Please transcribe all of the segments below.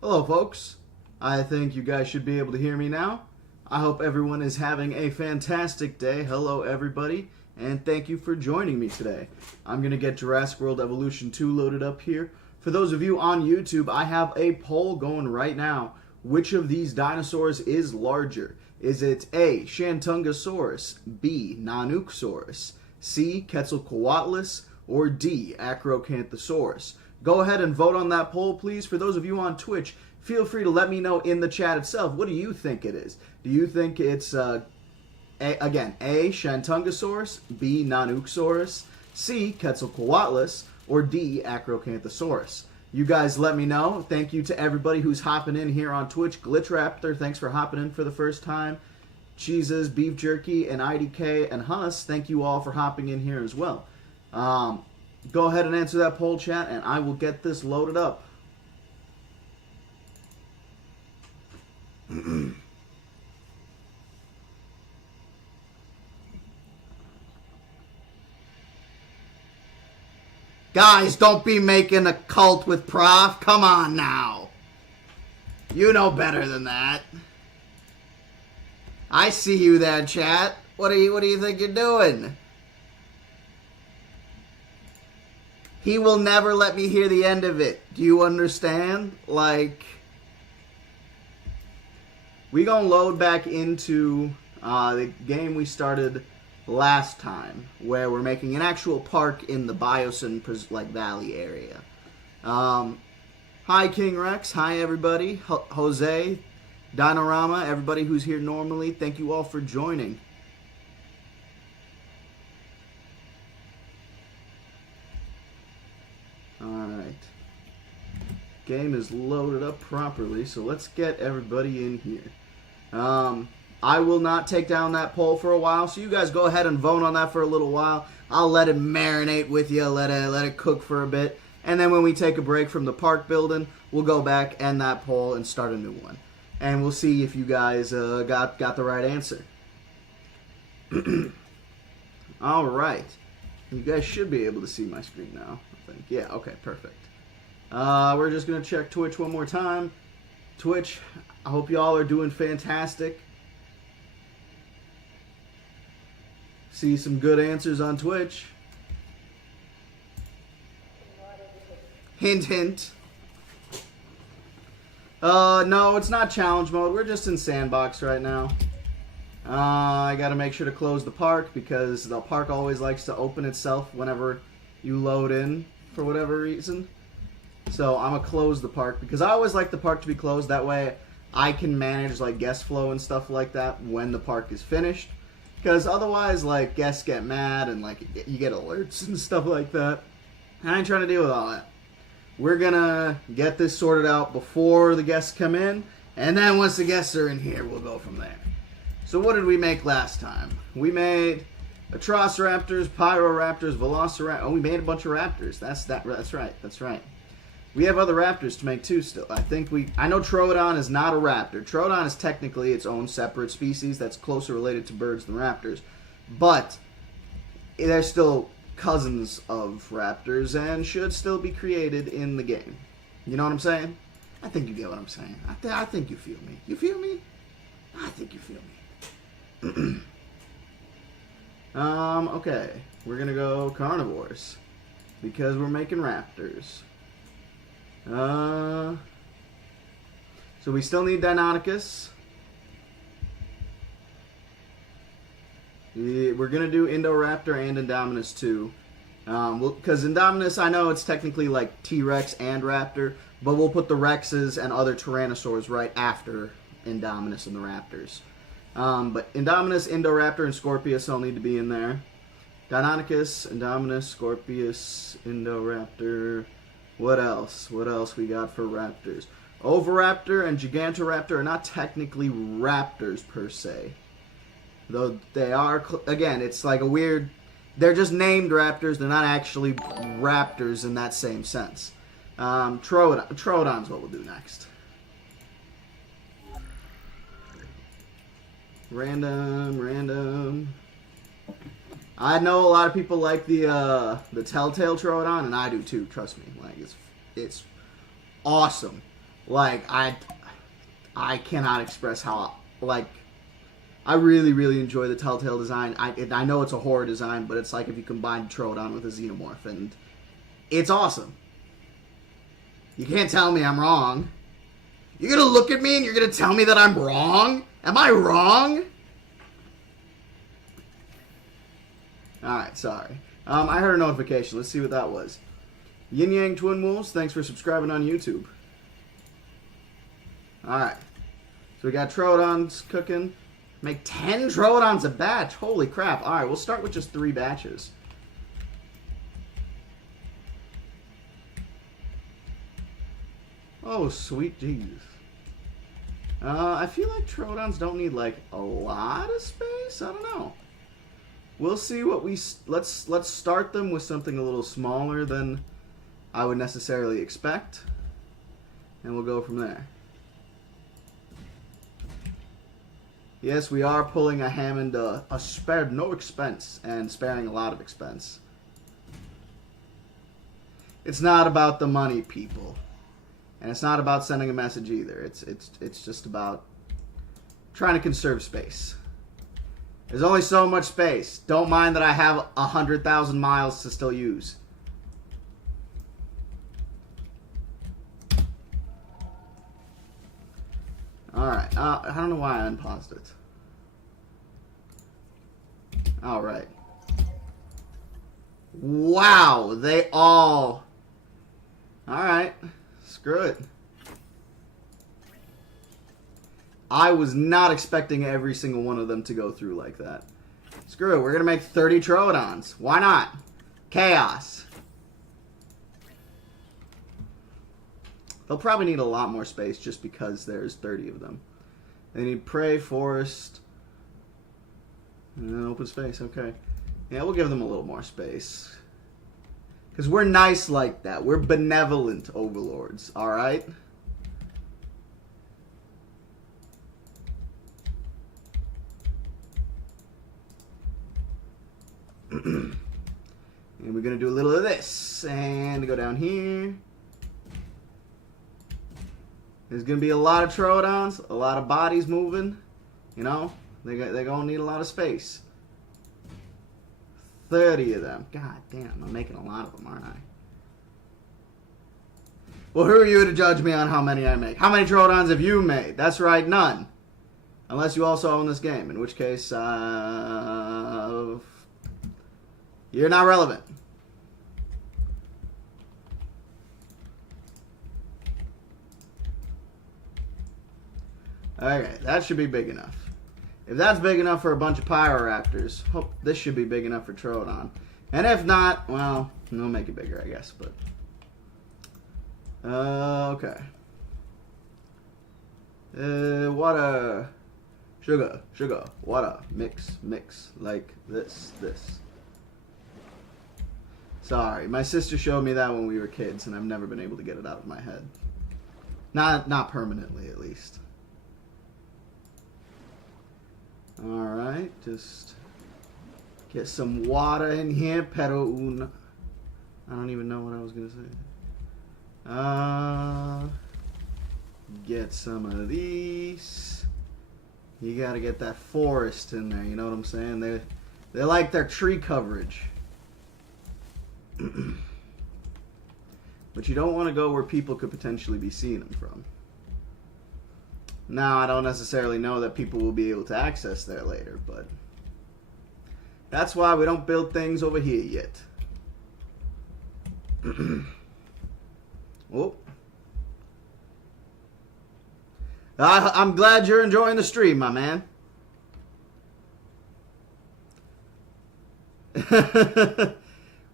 Hello, folks. I think you guys should be able to hear me now. I hope everyone is having a fantastic day. Hello, everybody, and thank you for joining me today. I'm going to get Jurassic World Evolution 2 loaded up here. For those of you on YouTube, I have a poll going right now. Which of these dinosaurs is larger? Is it A, Shantungosaurus, B, Nanuqsaurus, C, Quetzalcoatlus, or D, Acrocanthosaurus? Go ahead and vote on that poll, please. For those of you on Twitch, feel free to let me know in the chat itself. What do you think it is? Do you think it's, A, Shantungosaurus, B, Nanuqsaurus, C, Quetzalcoatlus, or D, Acrocanthosaurus? You guys let me know. Thank you to everybody who's hopping in here on Twitch. Glitchraptor, thanks for hopping in for the first time. Cheeses, Beef Jerky, and IDK, and Huss, thank you all for hopping in here as well. Go ahead and answer that poll, chat, and I will get this loaded up. Guys, don't be making a cult with Prof. Come on now. You know better than that. I see you there, chat. What do you think you're doing? He will never let me hear the end of it. Do you understand? Like, we gonna load back into the game we started last time, where we're making an actual park in the Biosyn Valley area. Hi King Rex, hi everybody, Jose, Dinorama, everybody who's here normally, thank you all for joining. Alright, game is loaded up properly, so let's get everybody in here. I will not take down that poll for a while, so you guys go ahead and vote on that for a little while. I'll let it marinate with you, let it cook for a bit, and then when we take a break from the park building, we'll go back, end that poll, and start a new one. And we'll see if you guys got the right answer. Alright. You guys should be able to see my screen now, I think. Yeah, okay, perfect. We're just going to check Twitch one more time. Twitch, I hope y'all are doing fantastic. See some good answers on Twitch. Hint, hint. No, it's not challenge mode. We're just in sandbox right now. I gotta make sure to close the park because the park always likes to open itself whenever you load in for whatever reason. So I'm gonna close the park because I always like the park to be closed. That way I can manage like guest flow and stuff like that when the park is finished. Because otherwise, like, guests get mad and, like, you get alerts and stuff like that. I ain't trying to deal with all that. We're gonna get this sorted out before the guests come in. And then once the guests are in here, we'll go from there. So what did we make last time? We made Atrociraptors, Pyroraptors, Velociraptors. Oh, we made a bunch of raptors. That's right. We have other raptors to make too still. I know Troodon is not a raptor. Troodon is technically its own separate species that's closer related to birds than raptors. But they're still cousins of raptors and should still be created in the game. You know what I'm saying? I think you get what I'm saying. I think you feel me. You feel me? I think you feel me. Okay. We're gonna go carnivores. Because we're making raptors. So we still need Deinonychus. We're going to do Indoraptor and Indominus too. Because Indominus, I know it's technically like T-Rex and Raptor, but we'll put the Rexes and other Tyrannosaurs right after Indominus and the Raptors. But Indominus, Indoraptor, and Scorpius all need to be in there. Deinonychus, Indominus, Scorpius, Indoraptor... What else? What else we got for raptors? Oviraptor and Gigantoraptor are not technically raptors per se. Though they are, again, it's like a weird... They're just named raptors. They're not actually raptors in that same sense. Troodon's what we'll do next. Random. I know a lot of people like the Telltale Troodon, and I do too. Trust me, like it's awesome. Like, I cannot express how, like, I really, really enjoy the Telltale design. I know it's a horror design, but it's like if you combine Troodon with a xenomorph, and it's awesome. You can't tell me I'm wrong. You're gonna look at me and you're gonna tell me that I'm wrong? Am I wrong? Alright, sorry. I heard a notification. Let's see what that was. Yin Yang Twin Wolves, thanks for subscribing on YouTube. Alright. So we got Troodons cooking. Make 10 Troodons a batch. Holy crap. Alright, we'll start with just 3 batches. Oh, sweet Jesus. I feel like Troodons don't need, like, a lot of space. I don't know. We'll see what we... Let's start them with something a little smaller than I would necessarily expect. And we'll go from there. Yes, we are pulling a Hammond, a spared no expense and sparing a lot of expense. It's not about the money, people. And it's not about sending a message either. It's just about trying to conserve space. There's only so much space. Don't mind that I have 100,000 miles to still use. Alright, I don't know why I unpaused it. Alright. Wow, they all... Alright, screw it. I was not expecting every single one of them to go through like that. Screw it, we're going to make 30 Troodons. Why not? Chaos. They'll probably need a lot more space just because there's 30 of them. They need prey, forest, and then open space. Okay. Yeah, we'll give them a little more space. Because we're nice like that. We're benevolent overlords, alright? And we're going to do a little of this. And go down here. There's going to be a lot of Troodons, a lot of bodies moving. You know, they're going to need a lot of space. 30 of them. God damn, I'm making a lot of them, aren't I? Well, who are you to judge me on how many I make? How many Troodons have you made? That's right, none. Unless you also own this game, in which case, you're not relevant. Okay, that should be big enough. If that's big enough for a bunch of Pyroraptors, hope this should be big enough for Troodon. And if not, well, we'll make it bigger, I guess, but... okay. Water. Sugar, water. Mix, like this. Sorry, my sister showed me that when we were kids, and I've never been able to get it out of my head. Not permanently, at least. Alright, just get some water in here, pero un... I don't even know what I was going to say. Get some of these. You got to get that forest in there, you know what I'm saying? They like their tree coverage. But you don't want to go where people could potentially be seeing them from. Now, I don't necessarily know that people will be able to access there later, but that's why we don't build things over here yet. Oh. I'm glad you're enjoying the stream, my man.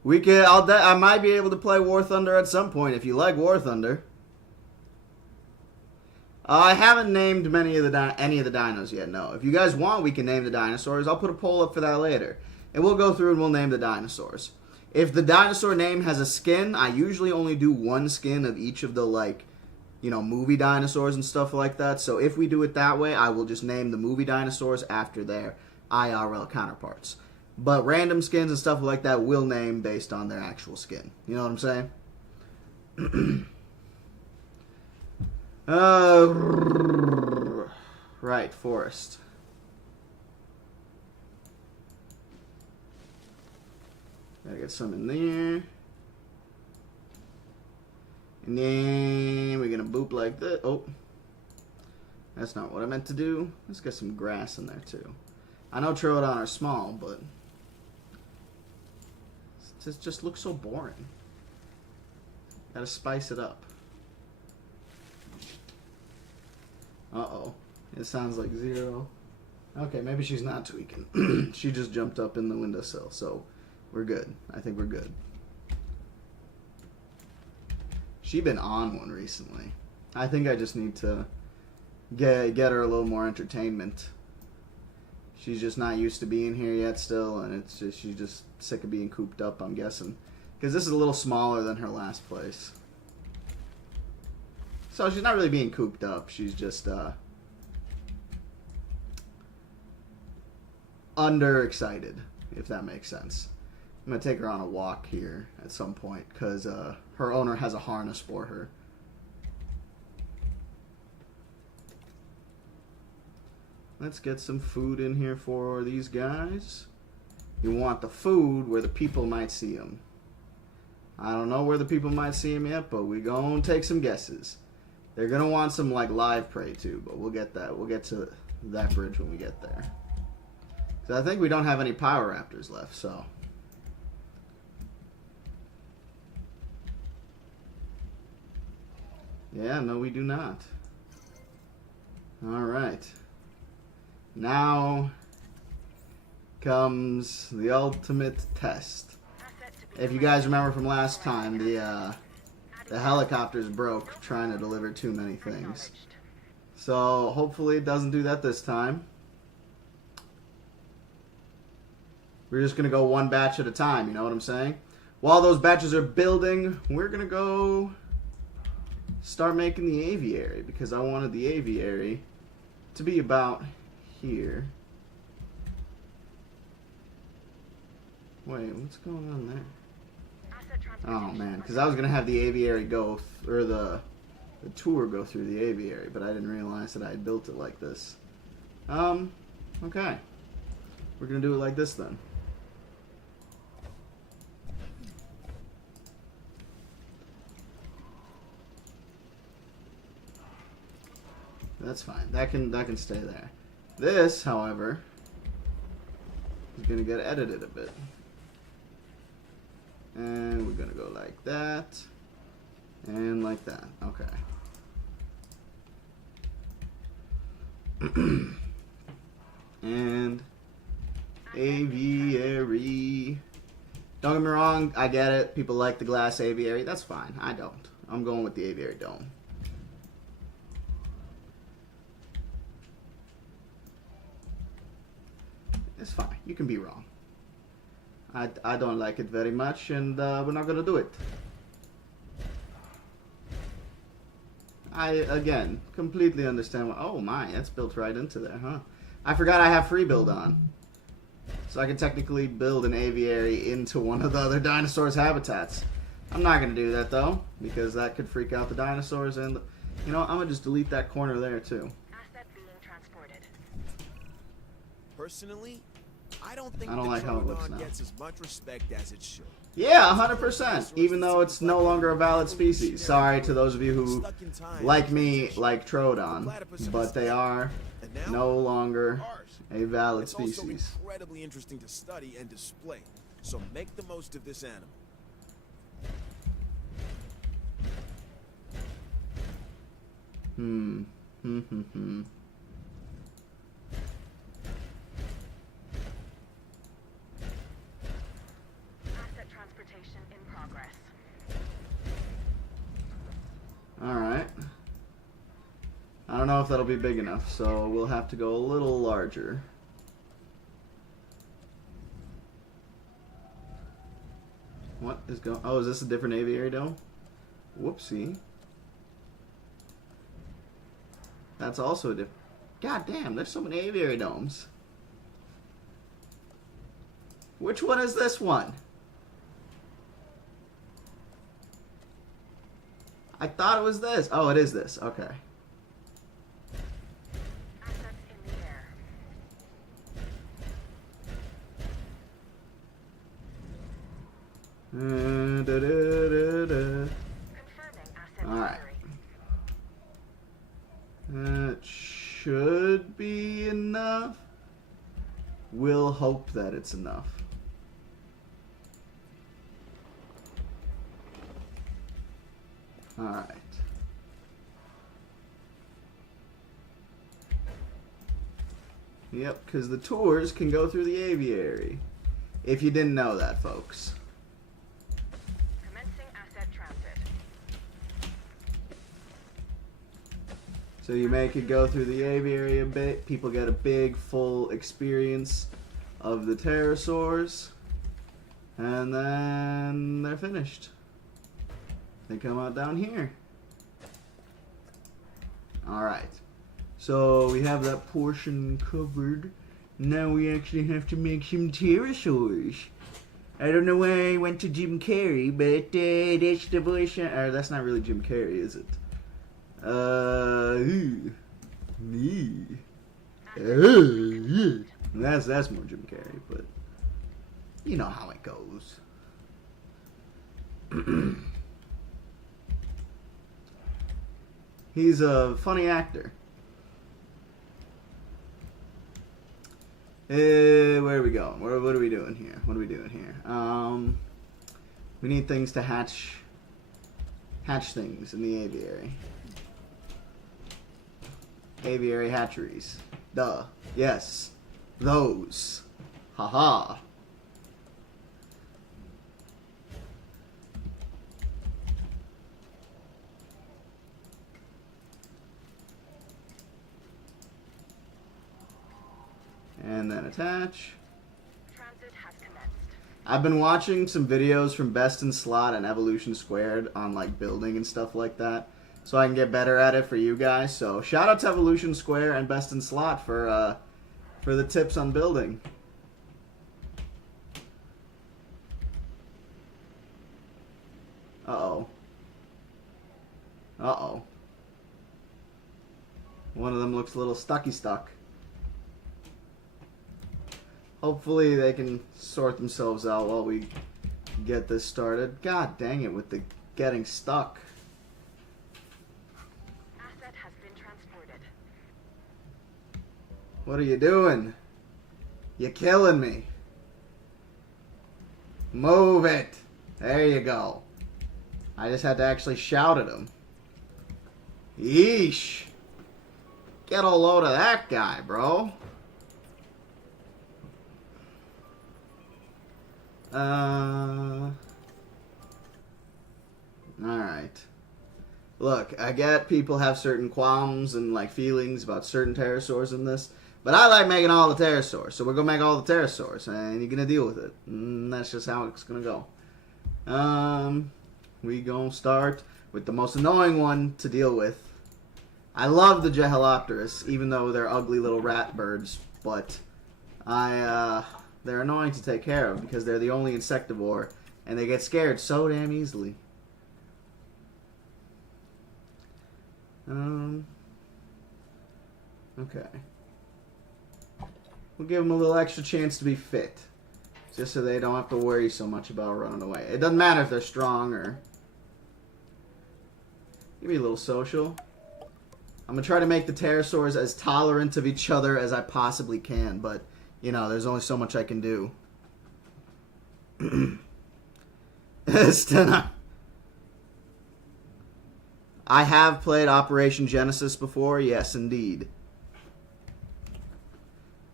We can. I might be able to play War Thunder at some point if you like War Thunder. I haven't named any of the dinos yet, no. If you guys want, we can name the dinosaurs. I'll put a poll up for that later. And we'll go through and we'll name the dinosaurs. If the dinosaur name has a skin, I usually only do one skin of each of the, like, you know, movie dinosaurs and stuff like that. So if we do it that way, I will just name the movie dinosaurs after their IRL counterparts. But random skins and stuff like that we'll name based on their actual skin. You know what I'm saying? Right, forest. Gotta get some in there. And then we're gonna boop like this. Oh, that's not what I meant to do. Let's get some grass in there too. I know Troodon are small, but it just looks so boring. Gotta spice it up. Uh-oh. It sounds like Zero. Okay, maybe she's not tweaking. She just jumped up in the windowsill, so we're good. I think we're good. She been on one recently. I think I just need to get her a little more entertainment. She's just not used to being here yet still, and it's just she's just sick of being cooped up, I'm guessing. Because this is a little smaller than her last place. So she's not really being cooped up. She's just underexcited, if that makes sense. I'm going to take her on a walk here at some point because her owner has a harness for her. Let's get some food in here for these guys. You want the food where the people might see them. I don't know where the people might see them yet, but we're going to take some guesses. They're going to want some like live prey too, but we'll get that. We'll get to that bridge when we get there. So I think we don't have any Power Raptors left, so... Yeah, no, we do not. Alright. Now comes the ultimate test. If you guys remember from last time, the helicopters broke trying to deliver too many things. So hopefully it doesn't do that this time. We're just going to go one batch at a time, you know what I'm saying? While those batches are building, we're going to go start making the aviary, because I wanted the aviary to be about here. Wait, what's going on there? Oh man, because I was going to have the aviary go, or the tour go through the aviary, but I didn't realize that I had built it like this. Okay. We're going to do it like this then. That's fine. That can stay there. This, however, is going to get edited a bit. And we're going to go like that. And like that. Okay. And aviary. Don't get me wrong, I get it. People like the glass aviary. That's fine. I don't. I'm going with the aviary dome. It's fine. You can be wrong. I don't like it very much, and we're not going to do it. I, again, completely understand. Oh my, that's built right into there, huh? I forgot I have free build on. So I can technically build an aviary into one of the other dinosaurs' habitats. I'm not going to do that, though, because that could freak out the dinosaurs. And, you know, I'm going to just delete that corner there, too. Asset being transported. Personally, I don't think like how it looks now. gets as much respect as it should. Yeah, 100%, even though it's no longer a valid species. Sorry to those of you who, like me, like Troodon, but they are no longer a valid species. It's also incredibly interesting to study and display, so make the most of this animal. Asset transportation in progress. Alright. I don't know if that'll be big enough, so we'll have to go a little larger. What is going... Oh, is this a different aviary dome? Whoopsie. That's also a different... God damn, there's so many aviary domes. Which one is this one? I thought it was this. Oh, it is this. Okay. Confirming asset Alright. delivery. That should be enough. We'll hope that it's enough. Alright. Yep, because the tours can go through the aviary. If you didn't know that, folks. Commencing asset transit. So you make it go through the aviary a bit. People get a big, full experience of the pterosaurs. And then they're finished. They come out down here. Alright. So we have that portion covered. Now we actually have to make some pterosaurs. I don't know why I went to Jim Carrey, but that's the voice. Or that's not really Jim Carrey, is it? Me. That's more Jim Carrey, but you know how it goes. He's a funny actor. Where are we going? What are we doing here? What are we doing here? We need things to hatch things in the aviary. Aviary hatcheries. Duh. Yes. Those. Haha. And then attach. Transit has commenced. I've been watching some videos from Best in Slot and Evolution Squared on like building and stuff like that, so I can get better at it for you guys. So shout out to Evolution Square and Best in Slot for the tips on building. Uh-oh. Uh-oh. One of them looks a little stuck. Hopefully they can sort themselves out while we get this started. God dang it with the getting stuck. Asset has been transported. What are you doing? You're killing me. Move it. There you go. I just had to actually shout at him. Yeesh. Get a load of that guy, bro. Alright. Look, I get people have certain qualms and like feelings about certain pterosaurs in this, but I like making all the pterosaurs, so we're gonna make all the pterosaurs, and you're gonna deal with it. And that's just how it's gonna go. We gonna start with the most annoying one to deal with. I love the Jehalopterus, even though they're ugly little rat birds, but they're annoying to take care of because they're the only insectivore, and they get scared so damn easily. Okay. We'll give them a little extra chance to be fit, just so they don't have to worry so much about running away. It doesn't matter if they're strong or... Give me a little social. I'm going to try to make the pterosaurs as tolerant of each other as I possibly can, but... You know, there's only so much I can do. I have played Operation Genesis before. Yes, indeed.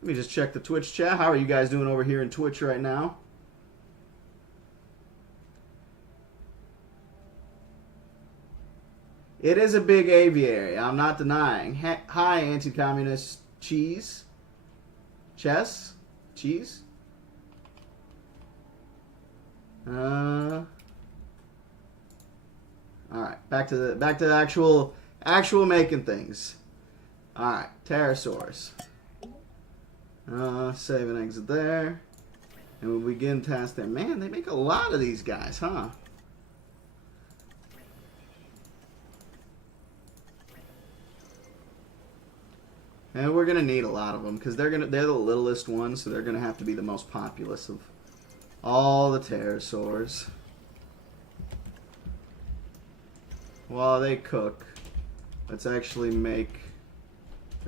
Let me just check the Twitch chat. How are you guys doing over here in Twitch right now? It is a big aviary. I'm not denying. Hi, anti-communist cheese. Chess? Cheese? Alright, back to the actual making things. Alright, pterosaurs. Save and exit there. And we'll begin task there. Man, they make a lot of these guys, huh? And we're gonna need a lot of them because they're the littlest ones, so they're gonna have to be the most populous of all the pterosaurs. while they cook, let's actually make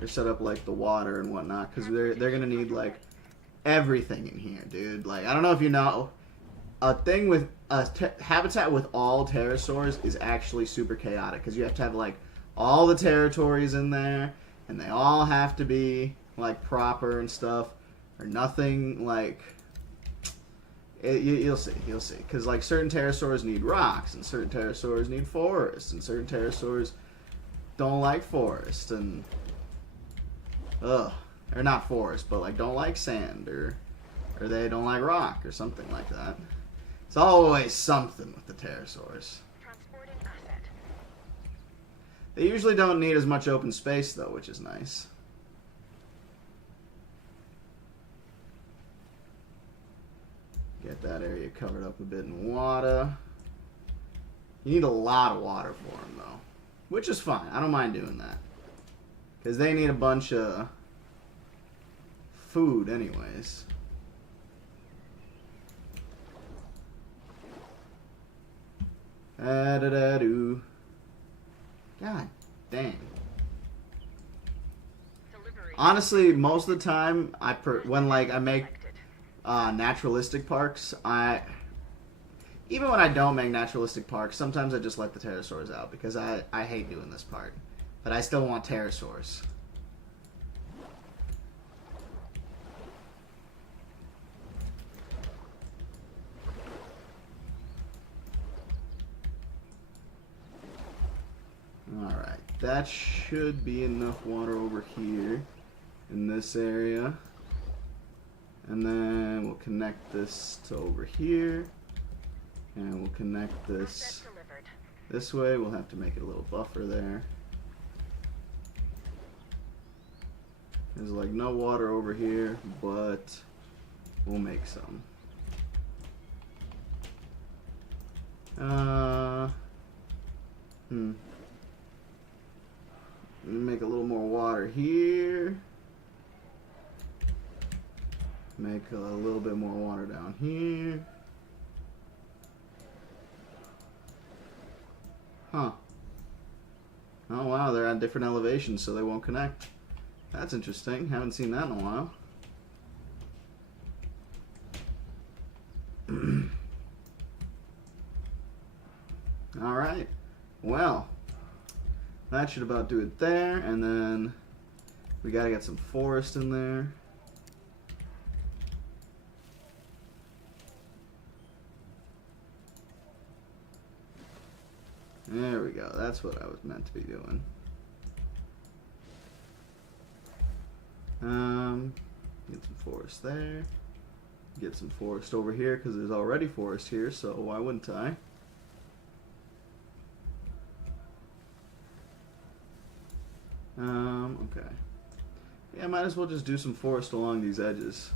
or set up like the water and whatnot, because they're gonna need like everything in here, dude. Like, I don't know if you know, a thing with a habitat with all pterosaurs is actually super chaotic, because you have to have like all the territories in there, and they all have to be like proper and stuff, or nothing like. You'll see, because like certain pterosaurs need rocks, and certain pterosaurs need forests, and certain pterosaurs don't like forest, and or not forest, but like don't like sand, or they don't like rock, or something like that. It's always something with the pterosaurs. Transporting asset. They usually don't need as much open space though, which is nice. Get that area covered up a bit in water. You need a lot of water for them, though. Which is fine. I don't mind doing that. Because they need a bunch of food anyways. Da-da-da-doo. God dang. Delivery. Honestly, most of the time, when like I make naturalistic parks, even when I don't make naturalistic parks, sometimes I just let the pterosaurs out because I hate doing this part, but I still want pterosaurs. Alright, that should be enough water over here in this area. And then we'll connect this to over here. And we'll connect this this way. We'll have to make it a little buffer there. There's like no water over here, but we'll make some. Make a little more water here. Make a little bit more water down here. Huh. Oh wow, they're at different elevations, so they won't connect. That's interesting. Haven't seen that in a while. Alright. Well, that should about do it there, and then we gotta get some forest in there. There we go. That's what I was meant to be doing. Get some forest there. Get some forest over here because there's already forest here, so why wouldn't I? Okay. Yeah, might as well just do some forest along these edges.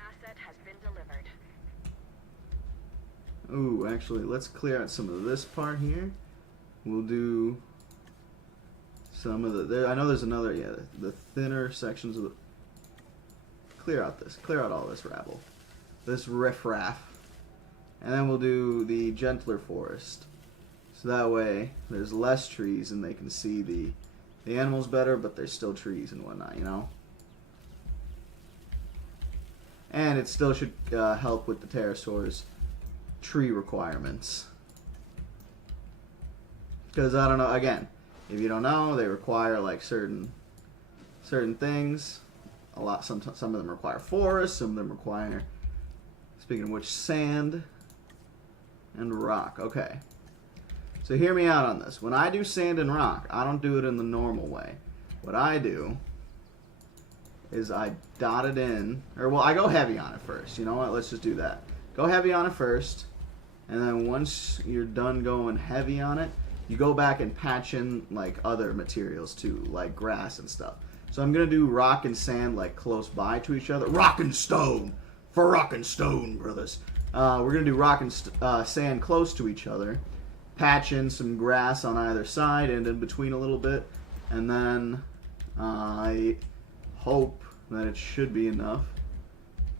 Asset has been delivered. Ooh, actually, let's clear out some of this part here. We'll do some of the. I know there's another. Yeah, the thinner sections of the. Clear out all this rabble, this riffraff, and then we'll do the gentler forest. So that way, there's less trees, and they can see the animals better, but there's still trees and whatnot, you know. And it still should help with the pterosaurs' tree requirements. Because I don't know, again, if you don't know, they require like certain things. Some of them require forest, some of them require, speaking of which, sand and rock. Okay. So hear me out on this. When I do sand and rock, I don't do it in the normal way. What I do is I dot it in, or well, I go heavy on it first. You know what? Let's just do that. Go heavy on it first, and then once you're done going heavy on it, you go back and patch in like other materials too, like grass and stuff. So I'm gonna do rock and sand like close by to each other. Rock and stone, for rock and stone, brothers. We're gonna do rock and sand close to each other. Patch in some grass on either side and in between a little bit, and then I hope that it should be enough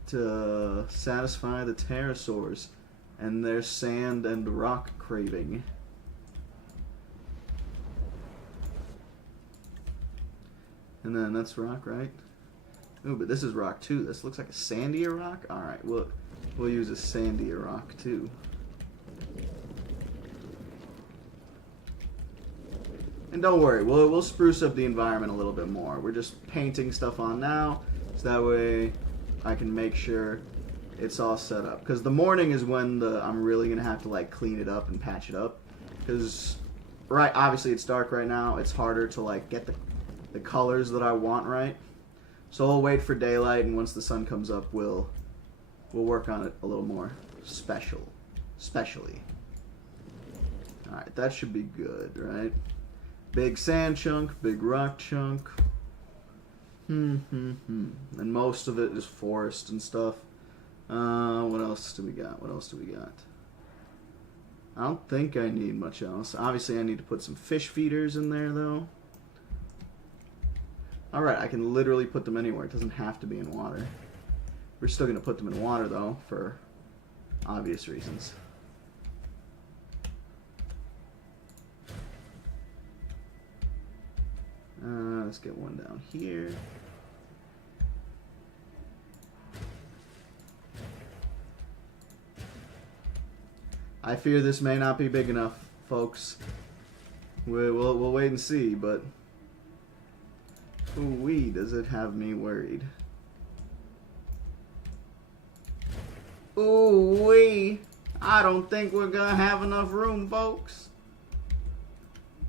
to satisfy the pterosaurs and their sand and rock craving. And then that's rock, right? Ooh, but this is rock too. This looks like a sandier rock. All right, we'll use a sandier rock too. And don't worry, we'll spruce up the environment a little bit more. We're just painting stuff on now, so that way I can make sure it's all set up. Because the morning is when I'm really gonna have to like clean it up and patch it up. Because obviously it's dark right now. It's harder to like get the colors that I want right. So we'll wait for daylight, and once the sun comes up, we'll work on it a little more specially. All right, that should be good, right? Big sand chunk, big rock chunk. And most of it is forest and stuff. What else do we got? I don't think I need much else. Obviously, I need to put some fish feeders in there, though. Alright, I can literally put them anywhere. It doesn't have to be in water. We're still going to put them in water, though, for obvious reasons. Let's get one down here. I fear this may not be big enough, folks. We'll wait and see, but ooh-wee, does it have me worried. Ooh-wee, I don't think we're gonna have enough room, folks.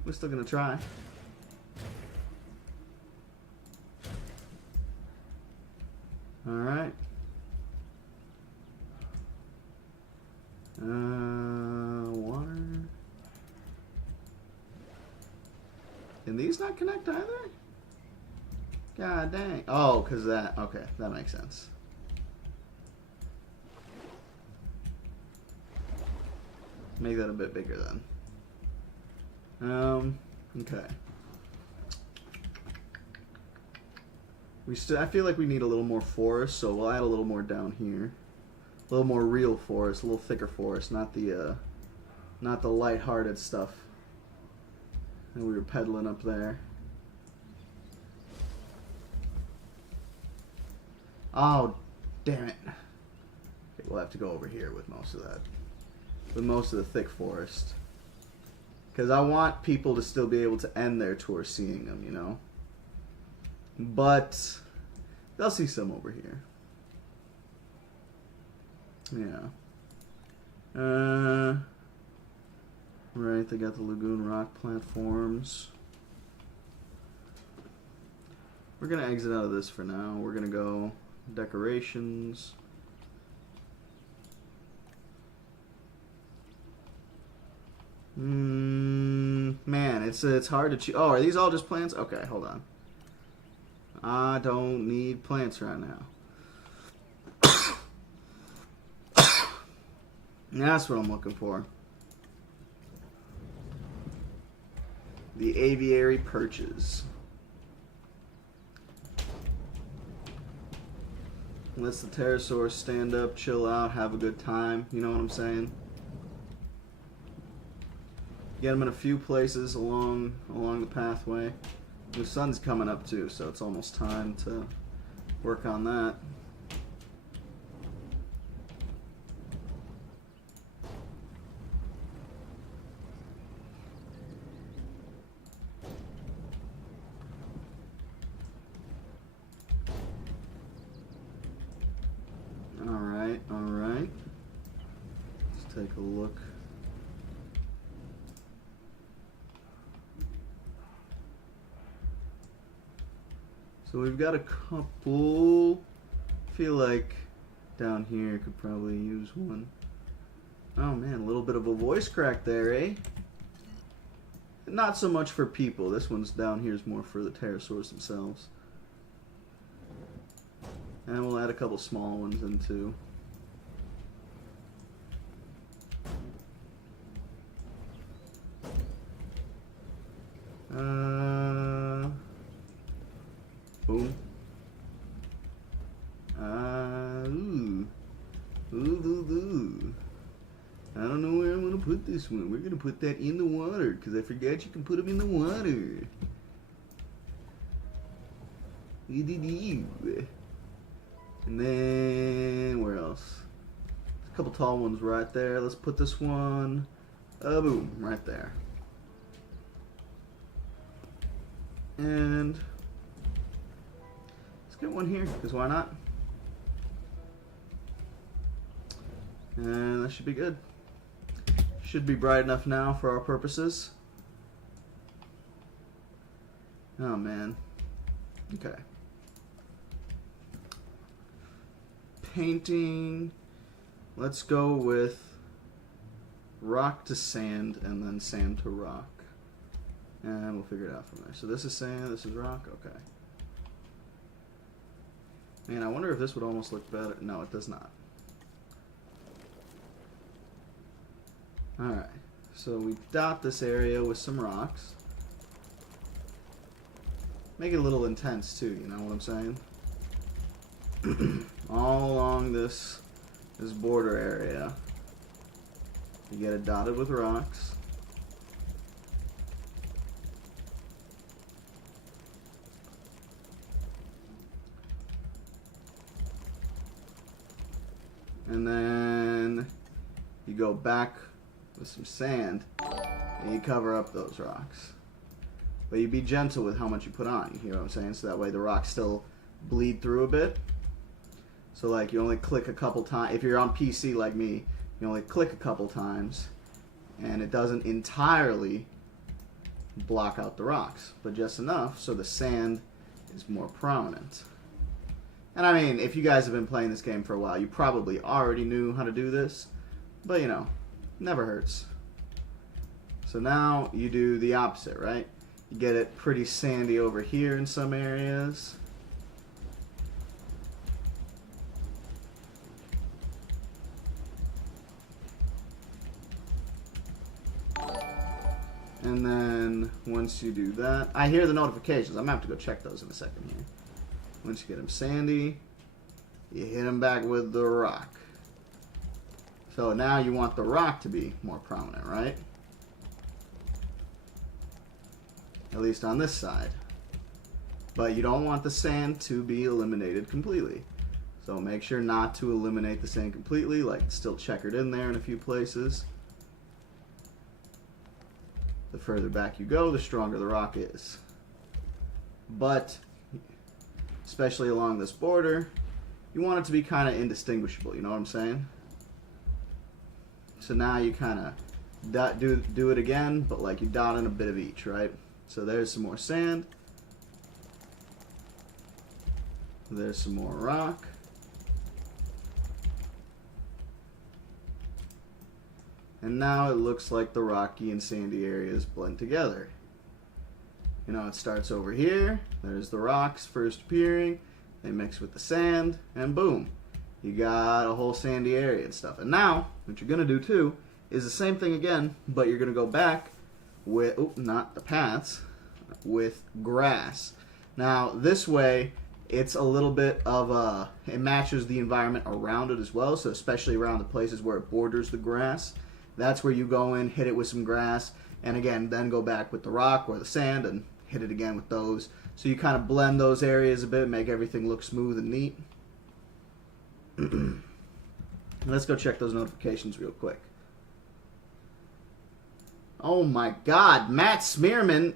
We're still gonna try. Alright. Water. Can these not connect either? God dang. Oh, because that. Okay, that makes sense. Make that a bit bigger then. Okay. I feel like we need a little more forest, so we'll add a little more down here. A little more real forest, a little thicker forest, not the lighthearted stuff that we were peddling up there. Oh, damn it. Okay, we'll have to go over here with most of that. With most of the thick forest. Because I want people to still be able to end their tour seeing them, you know? But they'll see some over here. Yeah. Right, they got the lagoon rock platforms. We're gonna exit out of this for now. We're gonna go decorations. Man, it's hard to choose. Oh, are these all just plants? Okay, hold on. I don't need plants right now. That's what I'm looking for. The aviary perches. Lets the pterosaurs stand up, chill out, have a good time. You know what I'm saying? Get them in a few places along the pathway. The sun's coming up too, so it's almost time to work on that. Alright. Let's take a look. So we've got a couple. I feel like down here could probably use one. Oh man, a little bit of a voice crack there, eh? Not so much for people. This one's down here is more for the pterosaurs themselves. And we'll add a couple small ones in too. Boom. Ooh. I don't know where I'm going to put this one. We're going to put that in the water, because I forgot you can put them in the water. And then where else? A couple tall ones right there. Let's put this one, boom, right there. And let's get one here, because why not? And that should be good. Should be bright enough now for our purposes. Oh man. Okay. Painting. Let's go with rock to sand and then sand to rock. And we'll figure it out from there. So this is sand, this is rock, okay. Man, I wonder if this would almost look better. No, it does not. Alright, so we dot this area with some rocks. Make it a little intense too, you know what I'm saying? All along this border area. You get it dotted with rocks. And then you go back with some sand and you cover up those rocks. But you be gentle with how much you put on, you hear what I'm saying? So that way the rocks still bleed through a bit. So like you only click a couple times. If you're on PC like me, you only click a couple times and it doesn't entirely block out the rocks, but just enough so the sand is more prominent. And I mean, if you guys have been playing this game for a while, you probably already knew how to do this, but you know, never hurts. So now you do the opposite, right? You get it pretty sandy over here in some areas. And then once you do that, I hear the notifications. I'm gonna have to go check those in a second here. Once you get them sandy, you hit them back with the rock. So now you want the rock to be more prominent, right? At least on this side. But you don't want the sand to be eliminated completely. So make sure not to eliminate the sand completely, like it's still checkered in there in a few places. The further back you go, the stronger the rock is. But especially along this border, you want it to be kind of indistinguishable, you know what I'm saying? So now you kind of do it again, but like you dot in a bit of each, right? So there's some more sand. There's some more rock. And now it looks like the rocky and sandy areas blend together. You know, it starts over here. There's the rocks first appearing. They mix with the sand, and boom. You got a whole sandy area and stuff. And now, what you're going to do too, is the same thing again, but you're going to go back with, not the paths, with grass. Now, this way, it's a little bit of it matches the environment around it as well, so especially around the places where it borders the grass. That's where you go in, hit it with some grass, and again, then go back with the rock or the sand and hit it again with those. So you kind of blend those areas a bit, make everything look smooth and neat. Let's go check those notifications real quick. Oh my God, Matt Smearman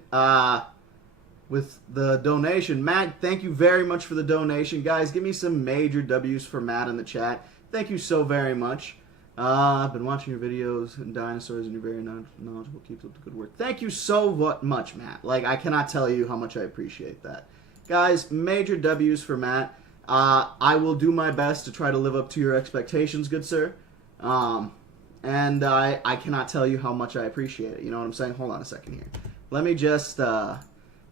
with the donation. Matt, thank you very much for the donation. Guys, give me some major W's for Matt in the chat. Thank you so very much. I've been watching your videos and dinosaurs, and you're very knowledgeable. Keep up the good work. Thank you so much, Matt. Like, I cannot tell you how much I appreciate that. Guys, major W's for Matt. I will do my best to try to live up to your expectations, good sir. And I cannot tell you how much I appreciate it. You know what I'm saying? Hold on a second here. Let me just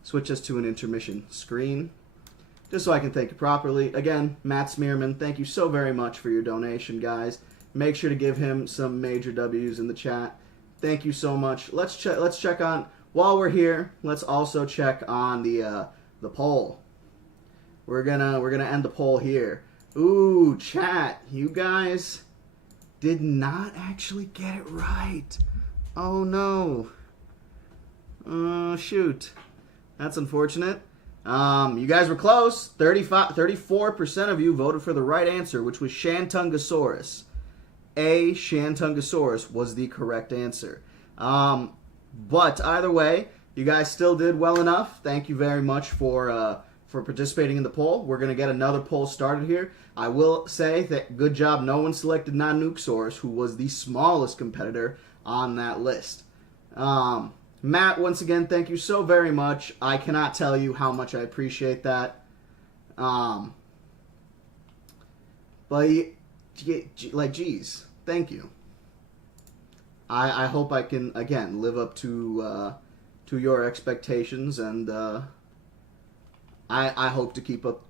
switch us to an intermission screen, just so I can thank you properly. Again, Matt Smearman, thank you so very much for your donation, guys. Make sure to give him some major W's in the chat. Thank you so much. Let's check on, while we're here, let's also check on the poll. We're gonna end the poll here. Ooh, chat, you guys did not actually get it right. Oh no. Oh shoot. That's unfortunate. You guys were close. 34% of you voted for the right answer, which was Shantungosaurus. Shantungosaurus was the correct answer. But either way, you guys still did well enough. Thank you very much for participating in the poll. We're going to get another poll started here. I will say that good job no one selected Nanuqsaurus, who was the smallest competitor on that list. Matt, once again, thank you so very much. I cannot tell you how much I appreciate that. But, like, geez, thank you. I hope I can, again, live up to your expectations, and I hope to keep up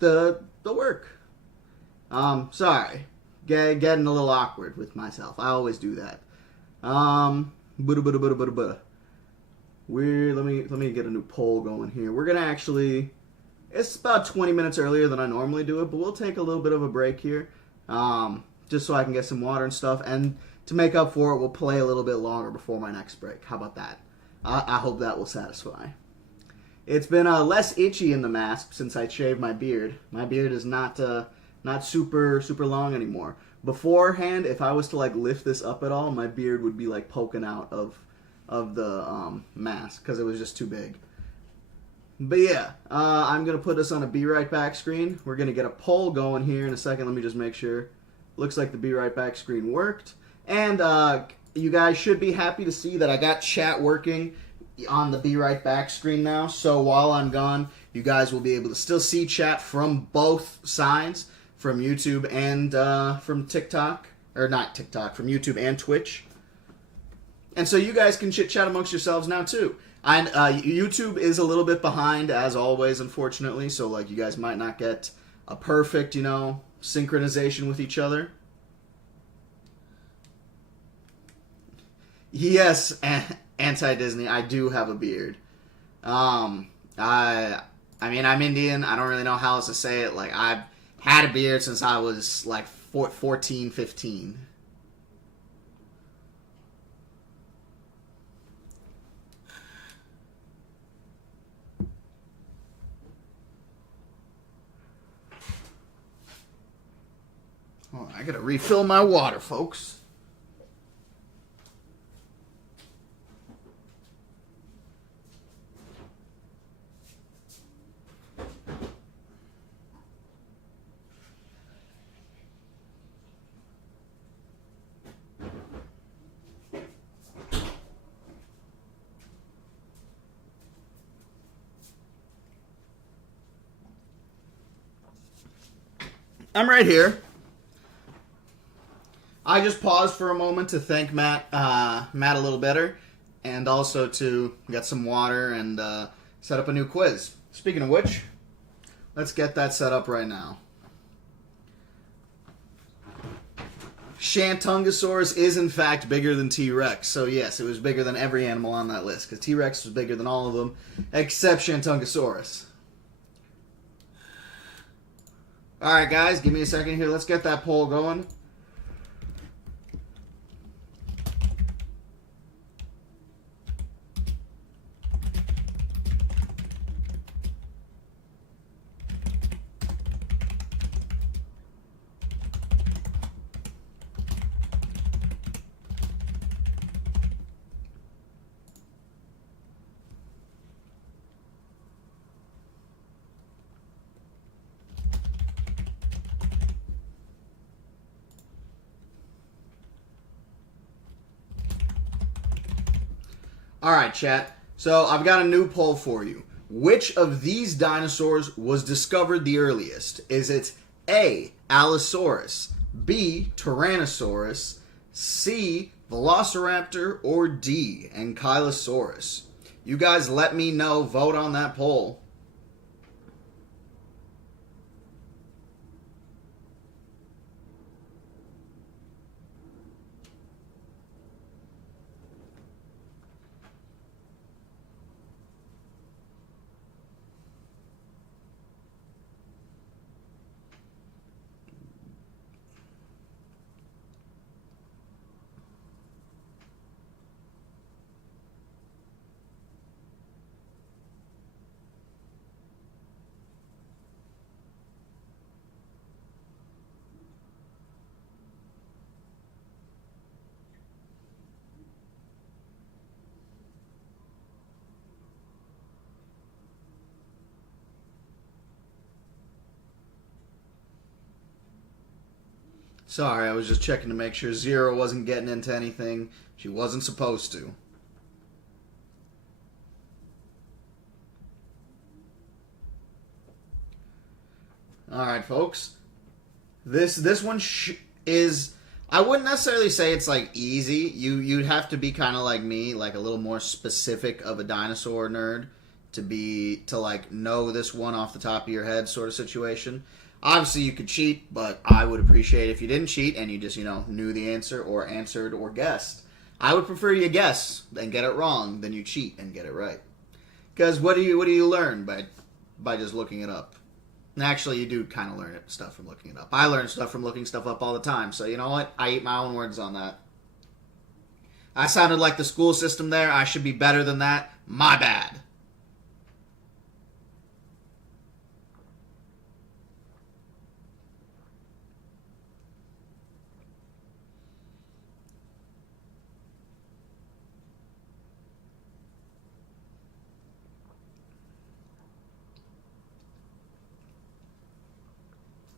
the work. Sorry. Getting a little awkward with myself. I always do that. Let me get a new poll going here. We're gonna actually, it's about 20 minutes earlier than I normally do it, but we'll take a little bit of a break here, just so I can get some water and stuff. And to make up for it, we'll play a little bit longer before my next break. How about that? I hope that will satisfy. It's been less itchy in the mask since I shaved my beard. My beard is not super long anymore. Beforehand, if I was to like lift this up at all, my beard would be like poking out of the mask because it was just too big. But yeah, I'm gonna put this on a Be Right Back screen. We're gonna get a poll going here in a second. Let me just make sure. Looks like the Be Right Back screen worked, and you guys should be happy to see that I got chat working on the Be Right Back screen now. So while I'm gone, you guys will be able to still see chat from both sides, from YouTube and from TikTok, or not TikTok, from YouTube and Twitch. And so you guys can chit-chat amongst yourselves now, too. And YouTube is a little bit behind, as always, unfortunately. So, like, you guys might not get a perfect, synchronization with each other. Yes, anti-Disney, I do have a beard. I mean, I'm Indian. I don't really know how else to say it. Like, I've had a beard since I was, like, 14, 15. Oh, I gotta refill my water, folks. I'm right here. I just paused for a moment to thank Matt a little better, and also to get some water and set up a new quiz. Speaking of which, let's get that set up right now. Shantungosaurus is in fact bigger than T-Rex, so yes, it was bigger than every animal on that list, because T-Rex was bigger than all of them, except Shantungosaurus. Alright guys, give me a second here, let's get that poll going. Alright, chat. So, I've got a new poll for you. Which of these dinosaurs was discovered the earliest? Is it A, Allosaurus, B, Tyrannosaurus, C, Velociraptor, or D, Ankylosaurus? You guys let me know. Vote on that poll. Sorry, I was just checking to make sure Zero wasn't getting into anything she wasn't supposed to. Alright, folks. This one is... I wouldn't necessarily say it's, like, easy. You'd have to be kind of like me, like a little more specific of a dinosaur nerd to like, know this one off the top of your head sort of situation. Obviously, you could cheat, but I would appreciate if you didn't cheat and you just, knew the answer or answered or guessed. I would prefer you guess and get it wrong than you cheat and get it right. Because what do you learn by just looking it up? And actually, you do kind of learn stuff from looking it up. I learn stuff from looking stuff up all the time. So you know what? I eat my own words on that. I sounded like the school system there. I should be better than that. My bad.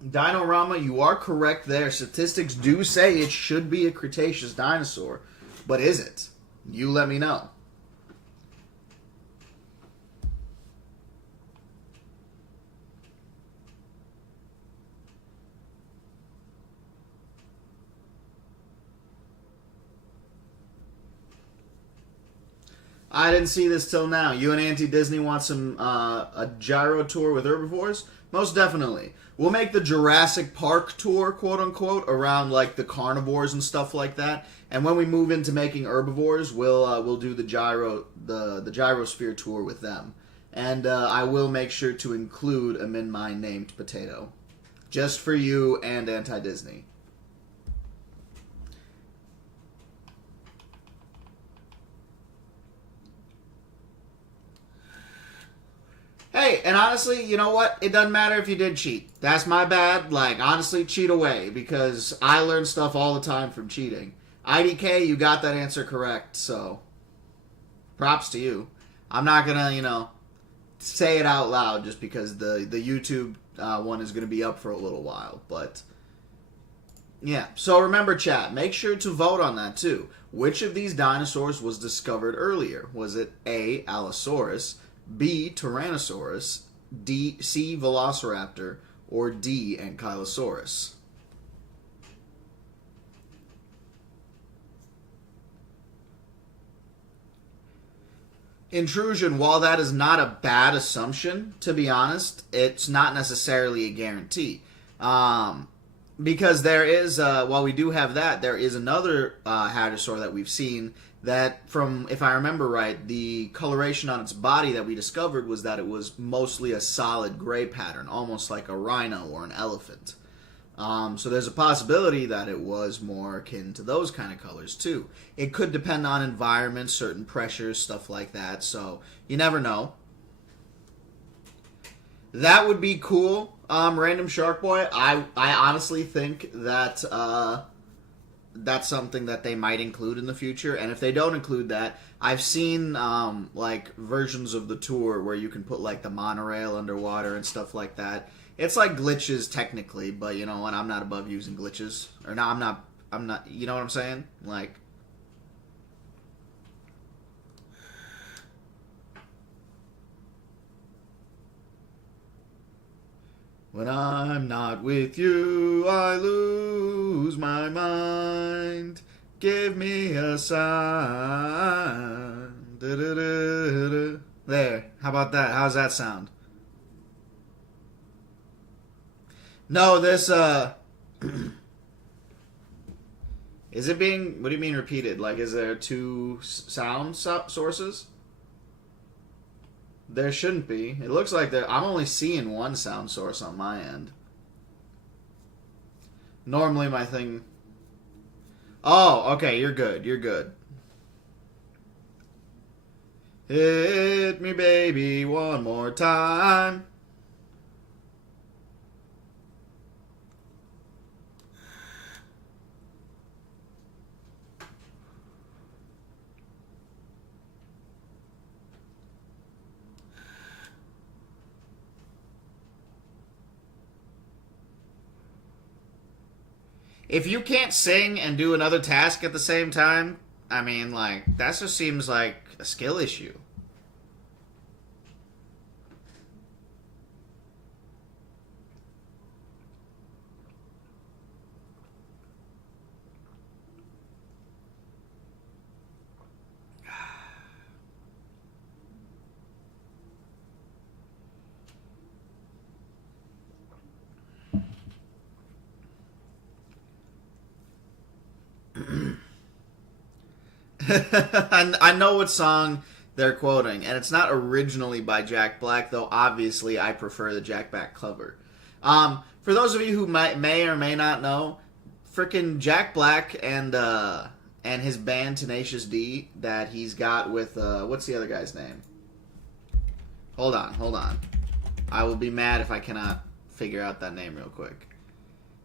Dinorama, you are correct there. Statistics do say it should be a Cretaceous dinosaur. But is it? You let me know. I didn't see this till now. You and Auntie Disney want some a gyro tour with herbivores? Most definitely. We'll make the Jurassic Park tour, quote unquote, around like the carnivores and stuff like that. And when we move into making herbivores, we'll do the gyrosphere tour with them. And I will make sure to include a Min Mine named Potato, just for you and Anti Disney. Hey, and honestly, you know what? It doesn't matter if you did cheat. That's my bad. Like, honestly, cheat away, because I learn stuff all the time from cheating. IDK, you got that answer correct, so props to you. I'm not gonna, say it out loud just because the YouTube one is gonna be up for a little while, but yeah. So remember, chat, make sure to vote on that too. Which of these dinosaurs was discovered earlier? Was it A, Allosaurus, B, Tyrannosaurus, C, Velociraptor, or D, Ankylosaurus? Intrusion, while that is not a bad assumption, to be honest, it's not necessarily a guarantee. Because there is, while we do have that, there is another hadrosaur that we've seen that, from, if I remember right, the coloration on its body that we discovered was that it was mostly a solid gray pattern, almost like a rhino or an elephant. So there's a possibility that it was more akin to those kind of colors too. It could depend on environment, certain pressures, stuff like that, so you never know. That would be cool, Random Shark Boy. I honestly think that that's something that they might include in the future. And if they don't include that, I've seen like versions of the tour where you can put like the monorail underwater and stuff like that. It's like glitches technically, but you know what? I'm not above using glitches. Or no, I'm not. You know what I'm saying? Like, when I'm not with you, I lose my mind. Give me a sign. Da-da-da-da. There. How about that? How's that sound? No, this, is it being, what do you mean repeated? Like, is there two sound sources? There shouldn't be. It looks like I'm only seeing one sound source on my end. Normally my thing... Oh, okay, you're good. You're good. Hit me, baby, one more time. If you can't sing and do another task at the same time, I mean, like, that just seems like a skill issue. I know what song they're quoting, and it's not originally by Jack Black, though obviously I prefer the Jack Black cover. For those of you who may or may not know, frickin' Jack Black and his band Tenacious D that he's got with, what's the other guy's name? Hold on. I will be mad if I cannot figure out that name real quick.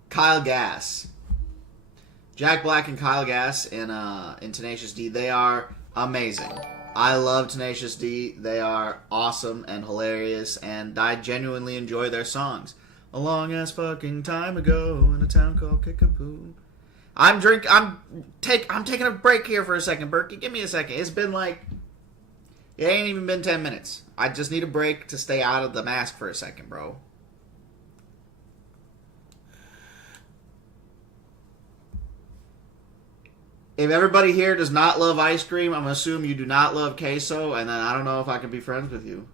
Kyle Gass. Jack Black and Kyle Gass in Tenacious D, they are amazing. I love Tenacious D. They are awesome and hilarious, and I genuinely enjoy their songs. A long ass fucking time ago in a town called Kickapoo. I'm taking a break here for a second, Berkey. Give me a second. It's been like, it ain't even been 10 minutes. I just need a break to stay out of the mask for a second, bro. If everybody here does not love ice cream, I'm going to assume you do not love queso, and then I don't know if I can be friends with you.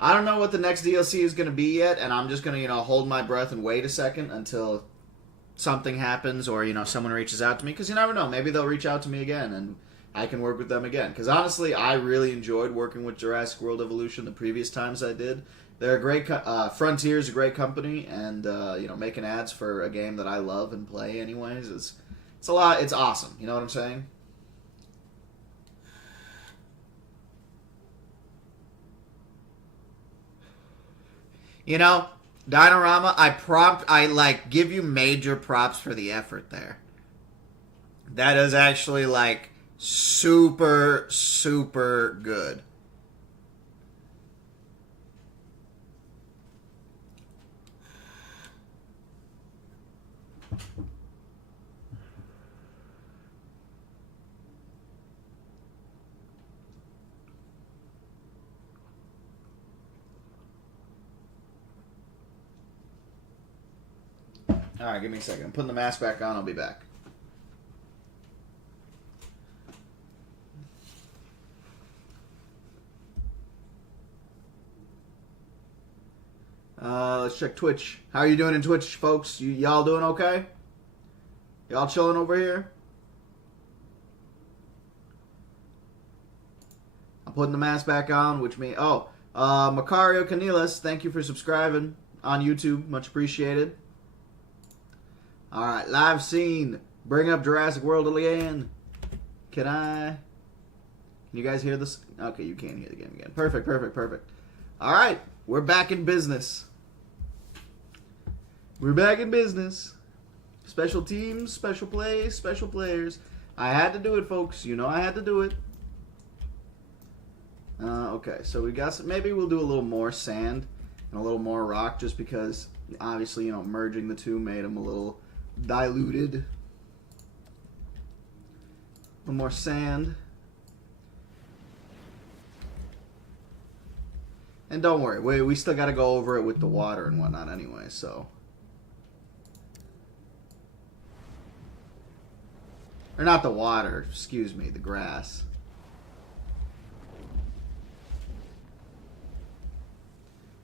I don't know what the next DLC is going to be yet, and I'm just going to, hold my breath and wait a second until something happens or, someone reaches out to me. Because you never know. Maybe they'll reach out to me again, and I can work with them again. Because honestly, I really enjoyed working with Jurassic World Evolution the previous times I did. They're a great... Frontier's a great company, and, making ads for a game that I love and play anyways, it's a lot... It's awesome. You know what I'm saying? Dinorama, I give you major props for the effort there. That is actually, super, super good. Alright, give me a second. I'm putting the mask back on. I'll be back. Let's check Twitch. How are you doing in Twitch, folks? Y'all doing okay? Y'all chilling over here? I'm putting the mask back on, which means... Macario Canelas, thank you for subscribing on YouTube. Much appreciated. Alright, live scene. Bring up Jurassic World again. Can you guys hear this? Okay, you can hear the game again. Perfect. Alright, we're back in business. We're back in business. Special teams, special plays, special players. I had to do it, folks. I had to do it. Okay, so we got some, maybe we'll do a little more sand and a little more rock just because, obviously, merging the two made them a little diluted. A little more sand. And don't worry, we still got to go over it with the water and whatnot anyway, so. Or not the water, excuse me, the grass.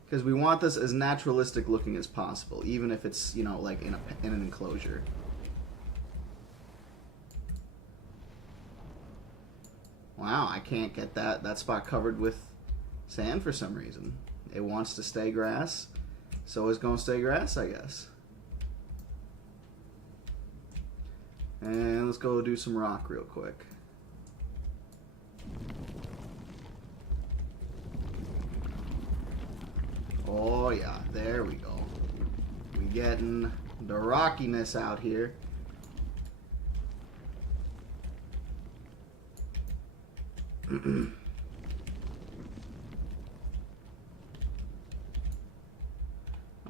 Because we want this as naturalistic looking as possible, even if it's, like in an enclosure. Wow, I can't get that spot covered with sand for some reason. It wants to stay grass, so it's going to stay grass, I guess. And let's go do some rock real quick. Oh yeah, there we go. We getting the rockiness out here.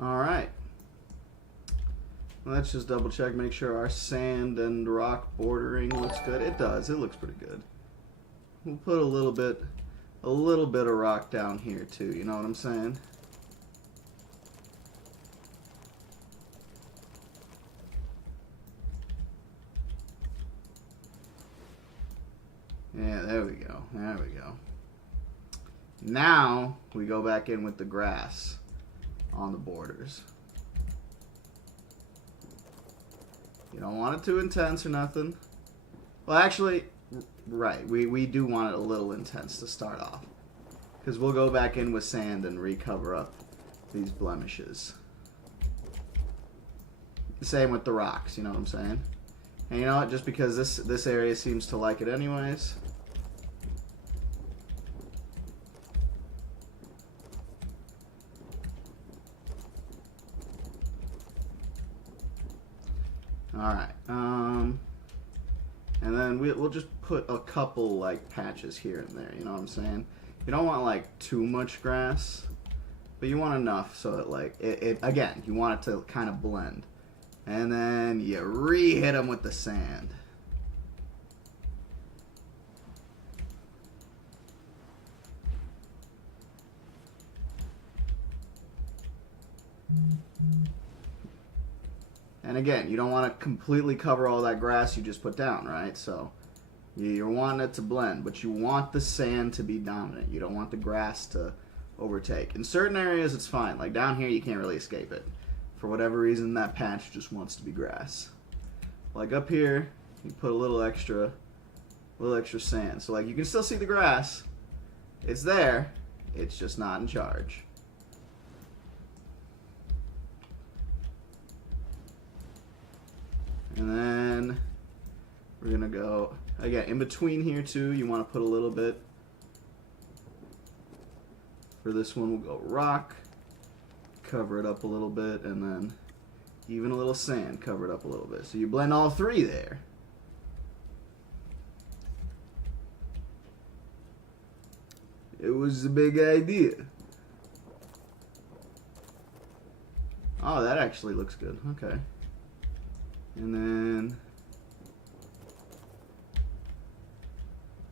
Alright. Let's just double check, make sure our sand and rock bordering looks good. It does, it looks pretty good. We'll put a little bit of rock down here too, you know what I'm saying? Yeah, there we go. There we go. Now we go back in with the grass on the borders. You don't want it too intense or nothing. Well, actually, right, we do want it a little intense to start off. Because we'll go back in with sand and recover up these blemishes. Same with the rocks, you know what I'm saying? And you know what, just because this area seems to like it anyways. Alright, and then we'll just put a couple, like, patches here and there, you know what I'm saying? You don't want, like, too much grass, but you want enough so that, like, again, you want it to kind of blend. And then you re-hit them with the sand. And again, you don't want to completely cover all that grass you just put down, right? So you're wanting it to blend, but you want the sand to be dominant. You don't want the grass to overtake. In certain areas, it's fine. Like down here, you can't really escape it. For whatever reason, that patch just wants to be grass. Like up here, you put a little extra sand. So like you can still see the grass. It's there. It's just not in charge. And then we're gonna go again in between here too. You want to put a little bit. For this one, we'll go rock, cover it up a little bit, and then even a little sand, cover it up a little bit. So you blend all three there. It was a big idea. Oh, that actually looks good. Okay. And then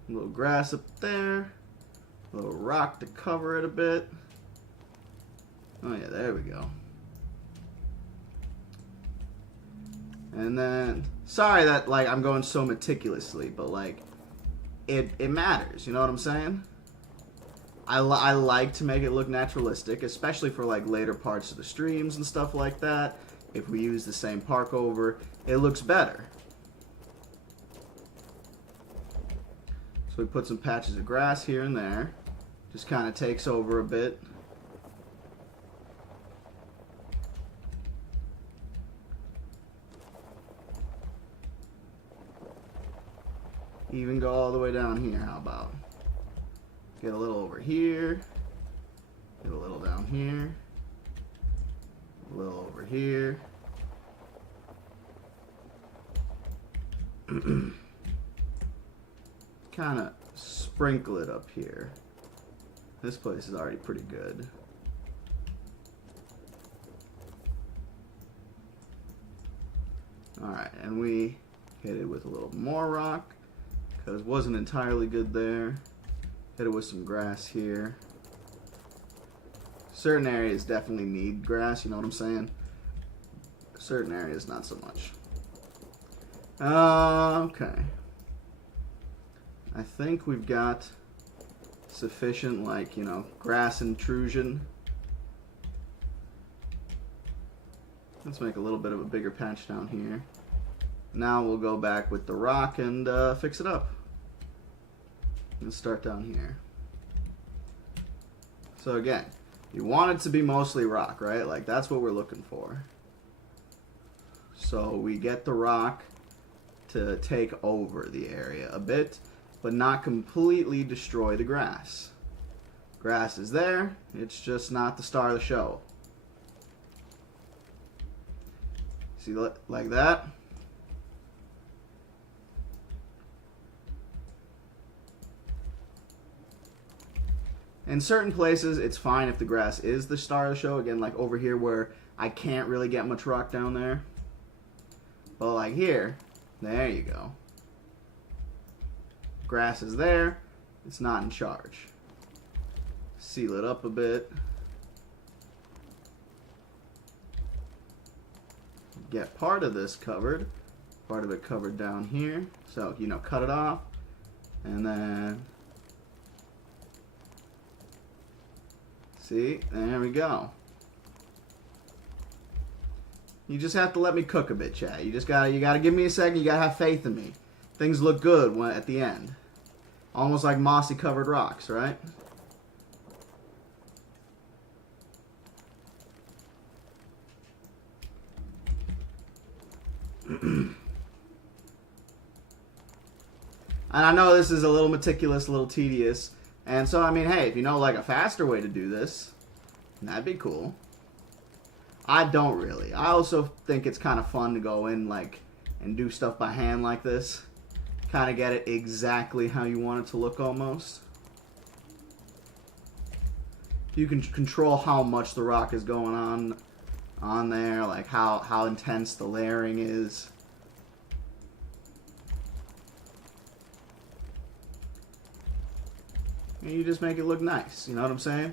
a little grass up there, a little rock to cover it a bit. Oh yeah, there we go. And then, sorry that like I'm going so meticulously, but like it matters, you know what I'm saying? I like to make it look naturalistic, especially for like later parts of the streams and stuff like that. If we use the same park over, it looks better. So we put some patches of grass here and there. Just kind of takes over a bit. Even go all the way down here, how about? Get a little over here. Get a little down here. A little over here. Kind of sprinkle it up here. This place is already pretty good. Alright, and we hit it with a little more rock because it wasn't entirely good there. Hit it with some grass here. Certain areas definitely need grass, you know what I'm saying? Certain areas not so much. Okay. I think we've got sufficient, like, you know, grass intrusion. Let's make a little bit of a bigger patch down here. Now we'll go back with the rock and fix it up. Let's start down here. So again, you want it to be mostly rock, right? Like, that's what we're looking for. So we get the rock to take over the area a bit, but not completely destroy the grass. Grass is there, it's just not the star of the show. See, like that. In certain places, it's fine if the grass is the star of the show. Again, like over here where I can't really get much rock down there. But like here, there you go. Grass is there. It's not in charge. Seal it up a bit. Get part of this covered. Part of it covered down here. So, you know, cut it off. And then... see? There we go. You just have to let me cook a bit, chat. You gotta give me a second. You gotta have faith in me. Things look good at the end. Almost like mossy covered rocks, right? And I know this is a little meticulous, a little tedious. And so, I mean, hey, if you know like a faster way to do this, that'd be cool. I don't really. I also think it's kind of fun to go in like and do stuff by hand like this. Kind of get it exactly how you want it to look almost. You can control how much the rock is going on there, like how intense the layering is. And you just make it look nice, you know what I'm saying?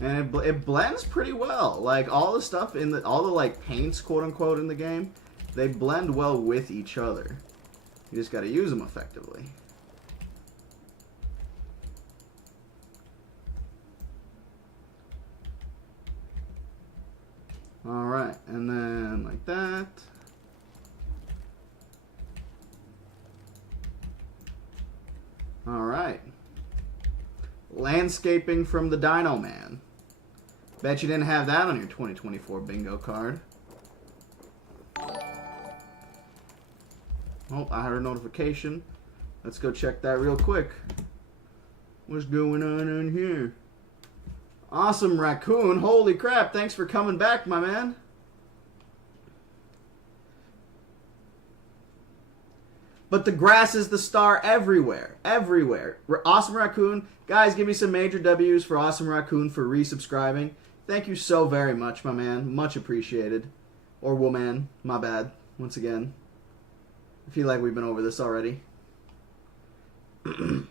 And it blends pretty well. Like all the stuff in all the like paints, quote unquote, in the game, they blend well with each other. You just got to use them effectively. All right, and then like that. All right. Landscaping from the Dino Man. Bet you didn't have that on your 2024 bingo card. Oh, I heard a notification. Let's go check that real quick. What's going on here? Awesome Raccoon. Holy crap. Thanks for coming back, my man. But the grass is the star everywhere. Everywhere. Awesome Raccoon. Guys, give me some major W's for Awesome Raccoon for resubscribing. Thank you so very much, my man. Much appreciated. Or woman. My bad. Once again. I feel like we've been over this already. Thank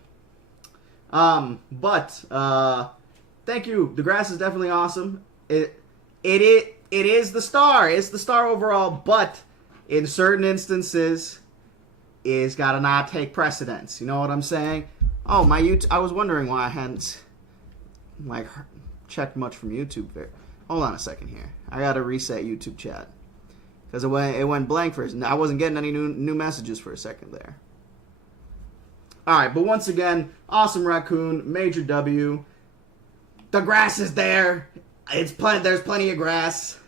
you. The grass is definitely awesome. It is the star. It's the star overall, but in certain instances, it's gotta not take precedence. You know what I'm saying? Oh, my YouTube. I was wondering why I hadn't like checked much from YouTube there. Hold on a second here. I gotta reset YouTube chat because it went blank for a second. I wasn't getting any new messages for a second there. All right, but once again, Awesome Raccoon, major W. The grass is there. There's plenty of grass.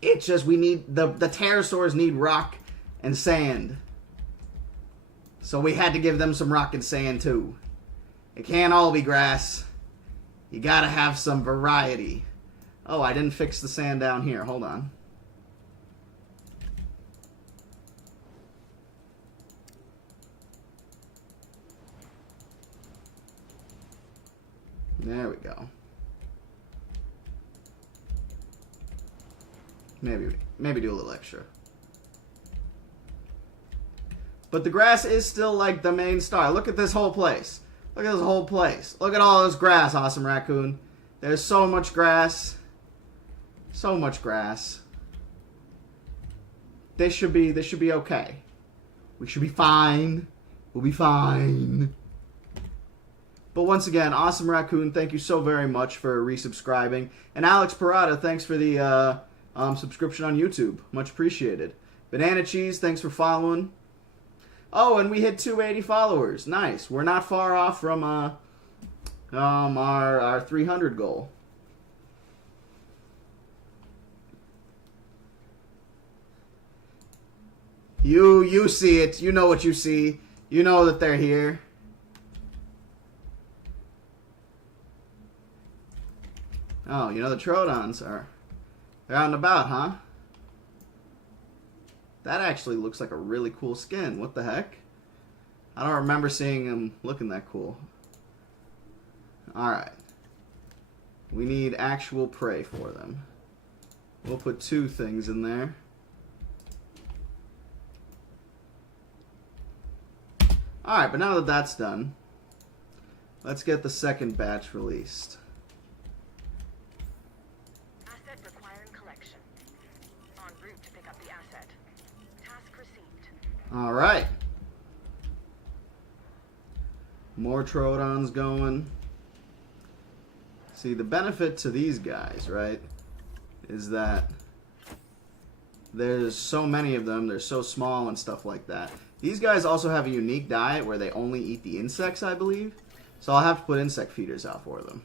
It's just we need the pterosaurs need rock and sand. So we had to give them some rock and sand too. It can't all be grass. You gotta have some variety. Oh, I didn't fix the sand down here. Hold on. There we go. Maybe do a little extra. But the grass is still like the main star. Look at this whole place. Look at this whole place. Look at all this grass, Awesome Raccoon. There's so much grass. So much grass. This should be okay. We should be fine. We'll be fine. But once again, Awesome Raccoon, thank you so very much for resubscribing. And Alex Parada, thanks for the subscription on YouTube. Much appreciated. Banana Cheese, thanks for following. Oh, and we hit 280 followers. Nice. We're not far off from our 300 goal. You see it. You know what you see. You know that they're here. Oh, you know the Troodons they're out and about, huh? That actually looks like a really cool skin. What the heck? I don't remember seeing them looking that cool. Alright. We need actual prey for them. We'll put 2 things in there. Alright, but now that that's done, let's get the second batch released. Asset requiring collection. En route to pick up the asset. Task received. Alright. More Troodons going. See, the benefit to these guys, right, is that there's so many of them, they're so small and stuff like that. These guys also have a unique diet where they only eat the insects, I believe. So I'll have to put insect feeders out for them.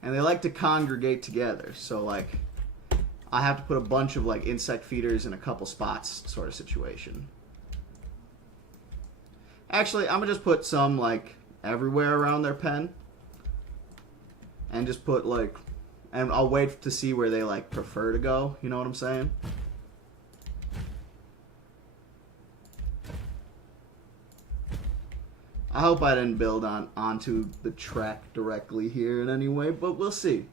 And they like to congregate together, so like I have to put a bunch of like insect feeders in a couple spots sort of situation. Actually, I'm gonna just put some like everywhere around their pen. And just put like, and I'll wait to see where they like prefer to go, you know what I'm saying? I hope I didn't build onto the track directly here in any way, but we'll see.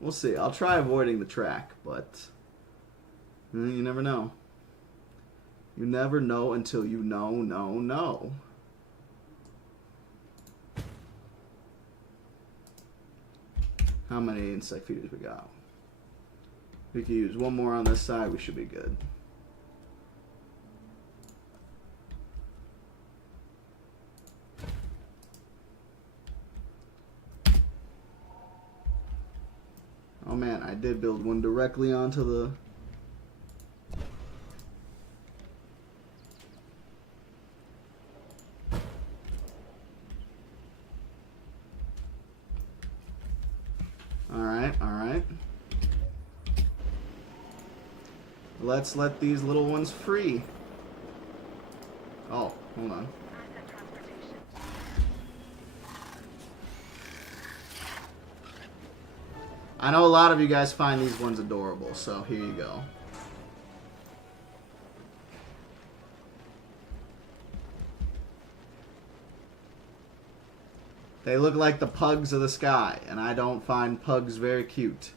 We'll see. I'll try avoiding the track, but you never know. You never know until you know. How many insect feeders we got? We can use one more on this side. We should be good. Oh man, I did build one directly onto the... Alright. Let's let these little ones free. Oh, hold on. Asset transportation. I know a lot of you guys find these ones adorable, so here you go. They look like the pugs of the sky, and I don't find pugs very cute.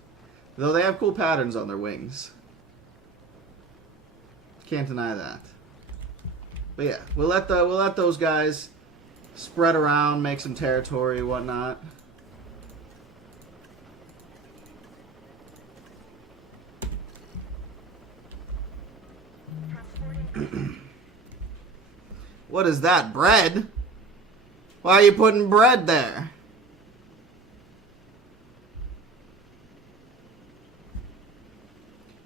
Though they have cool patterns on their wings. Can't deny that. But yeah, we'll let those guys spread around, make some territory, whatnot. Transporting. What is that, bread? Why are you putting bread there?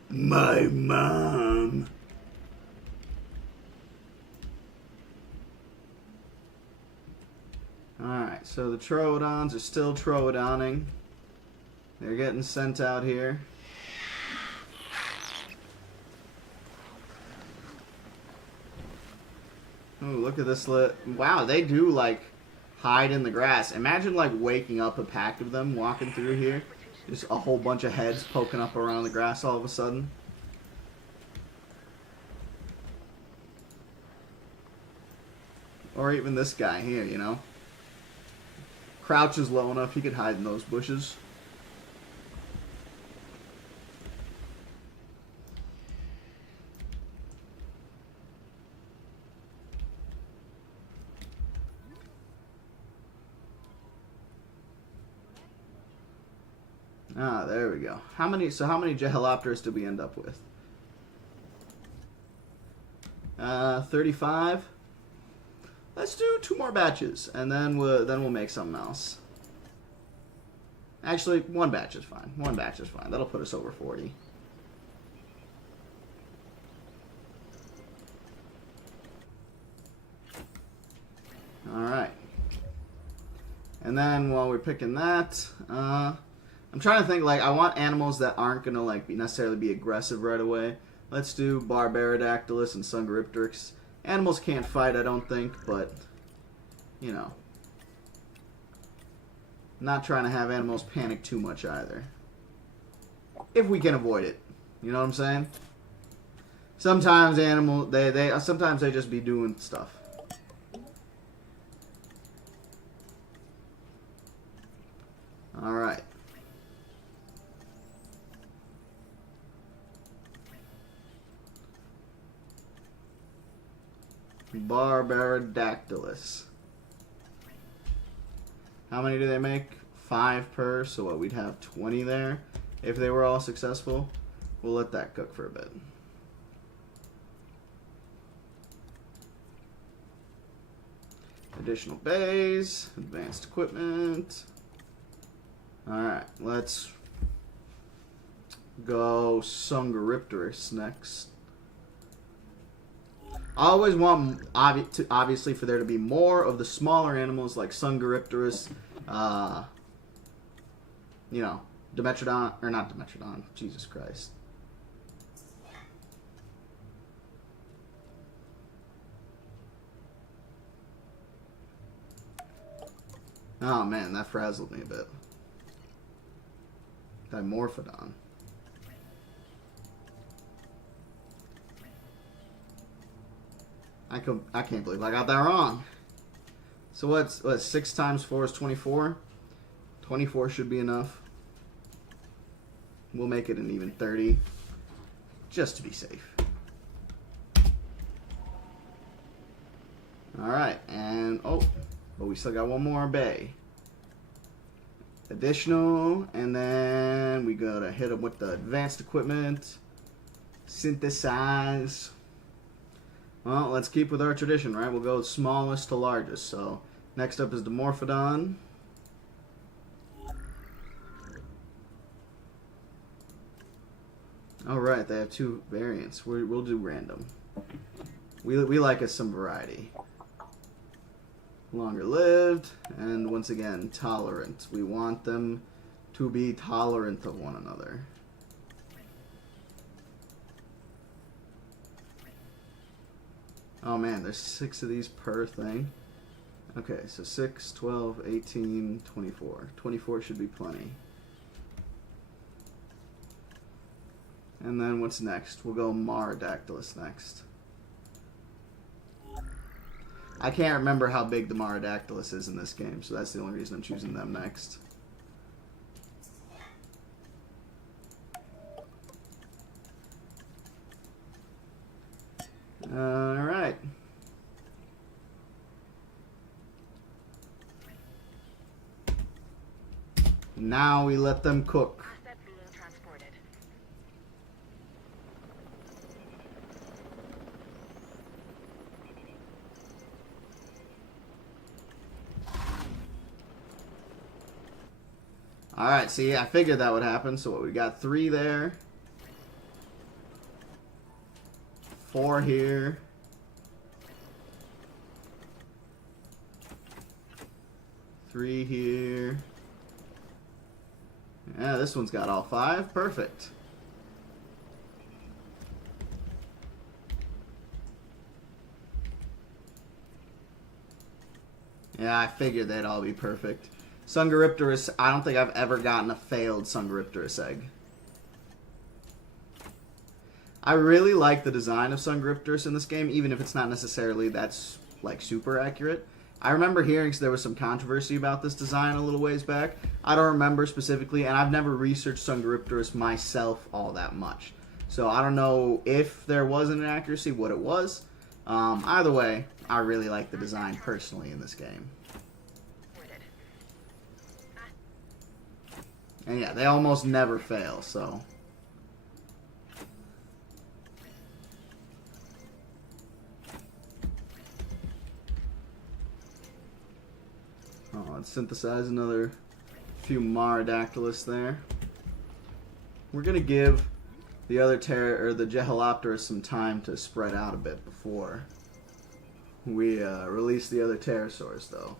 My mom. Alright, so the Troodons are still Troodoning. They're getting sent out here. Oh, look at this. Wow, they do, like, hide in the grass. Imagine, like, waking up a pack of them walking through here. Just a whole bunch of heads poking up around the grass all of a sudden. Or even this guy here, you know. Crouches low enough, he could hide in those bushes. Ah, there we go. How many Jehalopters did we end up with? 35. Let's do 2 more batches, and then we'll make something else. Actually, 1 batch is fine. 1 batch is fine. That'll put us over 40. Alright. And then while we're picking that, I'm trying to think, like, I want animals that aren't going to, like, necessarily be aggressive right away. Let's do Barbaridactylus and Sungaripteryx. Animals can't fight, I don't think, but, you know. Not trying to have animals panic too much either. If we can avoid it. You know what I'm saying? Sometimes sometimes they just be doing stuff. Alright. Barbarodactylus. How many do they make? 5 per, so what, we'd have 20 there if they were all successful. We'll let that cook for a bit. Additional bays, advanced equipment. Alright, let's go Sungaripterus next. I always want, obviously, for there to be more of the smaller animals like Sungaripterus, you know, Dimetrodon, or not Dimetrodon, Jesus Christ. Oh man, that frazzled me a bit. Dimorphodon. I can't believe I got that wrong. So what's 6 times 4 is 24? 24 should be enough. We'll make it an even 30. Just to be safe. Alright, and but we still got one more bay. Additional, and then we gotta hit them with the advanced equipment. Synthesize. Well, let's keep with our tradition, right? We'll go smallest to largest. So, next up is the Dimorphodon. Alright, they have 2 variants. We'll do random. We like us some variety. Longer lived, and once again, tolerant. We want them to be tolerant of one another. Oh man, there's 6 of these per thing. Okay, so 6, 12, 18, 24. 24 should be plenty. And then what's next? We'll go Marodactylus next. I can't remember how big the Marodactylus is in this game, so that's the only reason I'm choosing them next. Alright. Now we let them cook. Asset being transported. Alright, see, I figured that would happen. So what, we got 3 there. 4 here. 3 here. Yeah, this one's got all 5. Perfect. Yeah, I figured they'd all be perfect. Sungaripterus, I don't think I've ever gotten a failed Sungaripterus egg. I really like the design of Sungaripterus in this game, even if it's not necessarily that's like super accurate. I remember hearing there was some controversy about this design a little ways back. I don't remember specifically, and I've never researched Sungaripterus myself all that much. So I don't know if there was an inaccuracy, what it was. Either way, I really like the design personally in this game. And yeah, they almost never fail, so... Oh, let's synthesize another few Marodactylus there. We're gonna give the other the Gehalopterus some time to spread out a bit before we release the other pterosaurs, though.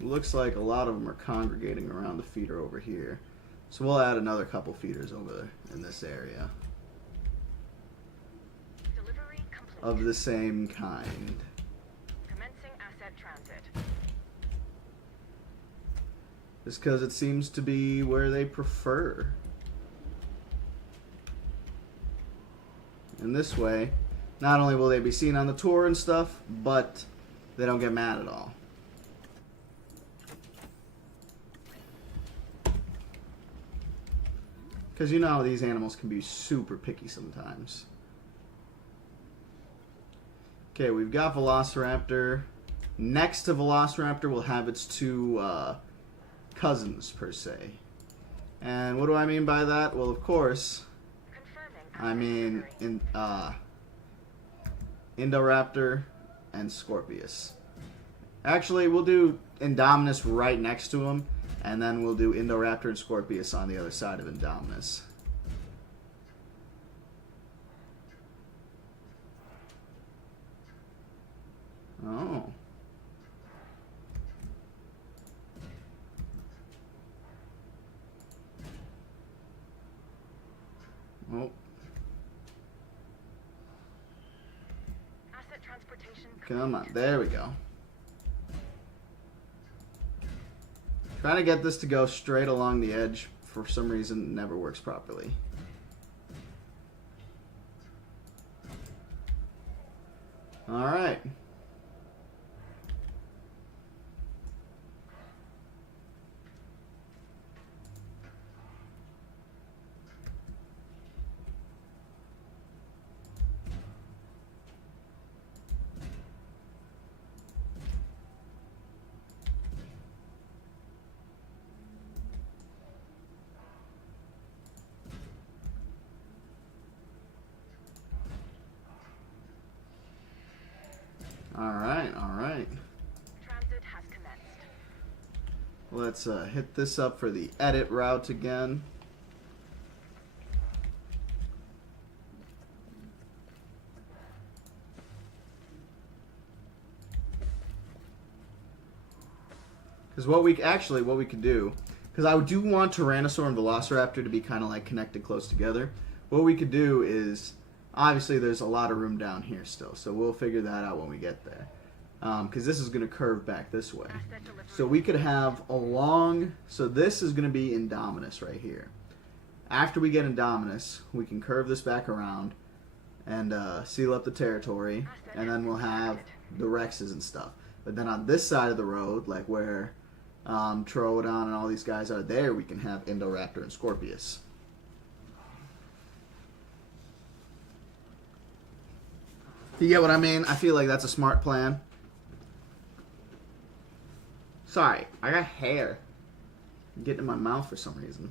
Looks like a lot of them are congregating around the feeder over here, so we'll add another couple feeders over in this area. Of the same kind. just because it seems to be where they prefer. And this way, not only will they be seen on the tour and stuff, but they don't get mad at all. Because you know how these animals can be super picky sometimes. Okay, we've got Velociraptor. Next to Velociraptor, we'll have its two cousins, per se. And what do I mean by that? Well, of course, I mean Indoraptor and Scorpius. Actually, we'll do Indominus right next to him, and then we'll do Indoraptor and Scorpius on the other side of Indominus. Oh. Oh. Asset transportation. Come on, there we go. Trying to get this to go straight along the edge, for some reason, never works properly. Alright. Alright. Transit has commenced. Let's hit this up for the edit route again. Because what we could do, because I do want Tyrannosaur and Velociraptor to be kind of like connected close together. What we could do is, obviously there's a lot of room down here still, so we'll figure that out when we get there. Because this is going to curve back this way. So we could have so this is going to be Indominus right here. After we get Indominus, we can curve this back around and seal up the territory, and then we'll have the Rexes and stuff. But then on this side of the road, like where Troodon and all these guys are there, we can have Indoraptor and Scorpius. You get what I mean? I feel like that's a smart plan. Sorry, I got hair getting in my mouth for some reason.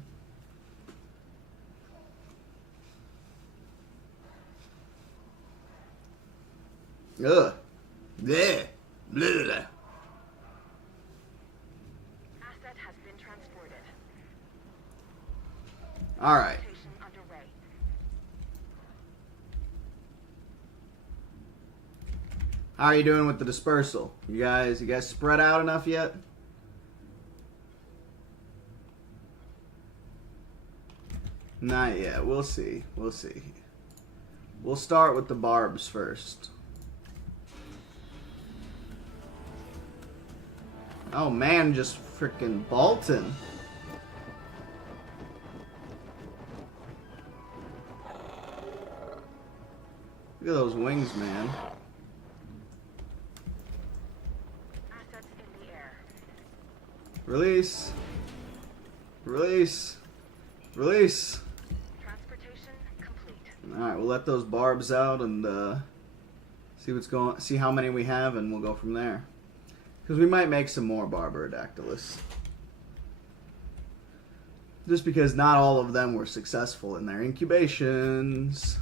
Ugh. Bleh. Blah. Asset has been transported. Alright. Transportation underway. How are you doing with the dispersal? You guys spread out enough yet? Not yet. We'll see. We'll see. We'll start with the barbs first. Oh man, just freaking Bolton. Look at those wings, man. Assets in the air. Release. Release. Release. Transportation complete. Alright, we'll let those barbs out and see how many we have, and we'll go from there. Because we might make some more Barbarodactylus. Just because not all of them were successful in their incubations.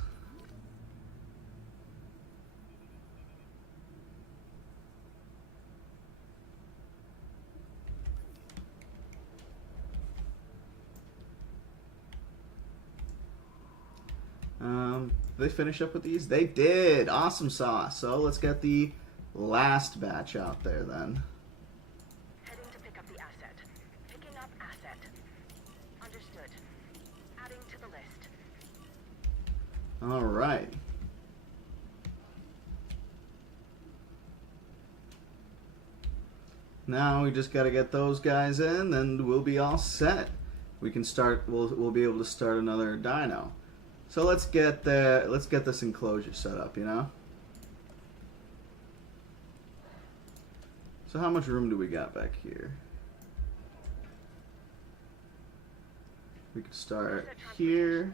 Did they finish up with these? They did! Awesome sauce. So let's get the last batch out there then. Heading to pick up the asset. Picking up asset. Understood. Adding to the list. Alright. Now we just got to get those guys in, and we'll be all set. We can start. We'll be able to start another dino. So let's get this enclosure set up. You know. So how much room do we got back here? We could start here.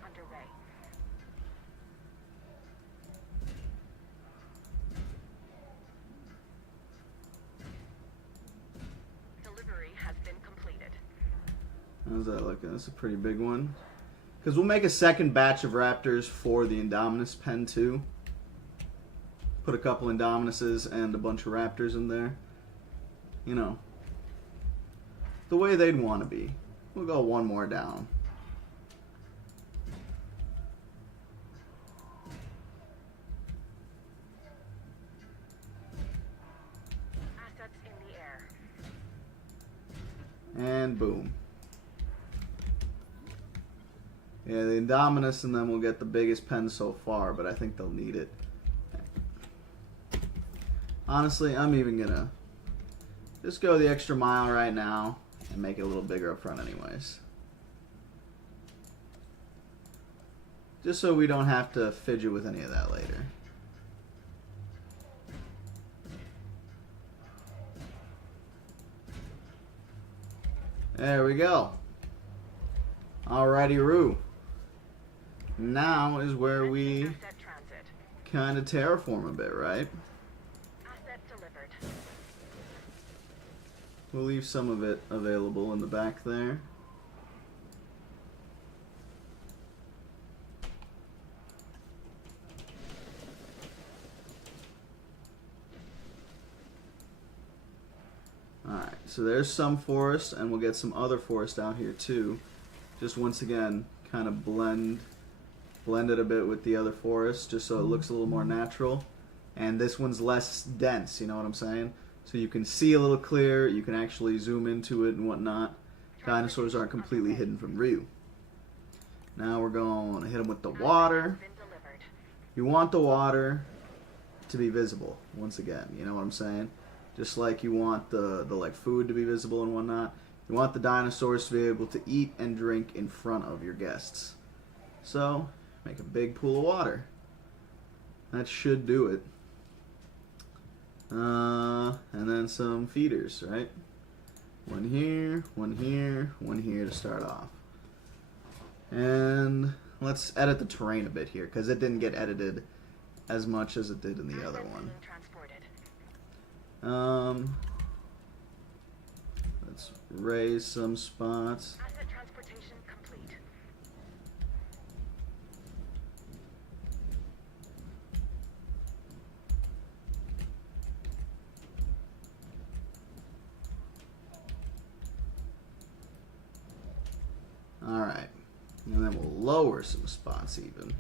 Delivery has been completed. How's that looking? That's a pretty big one. Because we'll make a second batch of raptors for the Indominus pen too. Put a couple Indominuses and a bunch of raptors in there. You know, the way they'd want to be. We'll go one more down. Assets in the air. And boom. Yeah, the Indominus and then we'll get the biggest pen so far, but I think they'll need it. Honestly, I'm even gonna just go the extra mile right now and make it a little bigger up front anyways. Just so we don't have to fidget with any of that later. There we go. Alrighty, Roo. Now is where we Asset transit. kind of terraform a bit, right? Asset delivered. We'll leave some of it available in the back there. Alright, so there's some forest, and we'll get some other forest out here too. Just once again, kind of blend it a bit with the other forest, just so it looks a little more natural. And this one's less dense, you know what I'm saying? So you can see a little clearer, you can actually zoom into it and whatnot. Dinosaurs aren't completely hidden from view. Now we're going to hit them with the water. Been delivered. You want the water to be visible, once again, you know what I'm saying? Just like you want the like food to be visible and whatnot. You want the dinosaurs to be able to eat and drink in front of your guests. So, make a big pool of water. That should do it. And then some feeders, right? One here, one here, one here to start off. And let's edit the terrain a bit here, because it didn't get edited as much as it did in the other Assets one. being transported. Let's raise some spots. Asset transportation complete. Alright. And then we'll lower some spots even.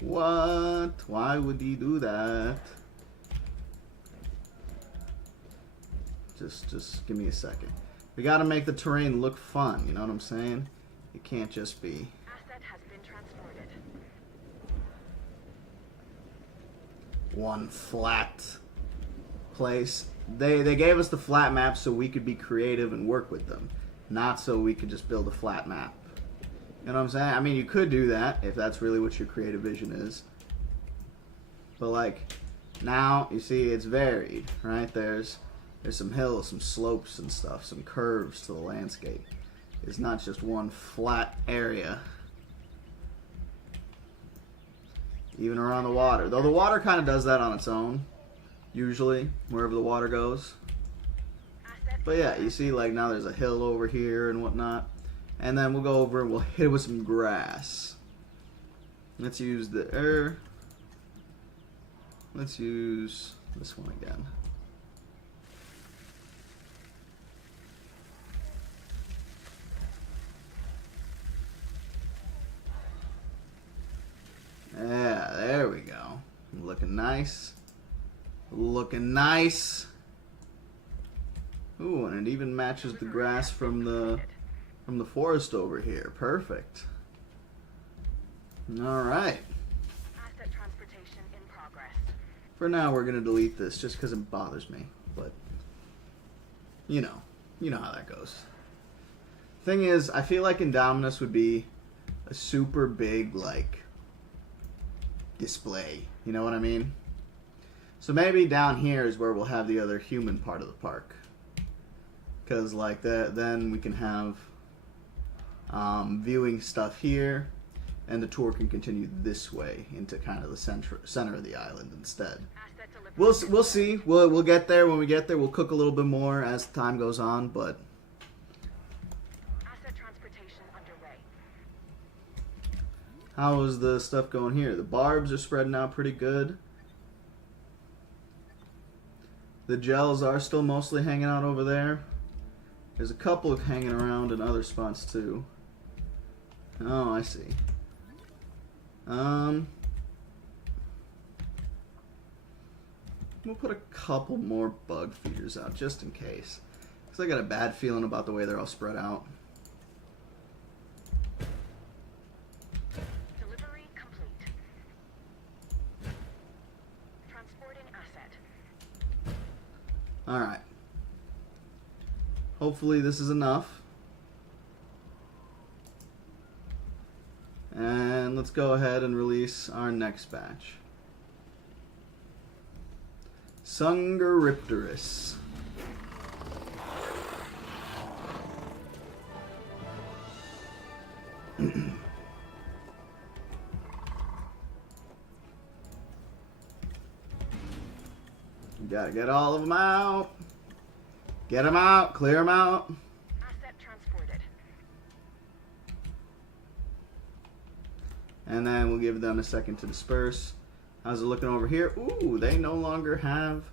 What? Why would he do that? Just give me a second. We gotta make the terrain look fun, you know what I'm saying? It can't just be Asset has been transported. one flat place. They gave us the flat map so we could be creative and work with them, not so we could just build a flat map. You know what I'm saying? I mean, you could do that if that's really what your creative vision is. But like, now you see it's varied, right? There's some hills, some slopes and stuff, some curves to the landscape. It's not just one flat area. Even around the water. Though the water kind of does that on its own, usually, wherever the water goes. Asset But yeah, you see like now there's a hill over here and whatnot. And then we'll go over and we'll hit it with some grass. Let's use the let's use this one again. Yeah, there we go. Looking nice. Looking nice. Ooh, and it even matches the grass from the forest over here. Perfect. Alright. Asset transportation in progress. For now, we're going to delete this just because it bothers me. But You know how that goes. Thing is, I feel like Indominus would be a super big, like, display. You know what I mean? So maybe down here is where we'll have the other human part of the park. Because, like, then we can have viewing stuff here, and the tour can continue this way into kind of the center of the island instead. We'll see. We'll get there. When we get there, we'll cook a little bit more as time goes on, but... Asset transportation underway. How is the stuff going here? The barbs are spreading out pretty good. The gels are still mostly hanging out over there. There's a couple hanging around in other spots too. Oh, I see. We'll put a couple more bug feeders out just in case. Because I got a bad feeling about the way they're all spread out. Delivery complete. Transporting asset. Alright. Hopefully this is enough. And let's go ahead and release our next batch. Sungaripterus. Gotta get all of them out. Get them out. Clear them out. Asset transported. And then we'll give them a second to disperse. How's it looking over here? Ooh, they no longer have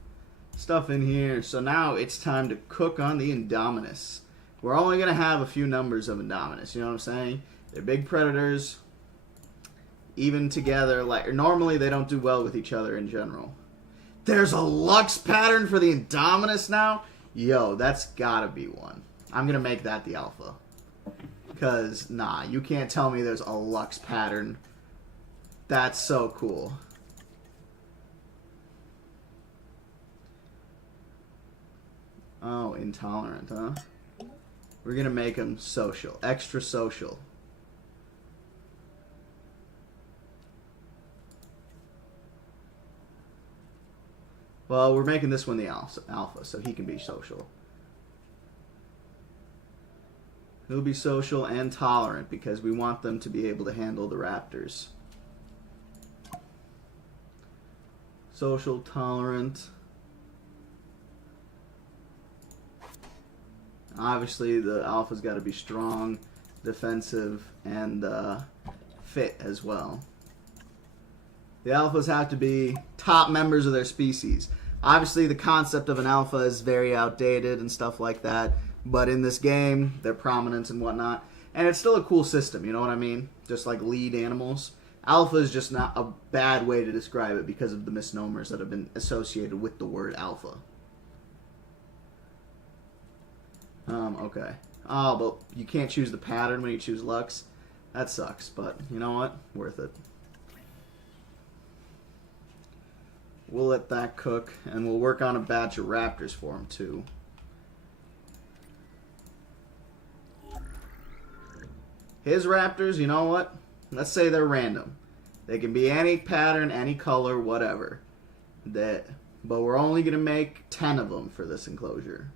stuff in here. So now it's time to cook on the Indominus. We're only going to have a few numbers of Indominus. You know what I'm saying? They're big predators. Even together, like normally they don't do well with each other in general. There's a Lux pattern for the Indominus now? Yo, that's gotta be one. I'm going to make that the alpha. Because, nah, you can't tell me there's a Lux pattern. That's so cool. Oh, intolerant, huh? We're gonna make him social. Extra social. Well, we're making this one the alpha, so he can be social. He'll be social and tolerant because we want them to be able to handle the raptors. Social, tolerant. Obviously, the alpha's got to be strong, defensive, and fit as well. The alphas have to be top members of their species. Obviously, the concept of an alpha is very outdated and stuff like that, but in this game, their prominence and whatnot, and it's still a cool system, you know what I mean? Just like lead animals. Alpha is just not a bad way to describe it because of the misnomers that have been associated with the word alpha. Okay. Oh, but you can't choose the pattern when you choose Lux. That sucks, but you know what? Worth it. We'll let that cook, and we'll work on a batch of raptors for him, too. His raptors, you know what? Let's say they're random. They can be any pattern, any color, whatever. But we're only going to make 10 of them for this enclosure.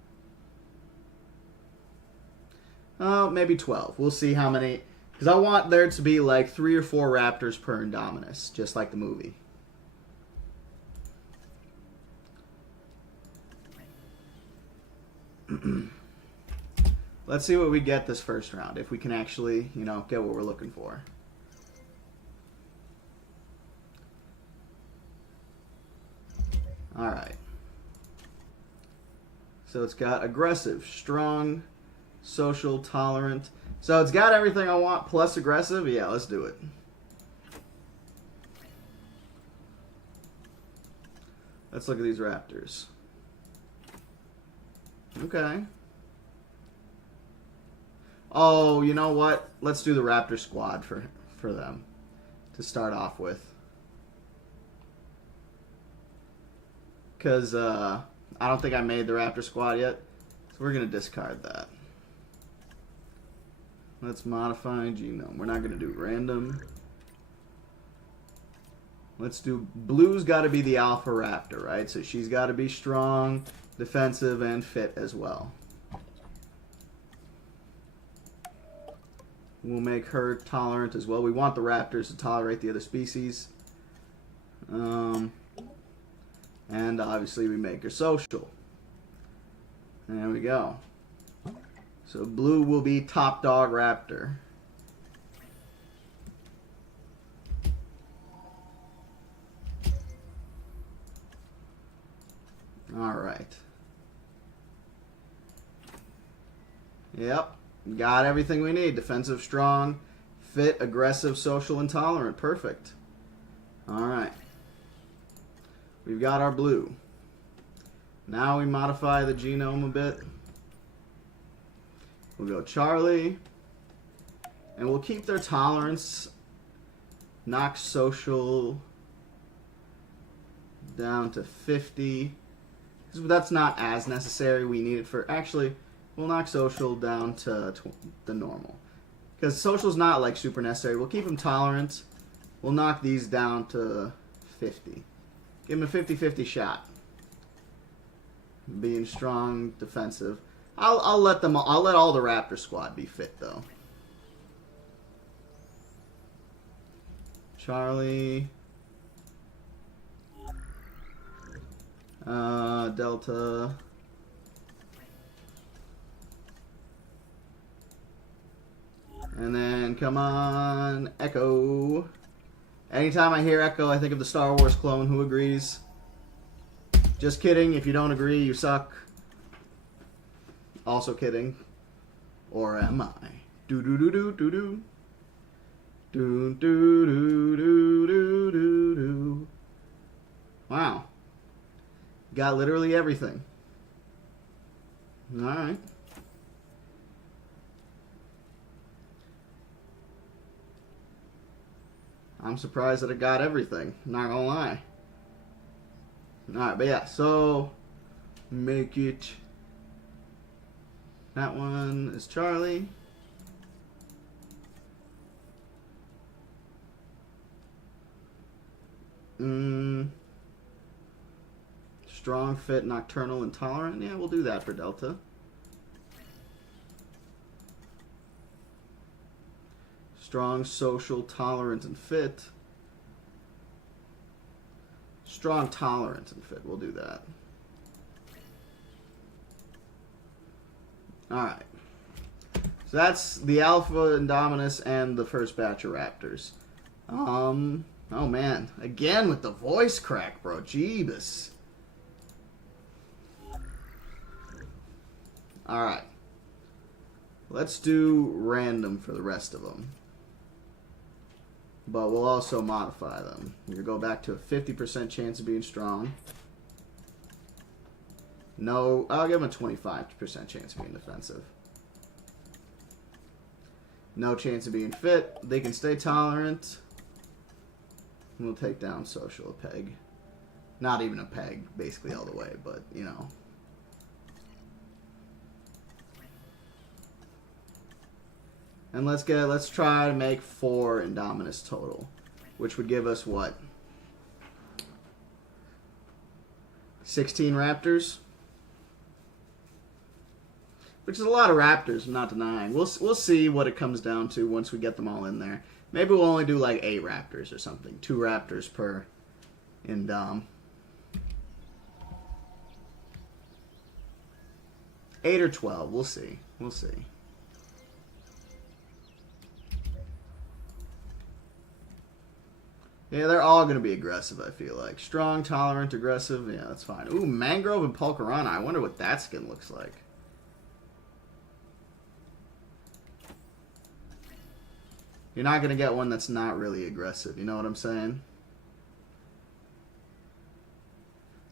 Oh, maybe 12. We'll see how many. Because I want there to be like 3 or 4 raptors per Indominus, just like the movie. Let's see what we get this first round, if we can actually, you know, get what we're looking for. Alright. So it's got aggressive, strong, social, tolerant. So it's got everything I want plus aggressive. Yeah, let's do it. Let's look at these raptors. Okay. Oh, you know what? Let's do the raptor squad for them to start off with. Because I don't think I made the raptor squad yet. So We're going to discard that. Let's modify genome. We're not going to do random. Let's do... Blue's got to be the alpha raptor, right? So she's got to be strong, defensive, and fit as well. We'll make her tolerant as well. We want the raptors to tolerate the other species. And obviously we make her social. There we go. So blue will be top dog raptor. Alright. Yep. Got everything we need. Defensive, strong, fit, aggressive, social, and tolerant. Perfect. Alright. We've got our blue. Now we modify the genome a bit. We'll go Charlie. And we'll keep their tolerance. Knock social down to 50. That's not as necessary. We need it for... Actually, we'll knock social down to the normal. Because social's not like super necessary. We'll keep them tolerant. We'll knock these down to 50. Give them a 50-50 shot. Being strong, defensive. I'll let all the Raptor squad be fit though. Charlie. Delta. And then, come on, Echo. Anytime I hear Echo, I think of the Star Wars clone. Who agrees? Just kidding. If you don't agree, you suck. Also kidding. Or am I? Do-do-do-do-do-do. Do-do-do-do-do-do-do. Wow. Got literally everything. Alright. I'm surprised that it got everything. Not gonna lie. Alright, but yeah, so make it. That one is Charlie. Strong, fit, nocturnal, and tolerant. Yeah, we'll do that for Delta. Strong, social, tolerant, and fit. Strong, tolerant, and fit. We'll do that. Alright. So that's the Alpha Indominus and the first batch of Raptors. Oh man. Again with the voice crack, bro. Jeebus. Alright. Let's do random for the rest of them. But we'll also modify them. We'll go back to a 50% chance of being strong. No, I'll give them a 25% chance of being defensive. No chance of being fit. They can stay tolerant. We'll take down social a peg. Not even a peg, basically all the way, but you know. And let's try to make 4 Indominus total, which would give us what? 16 Raptors? Which is a lot of Raptors, I'm not denying. We'll see what it comes down to once we get them all in there. Maybe we'll only do like 8 Raptors or something. 2 Raptors per Indom. 8 or 12, we'll see. We'll see. Yeah, they're all going to be aggressive, I feel like. Strong, tolerant, aggressive. Yeah, that's fine. Ooh, Mangrove and Pulcarana. I wonder what that skin looks like. You're not going to get one that's not really aggressive. You know what I'm saying?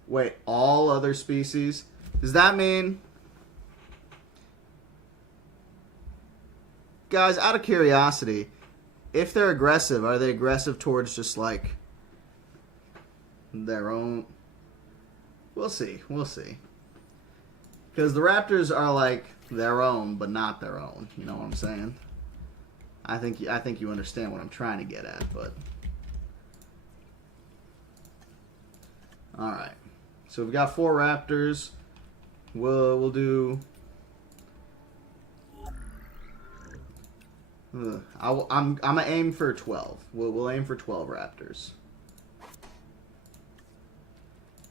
Wait, all other species? Does that mean... Guys, out of curiosity... If they're aggressive, are they aggressive towards just like their own? We'll see. We'll see. Because the raptors are like their own, but not their own. You know what I'm saying? I think you understand what I'm trying to get at, but... Alright. So we've got 4 raptors. We'll do... I'm gonna aim for 12. We'll aim for 12 raptors.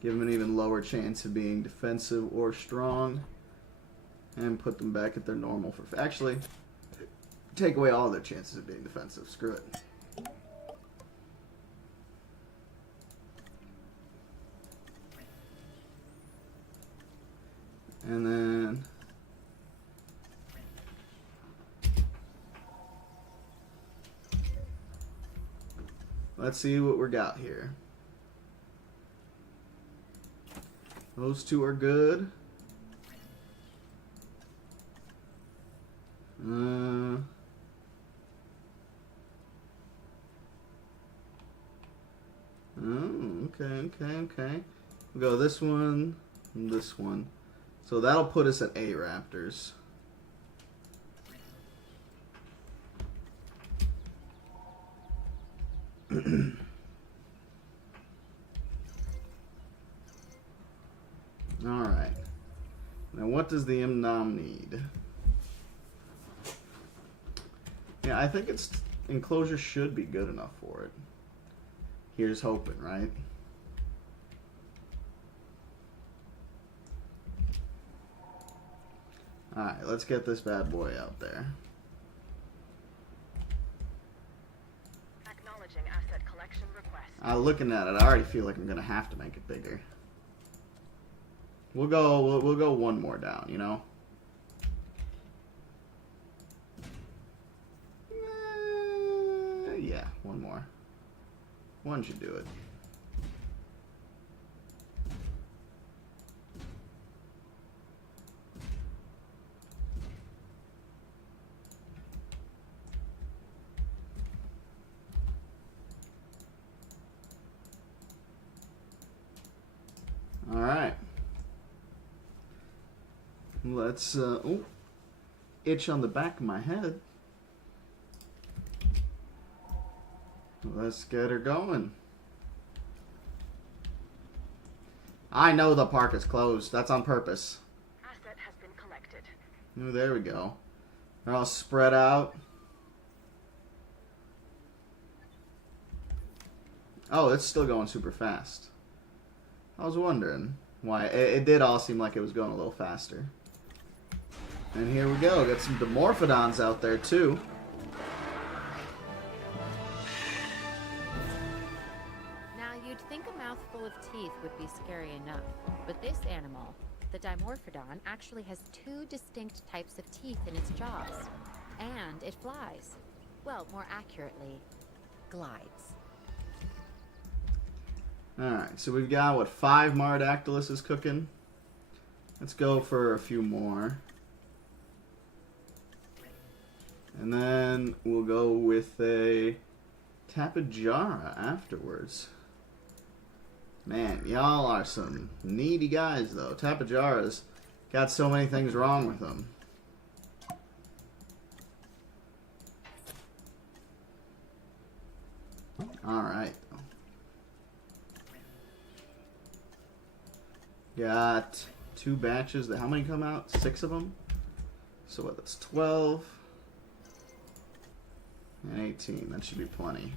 Give them an even lower chance of being defensive or strong. And put them back at their normal for... Actually, take away all their chances of being defensive. Screw it. And then... let's see what we got here. Those 2 are good. Oh, okay. We'll go this one and this one. So that'll put us at 8 raptors. Alright. Now what does the Indom need? Yeah, I think its enclosure should be good enough for it. Here's hoping, right? Alright, let's get this bad boy out there. Acknowledging asset collection request. Looking at it, I already feel like I'm gonna have to make it bigger. We'll go one more down, you know? Yeah, one more. One should do it. All right. Let's itch on the back of my head. Let's get her going. I know the park is closed. That's on purpose. Asset has been collected. Oh, there we go. They're all spread out. Oh, it's still going super fast. I was wondering why. It did all seem like it was going a little faster. And here we go. Got some Dimorphodons out there, too. Now, you'd think a mouthful of teeth would be scary enough, but this animal, the Dimorphodon, actually has 2 distinct types of teeth in its jaws. And it flies. Well, more accurately, glides. Alright, so we've got, what, 5 Marodactyluses cooking? Let's go for a few more. And then we'll go with a Tapejara afterwards. Man, y'all are some needy guys, though. Tapejara's got so many things wrong with them. Alright. Got 2 batches. How many come out? 6 of them? So what, that's 12. And 18. That should be plenty.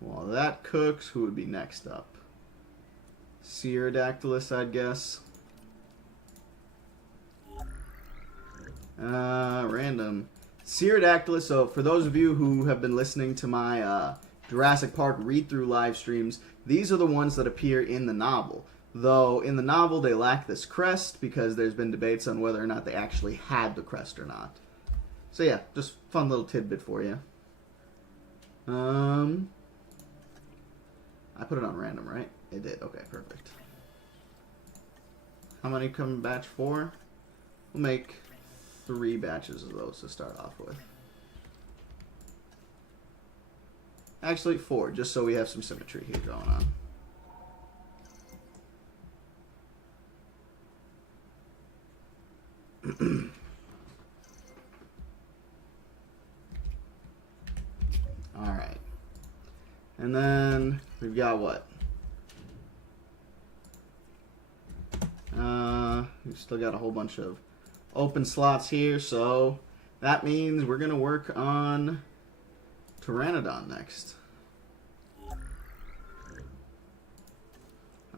While that cooks, who would be next up? Cerodactylus, I'd guess. Random. Cerodactylus, so for those of you who have been listening to my Jurassic Park read-through live streams, these are the ones that appear in the novel. Though in the novel they lack this crest because there's been debates on whether or not they actually had the crest or not. So yeah, just fun little tidbit for you. I put it on random, right? It did. Okay, perfect. How many come in batch 4? We'll make 3 batches of those to start off with. Actually, 4, just so we have some symmetry here going on. Alright. And then we've got what? We've still got a whole bunch of open slots here, so that means we're going to work on Pteranodon next.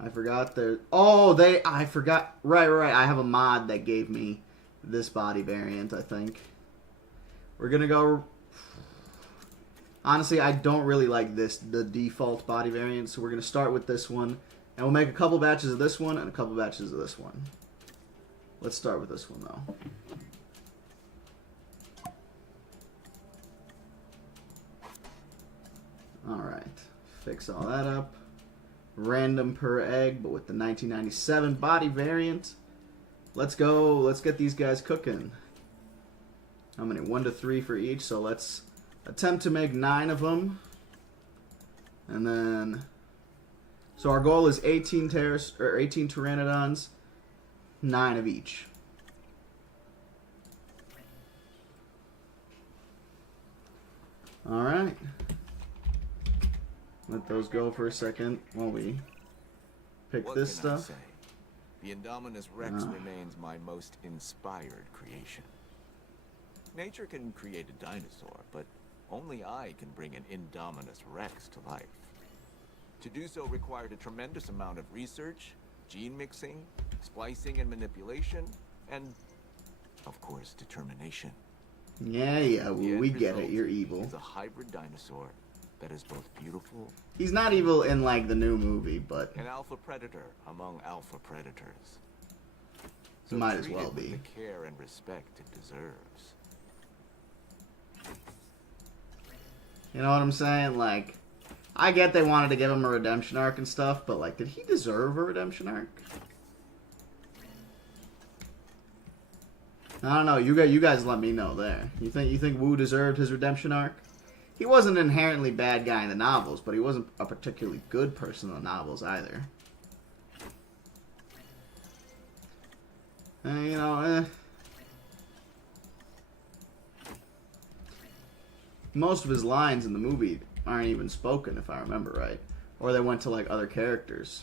I forgot there. Oh, I forgot. Right. I have a mod that gave me this body variant, I think. We're going to go. Honestly, I don't really like the default body variant, so we're going to start with this one. And we'll make a couple batches of this one and a couple batches of this one. Let's start with this one, though. Alright. Fix all that up. Random per egg, but with the 1997 body variant. Let's go. Let's get these guys cooking. How many? 1 to 3 for each, so let's attempt to make 9 of them. And then... So our goal is 18 pteranodons, 9 of each. All right. Let those go for a second while we pick this stuff. The Indominus Rex remains my most inspired creation. Nature can create a dinosaur, but only I can bring an Indominus Rex to life. To do so required a tremendous amount of research, gene mixing, splicing and manipulation, and, of course, determination. Yeah, we get it. You're evil. It's a hybrid dinosaur that is both beautiful. He's not evil in, like, the new movie, but... An alpha predator among alpha predators. So might as well treat it be. with the care and respect it deserves. You know what I'm saying? Like... I get they wanted to give him a redemption arc and stuff, but, like, did he deserve a redemption arc? I don't know. You guys let me know there. You think Wu deserved his redemption arc? He wasn't an inherently bad guy in the novels, but he wasn't a particularly good person in the novels either. You know, most of his lines in the movie aren't even spoken, if I remember right. Or they went to, like, other characters.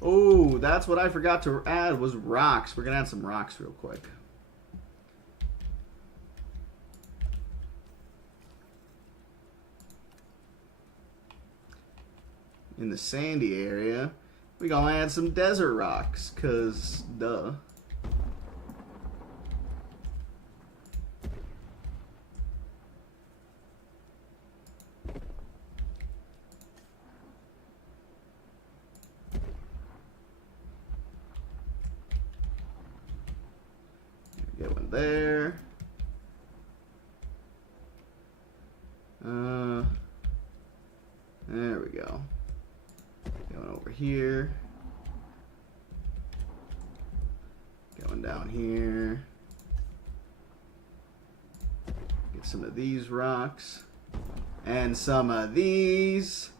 Oh, that's what I forgot to add, was rocks. We're going to add some rocks real quick. In the sandy area, we're going to add some desert rocks, because, duh. Get one there. There we go. Going over here. Going down here. Get some of these rocks. And some of these.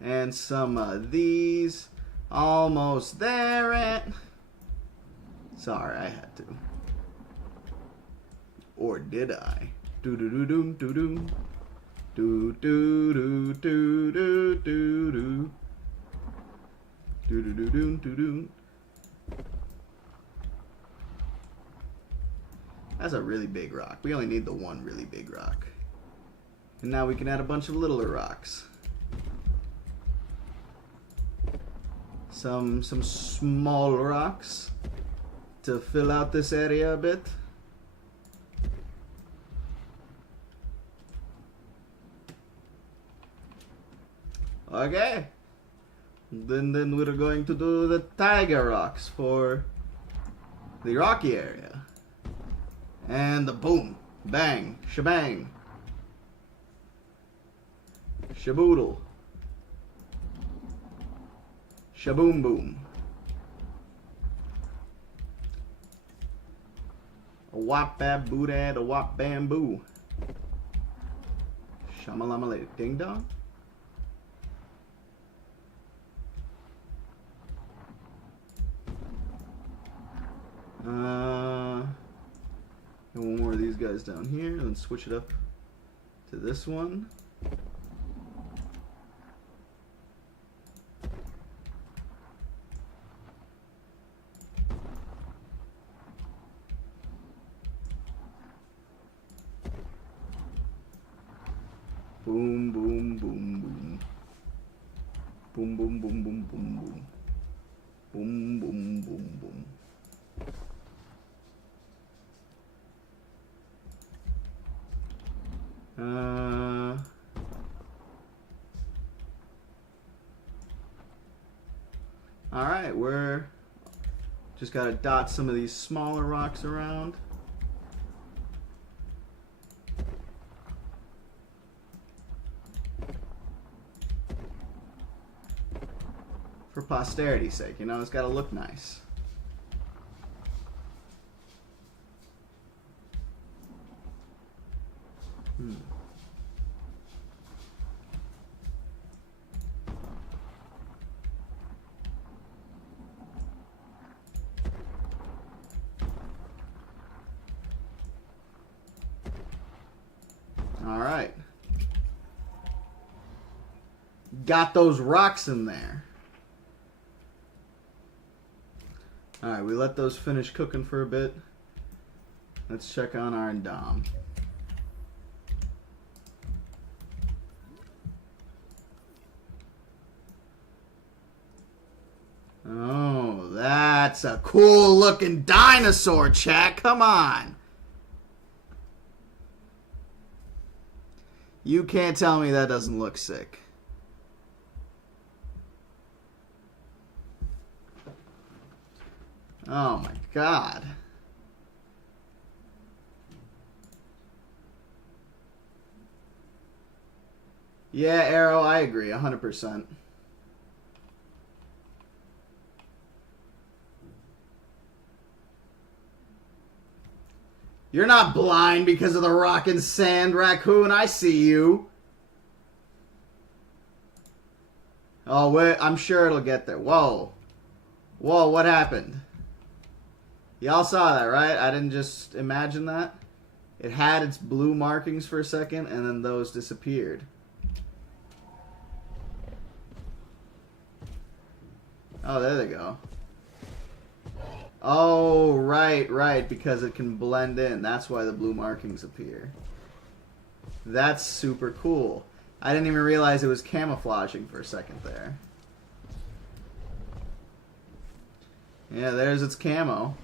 And some of these. Almost there at... Sorry, I had to. Or did I? Do do do do do do. Do do do do do do do. Do do do do do do. That's a really big rock. We only need the one really big rock. And now we can add a bunch of littler rocks. Some small rocks to fill out this area a bit. Okay. Then we're going to do the tiger rocks for the rocky area. And the boom, bang, shebang, shaboodle, shaboom boom. A wop bab boodad, a wop bamboo. Shamalama ding dong. And one more of these guys down here, and then switch it up to this one. Boom, boom, boom, boom. Boom, boom, boom, boom, boom, boom. Boom, boom, boom, boom. Alright, we're just gotta dot some of these smaller rocks around. For posterity's sake, you know, it's gotta look nice. All right. Got those rocks in there. All right, we let those finish cooking for a bit. Let's check on our Indom. Oh, that's a cool looking dinosaur, chat. Come on. You can't tell me that doesn't look sick. Oh my god. Yeah, Arrow, I agree, 100%. You're not blind because of the rock and sand, raccoon. I see you. Oh, wait, I'm sure it'll get there. Whoa. Whoa, what happened? Y'all saw that, right? I didn't just imagine that. It had its blue markings for a second, and then those disappeared. Oh, there they go. Oh, right, because it can blend in. That's why the blue markings appear. That's super cool. I didn't even realize it was camouflaging for a second there. Yeah, there's its camo.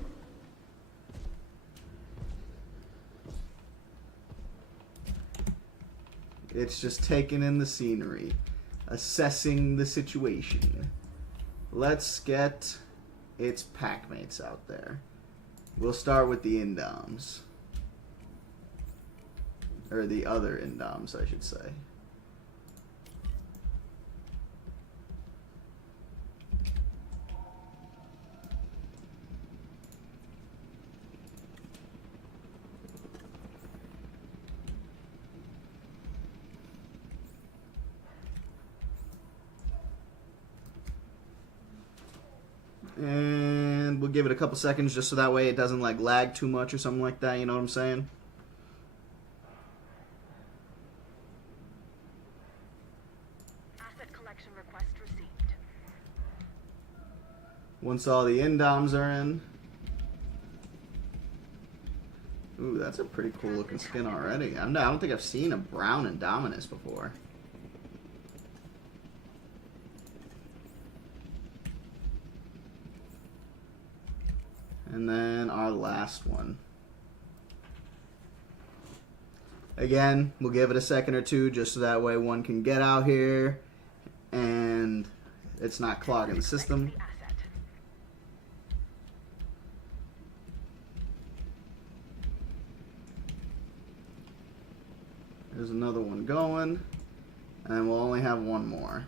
It's just taking in the scenery, assessing the situation. Let's get its packmates out there. We'll start with the Indoms. Or the other Indoms, I should say. And we'll give it a couple seconds just so that way it doesn't like lag too much or something like that, you know what I'm saying? Asset collection request received. Once all the Indoms are in. Ooh, that's a pretty cool looking skin already. I don't think I've seen a brown Indominus before. And then our last one. Again, we'll give it a second or two just so that way one can get out here and it's not clogging the system. The asset. There's another one going, and we'll only have one more.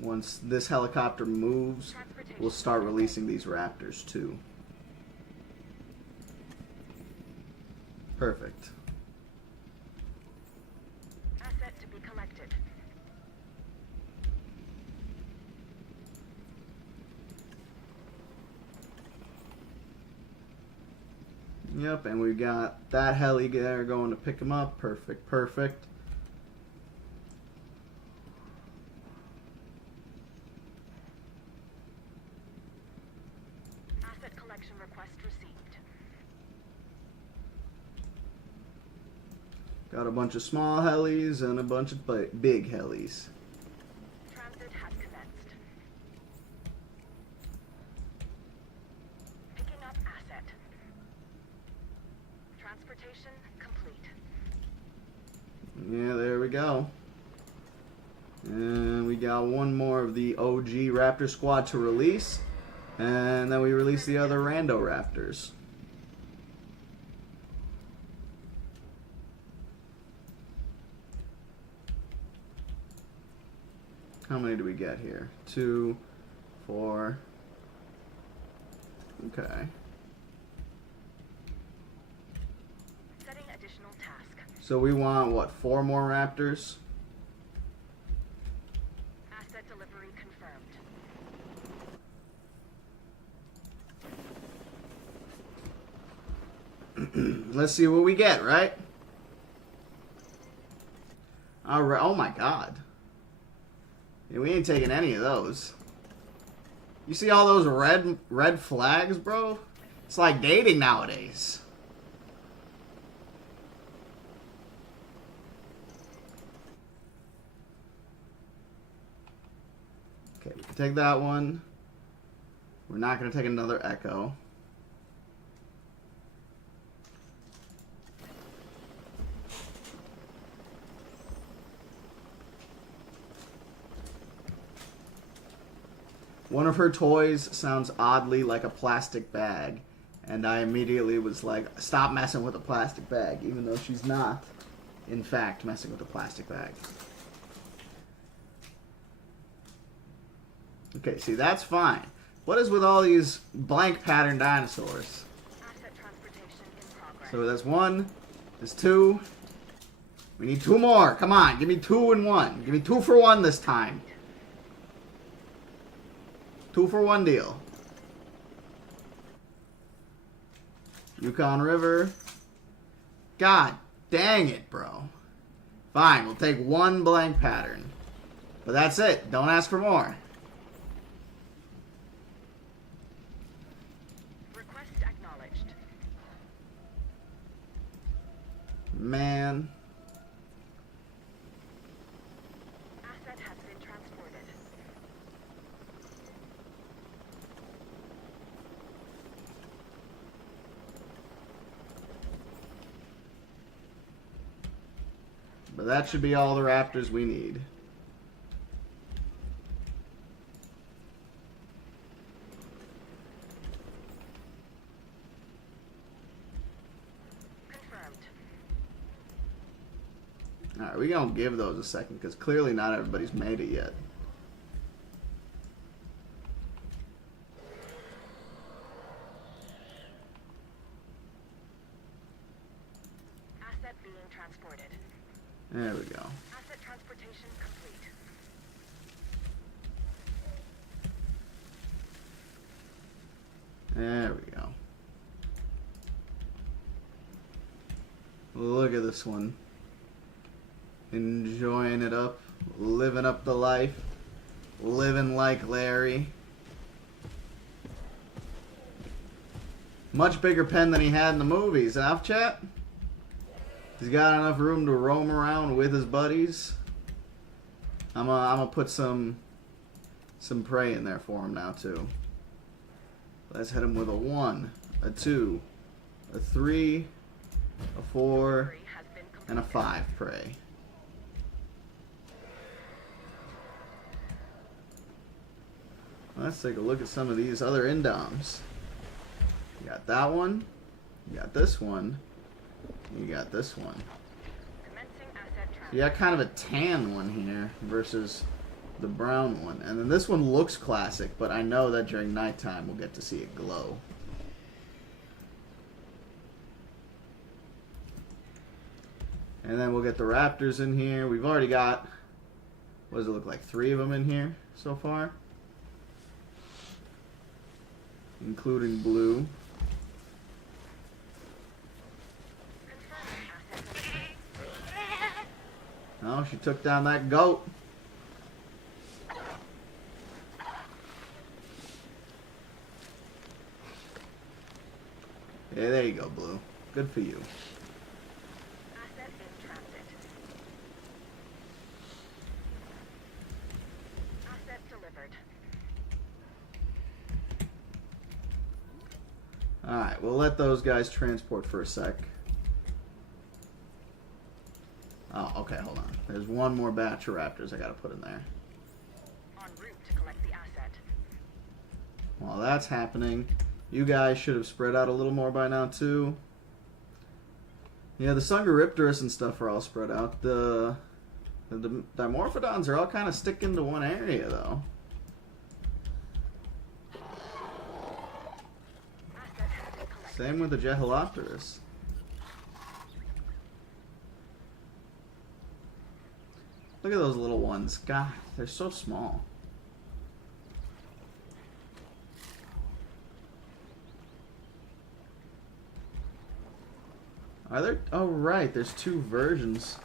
Once this helicopter moves, we'll start releasing these raptors too. Perfect. Asset to be collected. Yep, and we got that heli there going to pick him up. Perfect, perfect. Asset collection request received. Got a bunch of small helis and a bunch of big helis. Transit has commenced. Picking up asset. Transportation complete. Yeah, there we go. And we got one more of the OG Raptor squad to release. And then we release the other Rando Raptors. How many do we get here? 2, 4. Okay. Setting additional task. So we want, what, 4 more Raptors? Asset delivery confirmed. Let's see what we get, right? Alright, oh my god. Yeah, we ain't taking any of those. You see all those red flags, bro? It's like dating nowadays. Okay, we can take that one. We're not going to take another Echo. One of her toys sounds oddly like a plastic bag, and I immediately was like, stop messing with a plastic bag, even though she's not, in fact, messing with a plastic bag. Okay, see, that's fine. What is with all these blank pattern dinosaurs? Asset transportation in progress. So that's 1, there's 2. We need 2 more. Come on, give me 2 and 1. Give me 2 for 1 this time. 2 for 1 deal. Yukon River. God dang it, bro. Fine, we'll take 1 blank pattern. But that's it. Don't ask for more. Request acknowledged. Man. Asset has been transported. But that should be all the Raptors we need. Confirmed. Alright, we're going to give those a second, because clearly not everybody's made it yet. Asset being transported. There we go. Asset transportation complete. There we go. Look at this one. Enjoying it up. Living up the life. Living like Larry. Much bigger pen than he had in the movies, huh, chat? He's got enough room to roam around with his buddies. I'm gonna put some prey in there for him now too. Let's hit him with a 1, a 2, a 3, a 4, Delivery has been and a completed. 5 prey. Let's take a look at some of these other Indoms. You got that one. You got this one. You got this one. Commencing asset transfer. You got kind of a tan one here versus the brown one. And then this one looks classic, but I know that during nighttime we'll get to see it glow. And then we'll get the raptors in here. We've already got, what does it look like, 3 of them in here so far? Including Blue. Oh, she took down that goat. Yeah, there you go, Blue. Good for you. Asset in transit. Asset delivered. Alright, we'll let those guys transport for a sec. Oh, okay, hold on. There's one more batch of raptors I gotta put in there. En route to collect the asset. While that's happening, you guys should have spread out a little more by now, too. Yeah, the Sungaripterus and stuff are all spread out. The Dimorphodons are all kind of sticking to one area, though. Asset has been collected. Same with the Jeholopterus. Look at those little ones. God, they're so small. Are there? Oh, right. There's 2 versions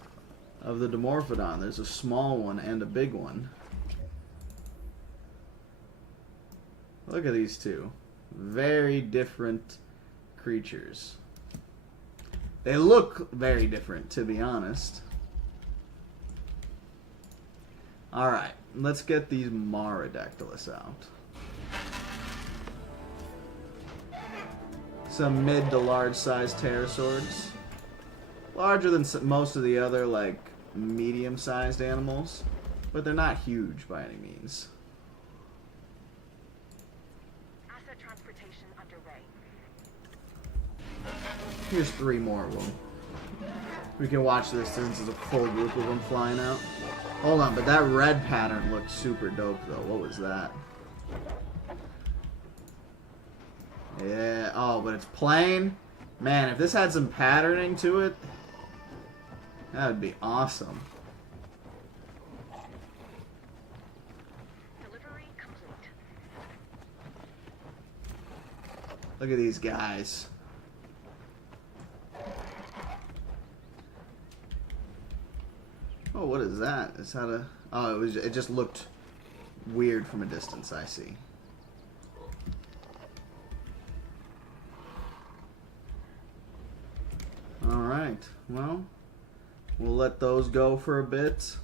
of the Dimorphodon. There's a small one and a big one. Look at these 2. Very different creatures. They look very different, to be honest. Alright, let's get these Marodactylus out. Some mid to large sized pterosaurs. Larger than most of the other, like, medium sized animals. But they're not huge by any means. Asset transportation underway. Here's 3 more of them. We can watch this since it's a full group of them flying out. Hold on, but that red pattern looked super dope, though. What was that? Yeah, oh, but it's plain? Man, if this had some patterning to it, that would be awesome. Delivery complete. Look at these guys. Oh, what is that? Is that a... Oh, it just looked weird from a distance, I see. Alright, well, we'll let those go for a bit.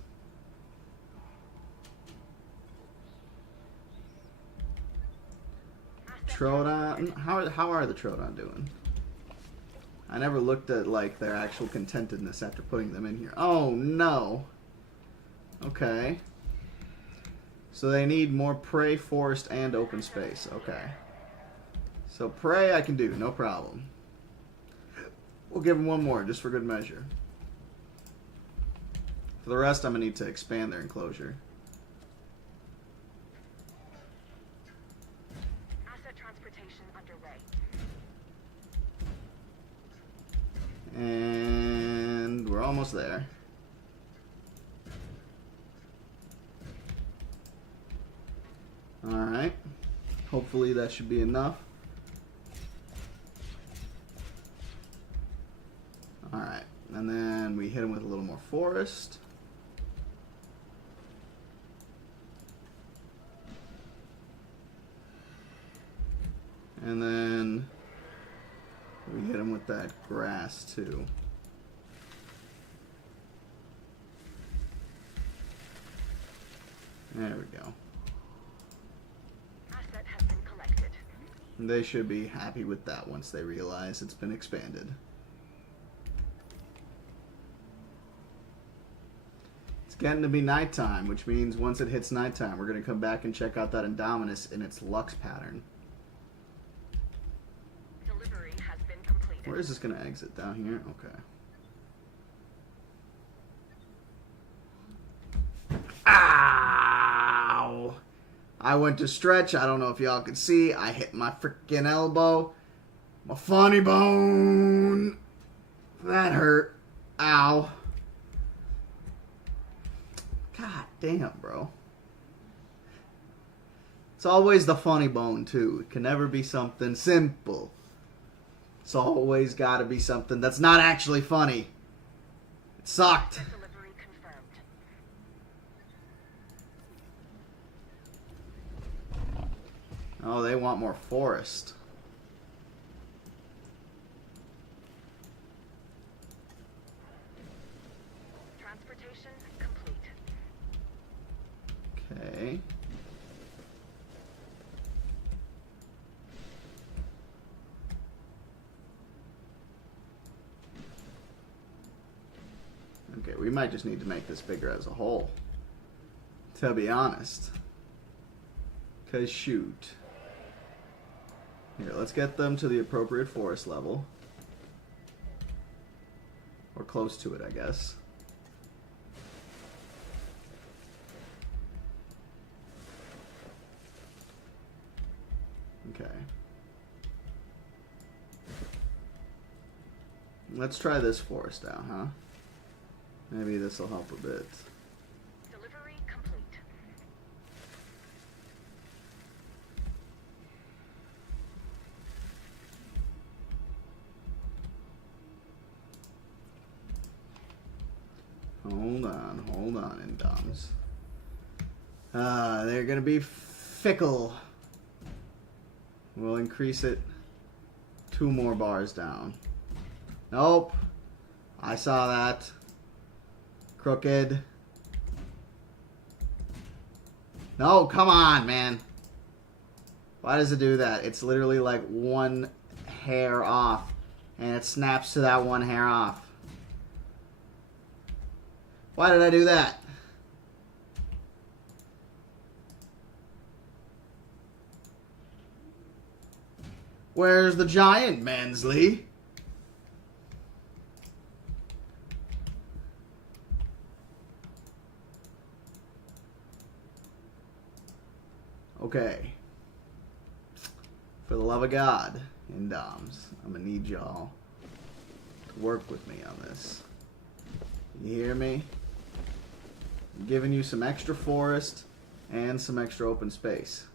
Troodon, how are the Troodon doing? I never looked at, like, their actual contentedness after putting them in here. Oh, no. Okay. So they need more prey, forest, and open space. Okay. So prey I can do, no problem. We'll give them one more, just for good measure. For the rest, I'm going to need to expand their enclosure. Asset transportation underway. And we're almost there. Alright. Hopefully that should be enough. Alright. And then we hit him with a little more forest. And then we hit him with that grass too. There we go. Asset has been collected. They should be happy with that once they realize it's been expanded. It's getting to be nighttime, which means once it hits nighttime, we're going to come back and check out that Indominus in its Lux pattern. Delivery has been completed. Where is this going to exit? Down here? Okay. Ow! I went to stretch. I don't know if y'all could see. I hit my freaking elbow. My funny bone. That hurt. Ow. God damn, bro. It's always the funny bone, too. It can never be something simple. It's always got to be something that's not actually funny. It sucked. Delivery confirmed. Oh, they want more forest. Transportation complete. Okay. Okay, we might just need to make this bigger as a whole. To be honest. Because shoot. Here, let's get them to the appropriate forest level. Or close to it, I guess. Okay. Let's try this forest out, huh? Maybe this will help a bit. Delivery complete. Hold on, Indoms. They're gonna be fickle. We'll increase it 2 more bars down. Nope. I saw that. Crooked. No, come on, man. Why does it do that? It's literally like 1 hair off. And it snaps to that 1 hair off. Why did I do that? Where's the giant, Mansley? Okay. For the love of God, Indoms, I'm gonna need y'all to work with me on this. You hear me? I'm giving you some extra forest and some extra open space.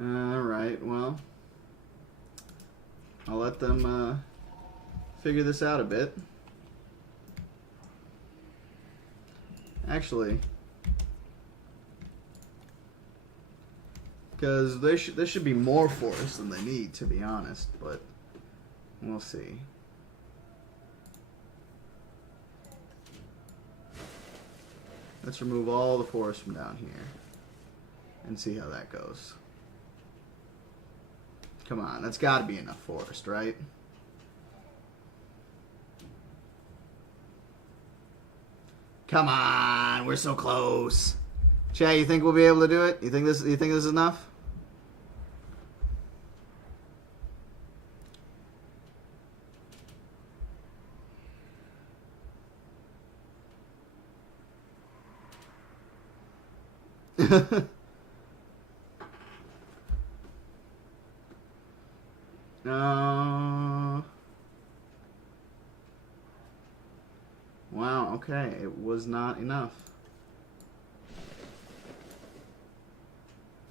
Alright, well, I'll let them figure this out a bit. Actually, because there should be more forest than they need, to be honest, but we'll see. Let's remove all the forest from down here and see how that goes. Come on, that's got to be enough forest, right? Come on, we're so close. Chad, you think we'll be able to do it? You think this is enough? Wow, okay, it was not enough.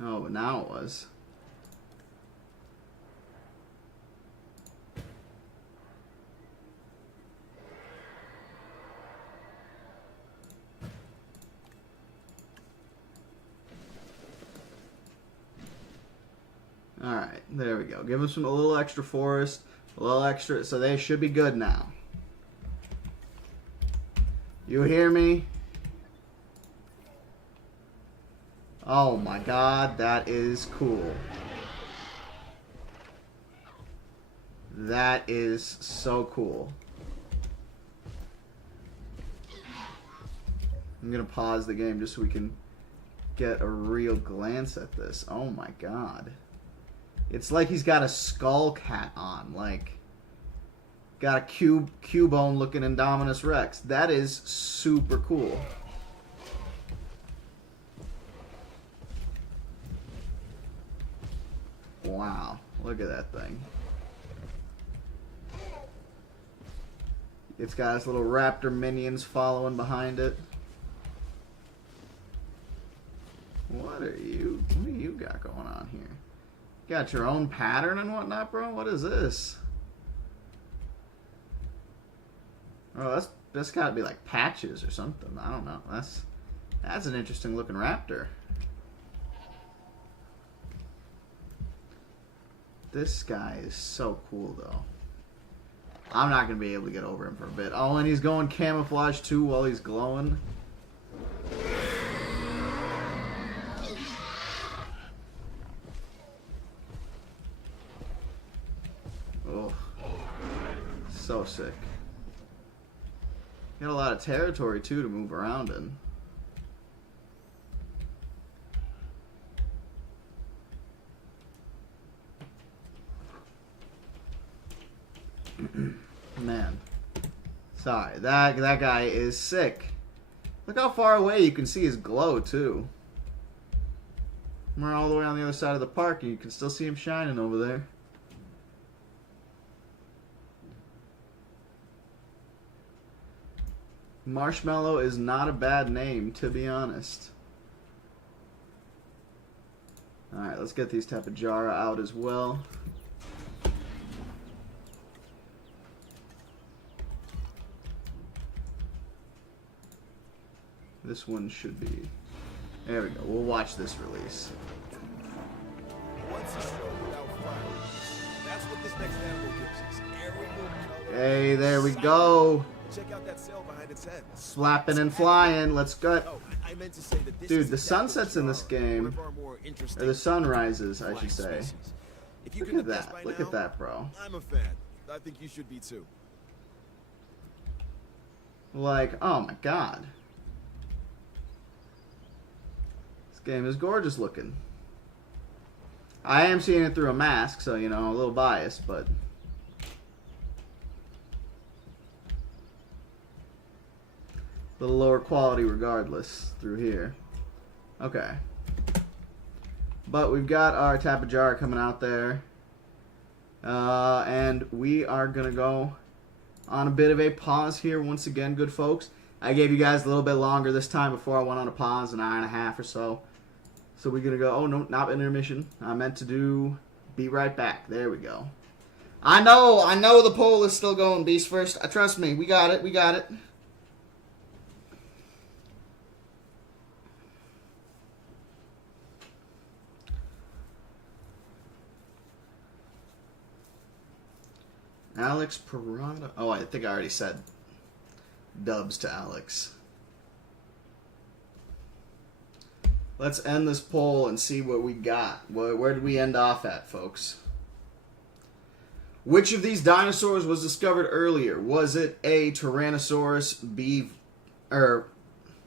Oh, but now it was. Alright, there we go. Give them a little extra forest, a little extra, so they should be good now. You hear me? Oh my god, that is cool. That is so cool. I'm going to pause the game just so we can get a real glance at this. Oh my god. It's like he's got a skull hat on. Like, got a Cubone looking Indominus Rex. That is super cool. Wow. Look at that thing. It's got its little raptor minions following behind it. What do you got going on here? Got your own pattern and whatnot, bro? What is this? Oh, that's gotta be like patches or something. I don't know. That's an interesting looking raptor. This guy is so cool though. I'm not gonna be able to get over him for a bit. Oh, and he's going camouflage too while he's glowing. Oh, so sick. Got a lot of territory too to move around in. Man, sorry, that guy is sick. Look how far away you can see his glow too. We're all the way on the other side of the park and you can still see him shining over there. Marshmallow is not a bad name, to be honest. Alright, let's get these Tapejara out as well. This one should be... There we go. We'll watch this release. Hey, there we go. Check out that sail behind its head. Slapping and flying. Let's go. Oh, I meant to say that this Dude, is the sunsets in this game, or the sunrises, I should say. If you Look at that. Look at that, bro. I'm a fan. I think you should be too. Like, oh my god. This game is gorgeous looking. I am seeing it through a mask, so, you know, a little biased, but... a little lower quality regardless through here. Okay. But we've got our Tapejara coming out there. And we are going to go on a bit of a pause here once again, good folks. I gave you guys a little bit longer this time before I went on a pause, an hour and a half or so. So we're going to go, oh no, not intermission. I meant to do be right back. There we go. I know the poll is still going, Beast first. Trust me, we got it, we got it. Alex Parada. Oh, I think I already said dubs to Alex. Let's end this poll and see what we got. Where did we end off at, folks? Which of these dinosaurs was discovered earlier? Was it A, Tyrannosaurus, B, or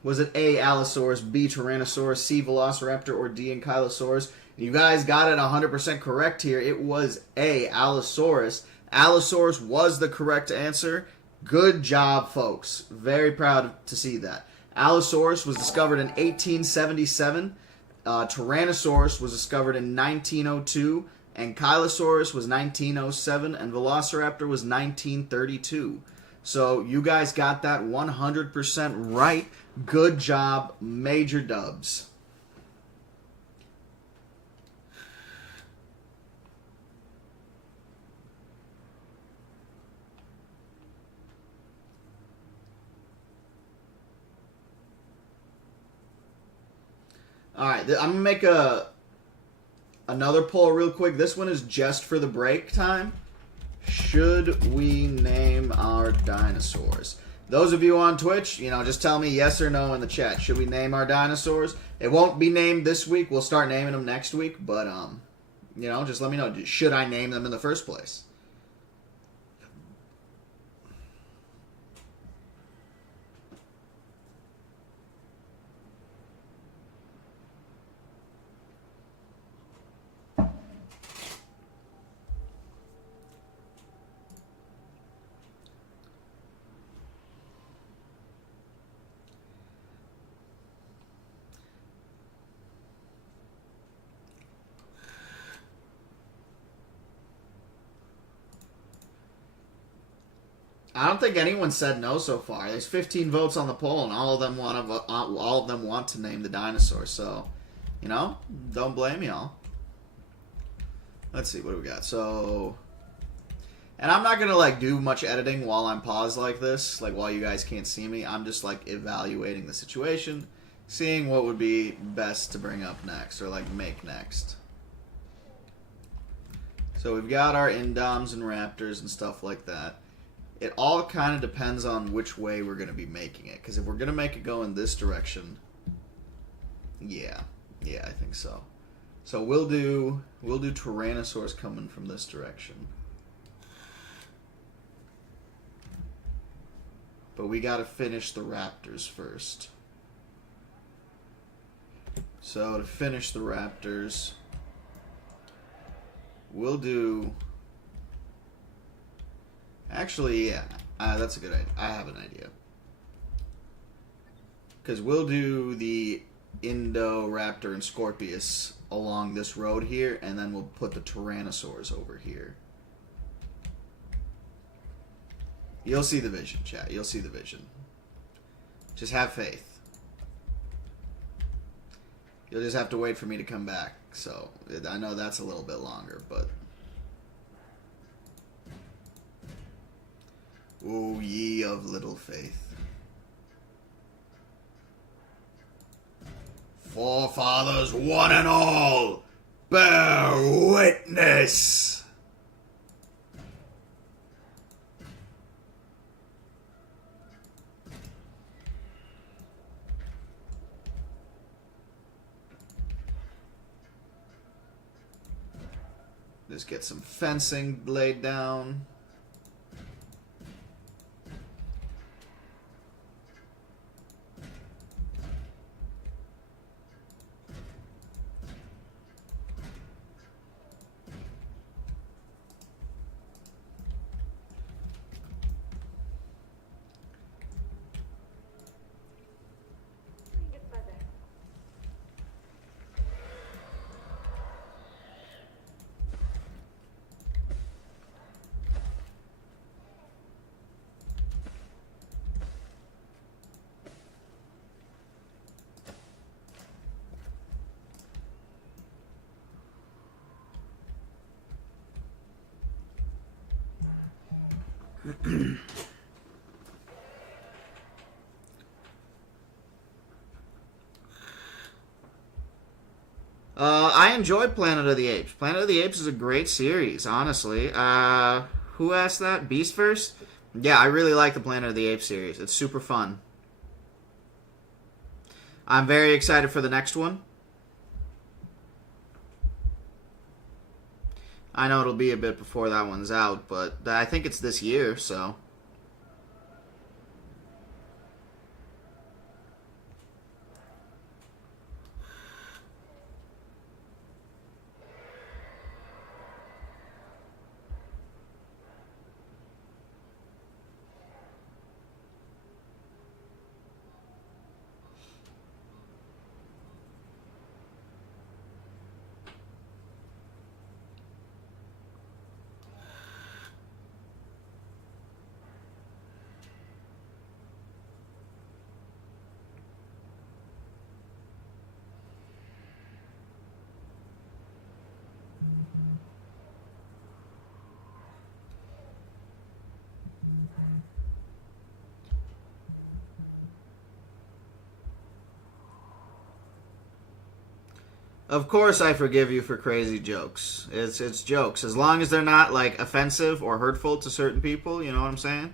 was it A, Allosaurus, B, Tyrannosaurus, C, Velociraptor, or D, Ankylosaurus? You guys got it 100% correct here. It was A, Allosaurus. Allosaurus was the correct answer. Good job, folks. Very proud to see that. Allosaurus was discovered in 1877. Tyrannosaurus was discovered in 1902. Ankylosaurus was 1907. And Velociraptor was 1932. So you guys got that 100% right. Good job. Major dubs. Alright, I'm going to make another poll real quick. This one is just for the break time. Should we name our dinosaurs? Those of you on Twitch, you know, just tell me yes or no in the chat. Should we name our dinosaurs? It won't be named this week. We'll start naming them next week. But, you know, just let me know. Should I name them in the first place? I don't think anyone said no so far. There's 15 votes on the poll, and all of them want to name the dinosaur. So, you know, don't blame y'all. Let's see, what do we got? So, and I'm not gonna like do much editing while I'm paused like this, like while you guys can't see me. I'm just like evaluating the situation, seeing what would be best to bring up next or like make next. So we've got our Indoms and Raptors and stuff like that. It all kind of depends on which way we're going to be making it. Because if we're going to make it go in this direction, yeah, I think so. So we'll do Tyrannosaurs coming from this direction. But we got to finish the Raptors first. So to finish the Raptors, we'll do... Actually, yeah, that's a good idea. I have an idea. Because we'll do the Indoraptor and Scorpius along this road here, and then we'll put the Tyrannosaurs over here. You'll see the vision, chat. You'll see the vision. Just have faith. You'll just have to wait for me to come back. So, I know that's a little bit longer, but... O ye of little faith. Forefathers one and all, bear witness. Just get some fencing laid down. I enjoyed Planet of the Apes. Planet of the Apes is a great series, honestly. Who asked that? Beast first? Yeah, I really like the Planet of the Apes series. It's super fun. I'm very excited for the next one. I know it'll be a bit before that one's out, but I think it's this year, so... Of course I forgive you for crazy jokes. It's jokes. As long as they're not, like, offensive or hurtful to certain people, you know what I'm saying?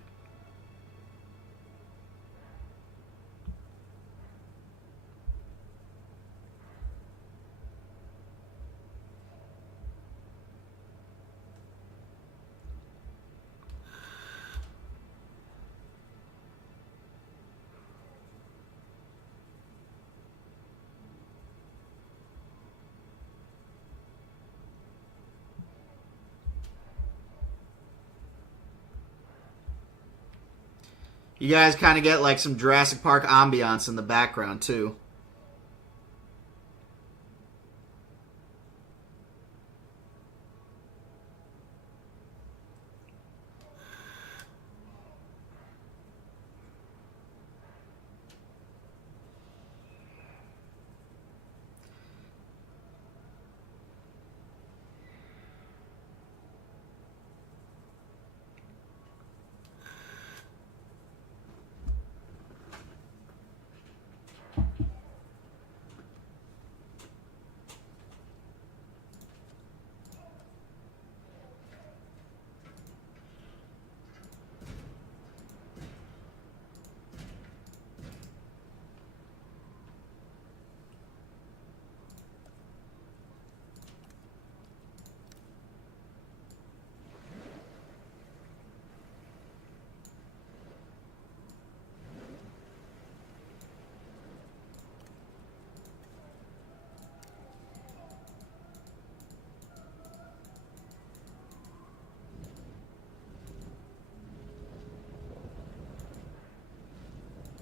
You guys kind of get like some Jurassic Park ambiance in the background too.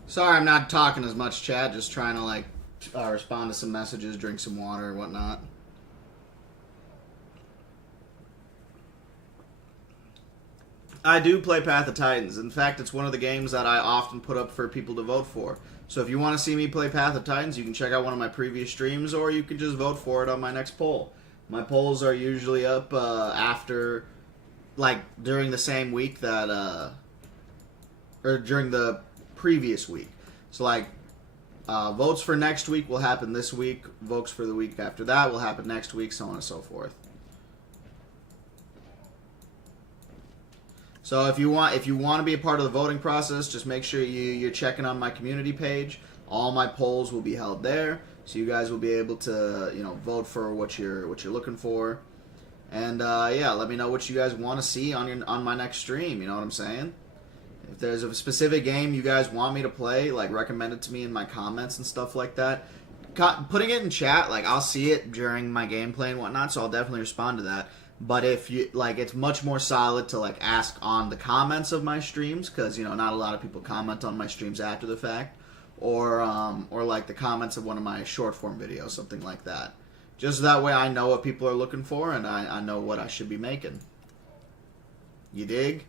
Sorry I'm not talking as much, chat. Just trying to, like, respond to some messages, drink some water, and whatnot. I do play Path of Titans. In fact, it's one of the games that I often put up for people to vote for. So if you want to see me play Path of Titans, you can check out one of my previous streams, or you can just vote for it on my next poll. My polls are usually up after, like, during the same week that, or during the previous week. So, like, votes for next week will happen this week. Votes for the week after that will happen next week, so on and so forth. So if you want to be a part of the voting process, just make sure you're checking on my community page. All my polls will be held there, so you guys will be able to vote for what you're looking for. And yeah, let me know what you guys want to see on my next stream. You know what I'm saying? If there's a specific game you guys want me to play, like, recommend it to me in my comments and stuff like that. Putting it in chat, like, I'll see it during my gameplay and whatnot, so I'll definitely respond to that. But if you, like, it's much more solid to, like, ask on the comments of my streams, because, not a lot of people comment on my streams after the fact, or like the comments of one of my short form videos, something like that. Just that way I know what people are looking for, and I know what I should be making. You dig?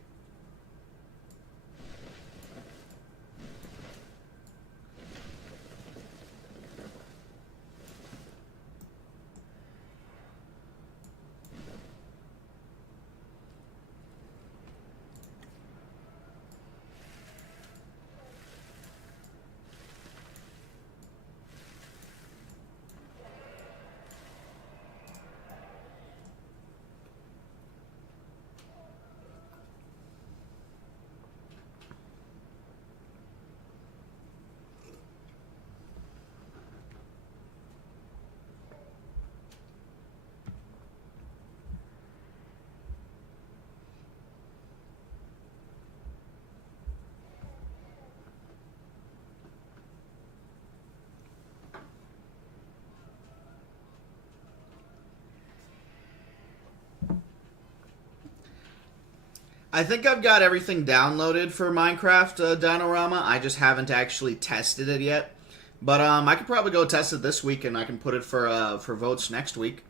I think I've got everything downloaded for Minecraft Dinorama. I just haven't actually tested it yet. But I could probably go test it this week, and I can put it for votes next week.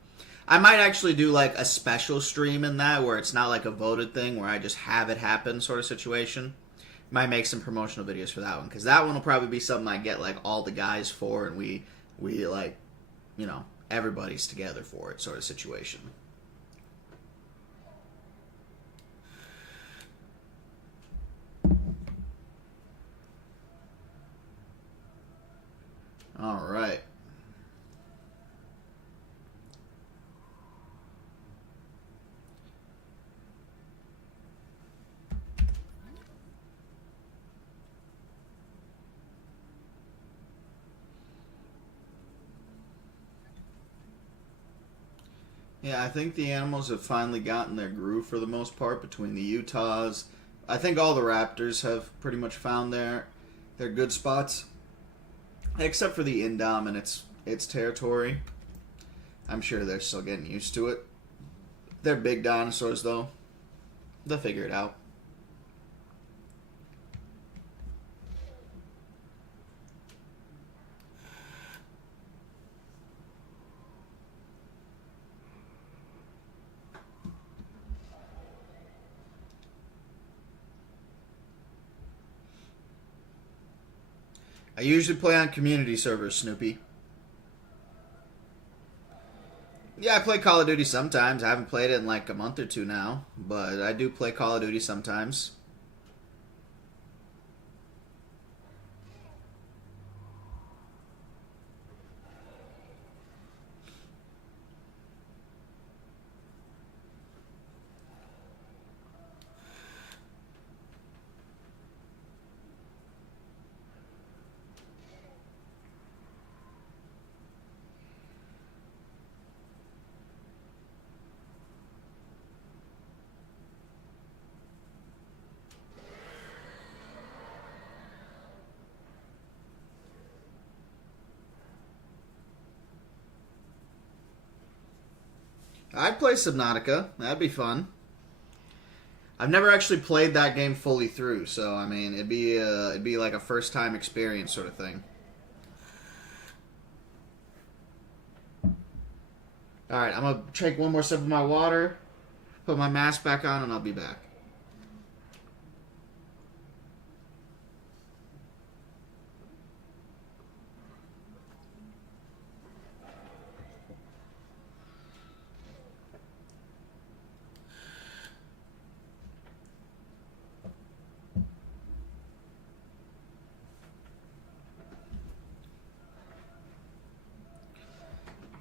I might actually do, like, a special stream in that, where it's not like a voted thing, where I just have it happen sort of situation. Might make some promotional videos for that one, because that one will probably be something I get, like, all the guys for, and we like, everybody's together for it sort of situation. All right. Yeah, I think the animals have finally gotten their groove for the most part between the Utahs. I think all the Raptors have pretty much found their good spots. Except for the Indom and its territory. I'm sure they're still getting used to it. They're big dinosaurs, though. They'll figure it out. I usually play on community servers, Snoopy. Yeah, I play Call of Duty sometimes. I haven't played it in like a month or two now, but I do play Call of Duty sometimes. I'd play Subnautica. That'd be fun. I've never actually played that game fully through, so I mean, it'd be like a first time experience sort of thing. All right, I'm gonna take one more sip of my water, put my mask back on, and I'll be back.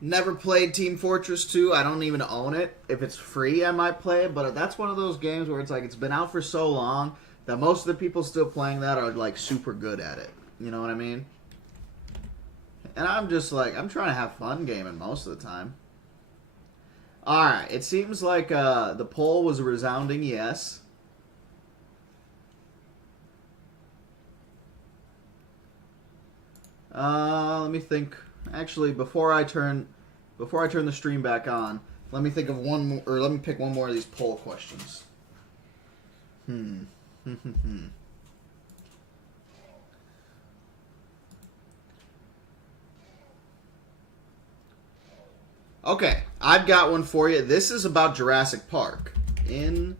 Never played Team Fortress 2. I don't even own it. If it's free, I might play it, but that's one of those games where it's like it's been out for so long that most of the people still playing that are like super good at it. You know what I mean? And I'm just like, I'm trying to have fun gaming most of the time. Alright, it seems like the poll was a resounding yes. Let me think. Actually, before I turn the stream back on, let me think of one more, or let me pick one more of these poll questions. Okay, I've got one for you. This is about Jurassic Park. In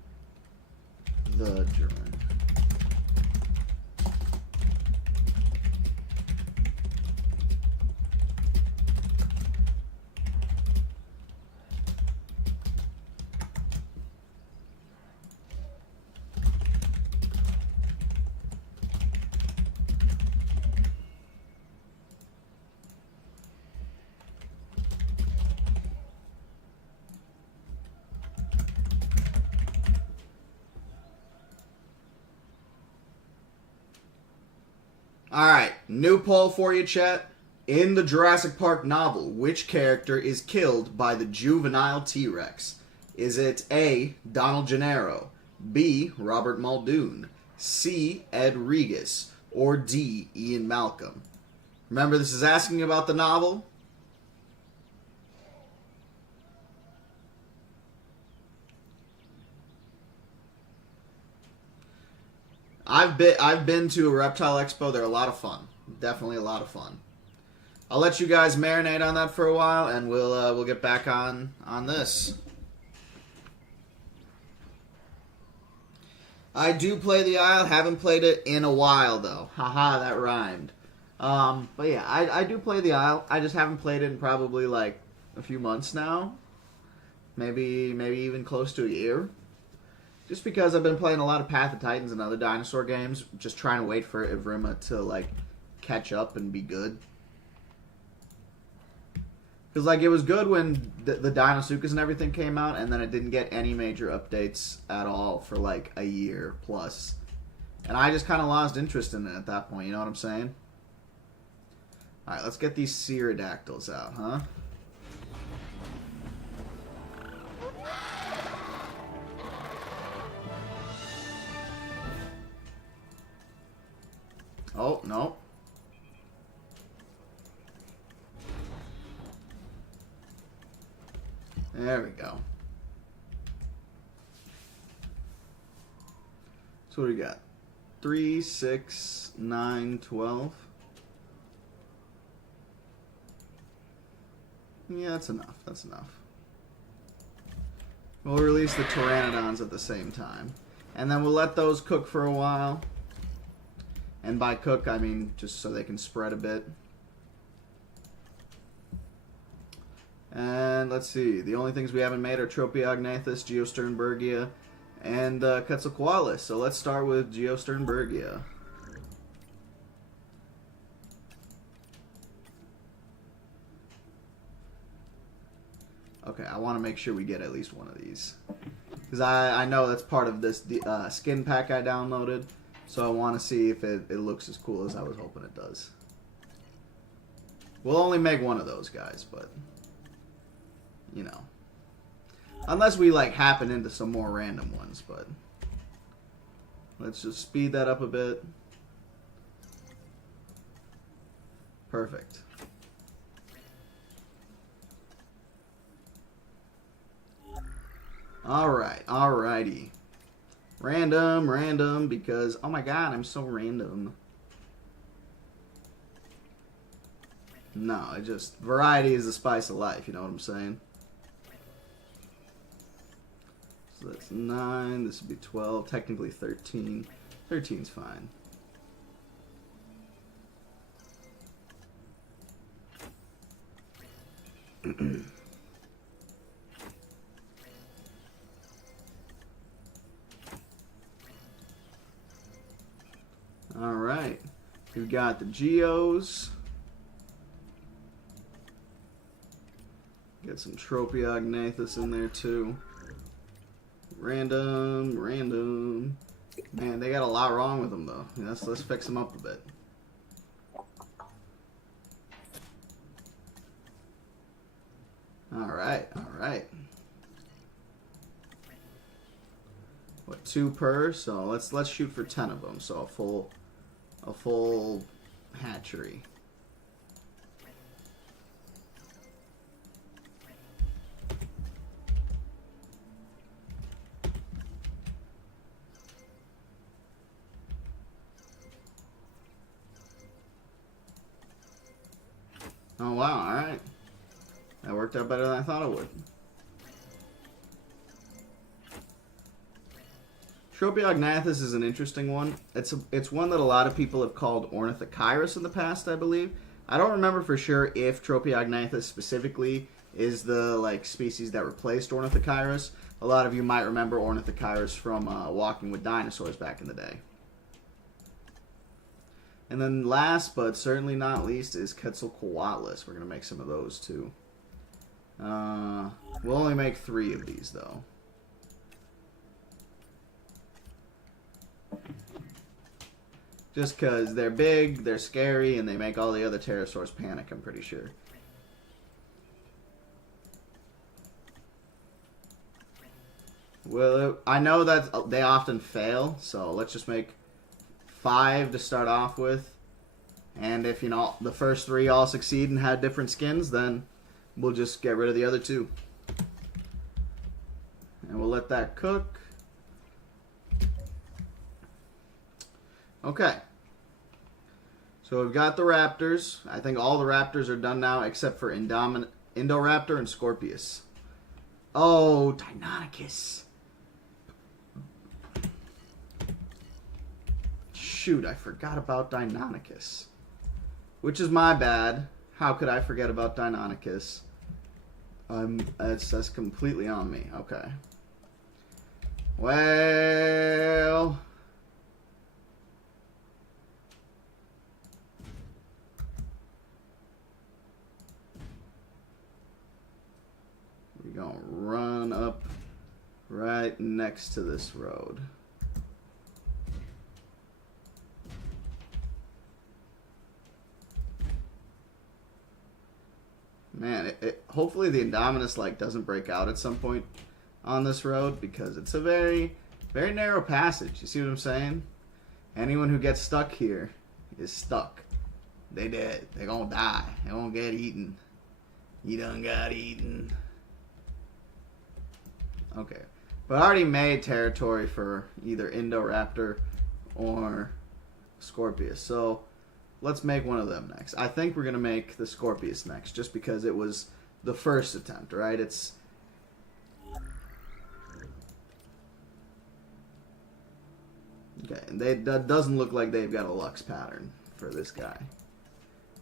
the Jurassic. Alright, new poll for you, chat. In the Jurassic Park novel, which character is killed by the juvenile T-Rex? Is it A, Donald Gennaro, B, Robert Muldoon, C, Ed Regis, or D, Ian Malcolm? Remember, this is asking about the novel. I've been to a reptile expo. They're a lot of fun. Definitely a lot of fun. I'll let you guys marinate on that for a while, and we'll get back on this. I do play the Isle. Haven't played it in a while though. Haha, that rhymed. But yeah, I do play the Isle. I just haven't played it in probably like a few months now. Maybe even close to a year. Just because I've been playing a lot of Path of Titans and other dinosaur games, just trying to wait for Ivrima to like catch up and be good. Because like it was good when the Dinosuchus and everything came out, and then it didn't get any major updates at all for like a year plus, and I just kind of lost interest in it at that point. You know what I'm saying? All right, let's get these Pterodactyls out, huh? Oh, no. There we go. So what do we got? 3, 6, 9, 12. Yeah, that's enough. That's enough. We'll release the Pteranodons at the same time. And then we'll let those cook for a while. And by cook, I mean just so they can spread a bit. And let's see. The only things we haven't made are Tropeognathus, Geosternbergia, and Quetzalcoatlus. So let's start with Geosternbergia. Okay, I want to make sure we get at least one of these. Because I know that's part of this skin pack I downloaded. So I want to see if it looks as cool as I was hoping it does. We'll only make one of those guys, but, you know. Unless we, like, happen into some more random ones, but. Let's just speed that up a bit. Perfect. Alright, alrighty. Random, because, oh my god, I'm so random. No, it just, variety is the spice of life, you know what I'm saying? So that's 9, this would be 12, technically 13. 13's fine. Alright, we've got the Geos. Get some Tropiognathus in there too. Random. Man, they got a lot wrong with them though. Let's fix them up a bit. Alright. What, 2 per? So let's shoot for 10 of them. So a full hatchery. Oh wow, alright. That worked out better than I thought it would. Tropiognathus is an interesting one. It's one that a lot of people have called Ornithochirus in the past, I believe. I don't remember for sure if Tropiognathus specifically is the species that replaced Ornithochirus. A lot of you might remember Ornithochirus from Walking with Dinosaurs back in the day. And then last, but certainly not least, is Quetzalcoatlus. We're going to make some of those too. We'll only make 3 of these though. Just because they're big, they're scary, and they make all the other pterosaurs panic, I'm pretty sure. Well, I know that they often fail, so let's just make 5 to start off with. And if, the first 3 all succeed and had different skins, then we'll just get rid of the other 2. And we'll let that cook. Okay. So we've got the raptors. I think all the raptors are done now except for Indoraptor and Scorpius. Oh, Deinonychus. Shoot, I forgot about Deinonychus. Which is my bad. How could I forget about Deinonychus? That's completely on me. Okay. Well... we're gonna run up right next to this road. Man, hopefully the Indominus doesn't break out at some point on this road, because it's a very, very narrow passage. You see what I'm saying? Anyone who gets stuck here is stuck. They dead. They gonna die. They gonna get eaten. You done got eaten. Okay. But I already made territory for either Indoraptor or Scorpius. So let's make one of them next. I think we're going to make the Scorpius next, just because it was the first attempt, right? It's... okay, and that doesn't look like they've got a Lux pattern for this guy.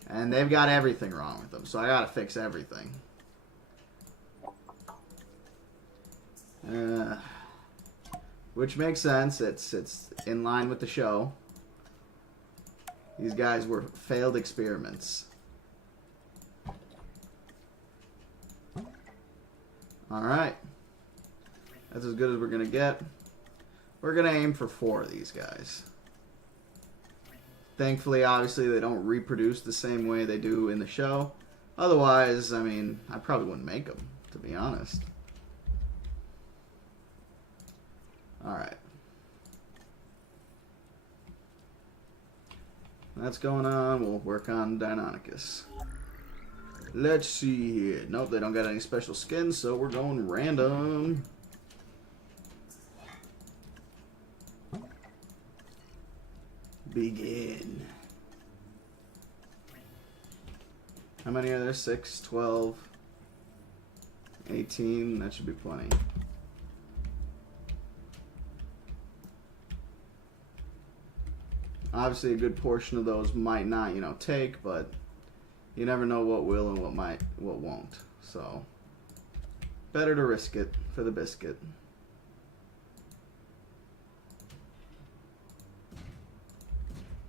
And they've got everything wrong with them, so I gotta fix everything. Which makes sense. It's in line with the show. These guys were failed experiments. Alright. That's as good as we're going to get. We're going to aim for 4 of these guys. Thankfully, obviously, they don't reproduce the same way they do in the show. Otherwise, I mean, I probably wouldn't make them, to be honest. Alright. That's going on. We'll work on Deinonychus. Let's see here. Nope, they don't got any special skins, so we're going random. begin. How many are there? 6, 12, 18. That should be plenty. Obviously, a good portion of those might not, you know, take, but you never know what will and what won't. So, better to risk it for the biscuit.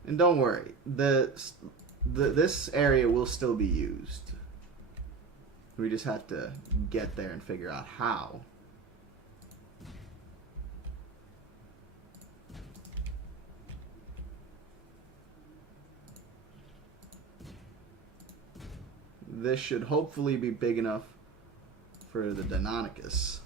And don't worry, this area will still be used. We just have to get there and figure out how. This should hopefully be big enough for the Deinonychus.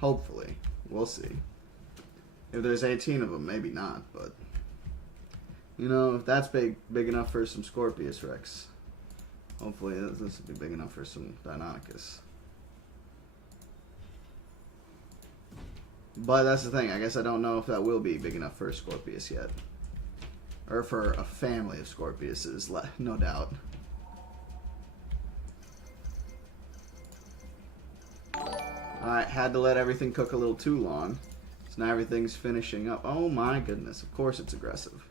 Hopefully. We'll see. If there's 18 of them, maybe not, but you know, if that's big enough for some Scorpius Rex, hopefully this will be big enough for some Deinonychus. But that's the thing, I guess I don't know if that will be big enough for a Scorpius yet. Or for a family of Scorpiuses, no doubt. Alright, had to let everything cook a little too long. So now everything's finishing up. Oh my goodness, of course it's aggressive.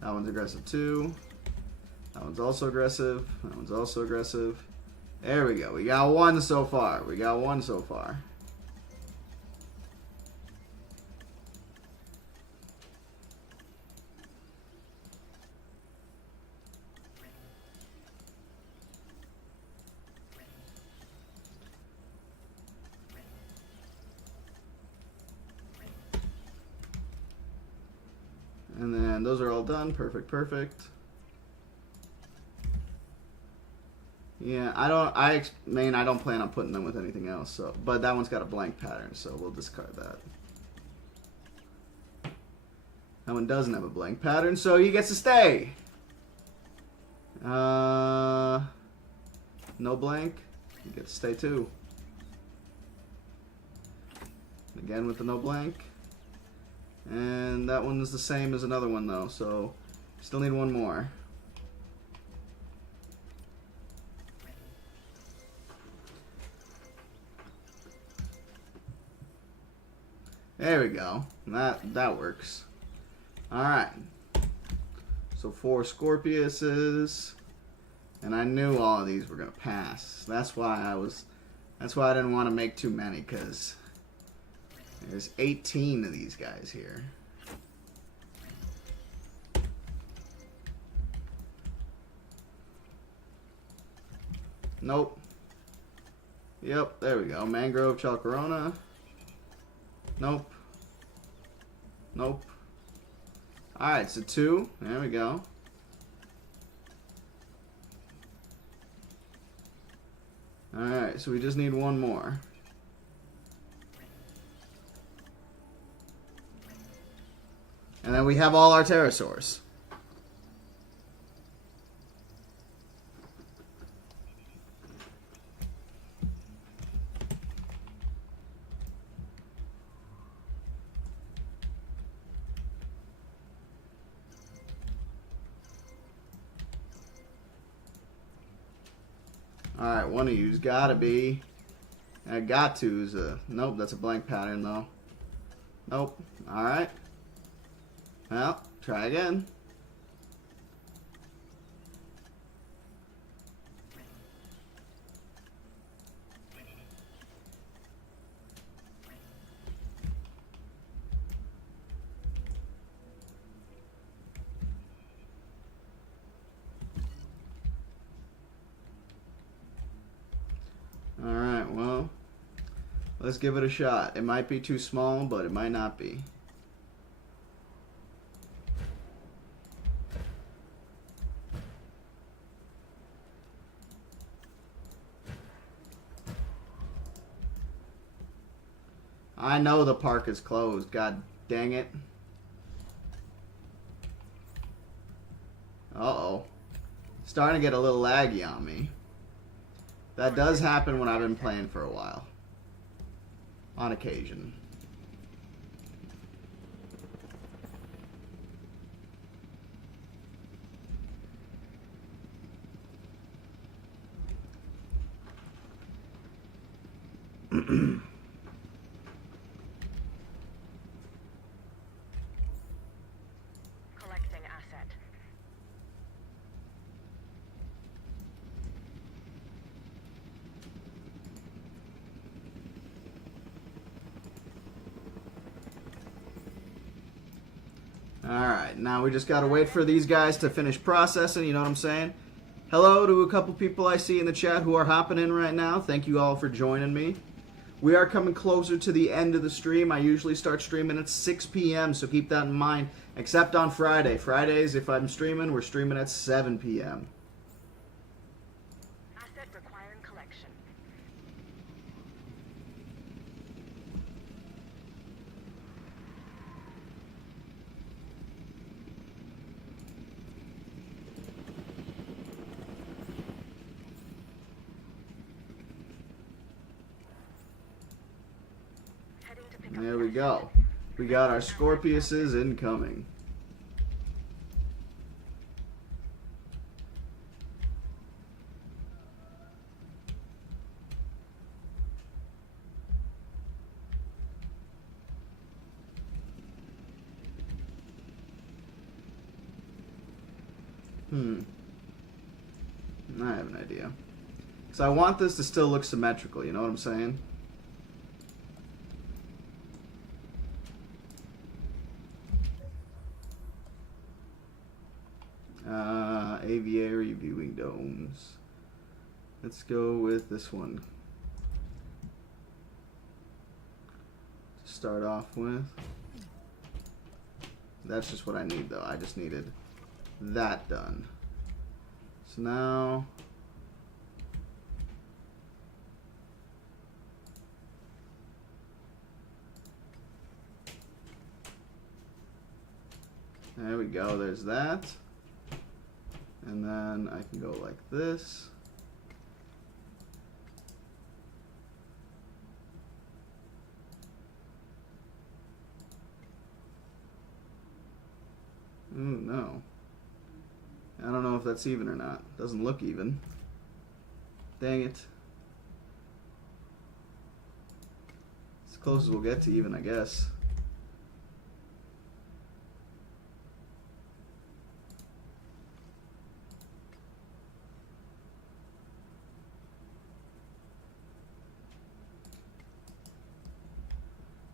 That one's aggressive too. That one's also aggressive. That one's also aggressive. There we go. We got one so far. We got one so far. And then those are all done. Perfect, perfect. Yeah, I don't plan on putting them with anything else. So, but that one's got a blank pattern, so we'll discard that. That one doesn't have a blank pattern, so he gets to stay. No blank. He gets to stay too. Again with the no blank. And that one is the same as another one though, so still need one more. There we go. That works. Alright. So 4 Scorpiuses. And I knew all of these were gonna pass. That's why I didn't want to make too many, because there's 18 of these guys here. Nope. Yep, there we go. Mangrove Chalcorona. Nope. Nope. Alright, so 2. There we go. Alright, so we just need one more. And then we have all our pterosaurs. Alright, one of you's gotta be. Got to's nope, that's a blank pattern though. Nope. Alright. Well, try again. Alright, well, let's give it a shot. It might be too small, but it might not be. I know the park is closed. God dang it. Oh, Starting to get a little laggy on me. That does happen when I've been playing for a while. On occasion. Collecting asset. Alright, now we just gotta wait for these guys to finish processing, you know what I'm saying? Hello to a couple people I see in the chat who are hopping in right now. Thank you all for joining me. We are coming closer to the end of the stream. I usually start streaming at 6 p.m., so keep that in mind. Except on Friday. Fridays, if I'm streaming, we're streaming at 7 p.m. Asset requiring collection. Heading to pick up There the we go. asset. We got our Scorpiuses incoming. I have an idea. Because I want this to still look symmetrical, you know what I'm saying? Aviary viewing domes. Let's go with this one. To start off with. That's just what I need though. I just needed that done. So now there we go, there's that. And then I can go like this. Ooh, no. I don't know if that's even or not. Doesn't look even. Dang it. As close as we'll get to even, I guess.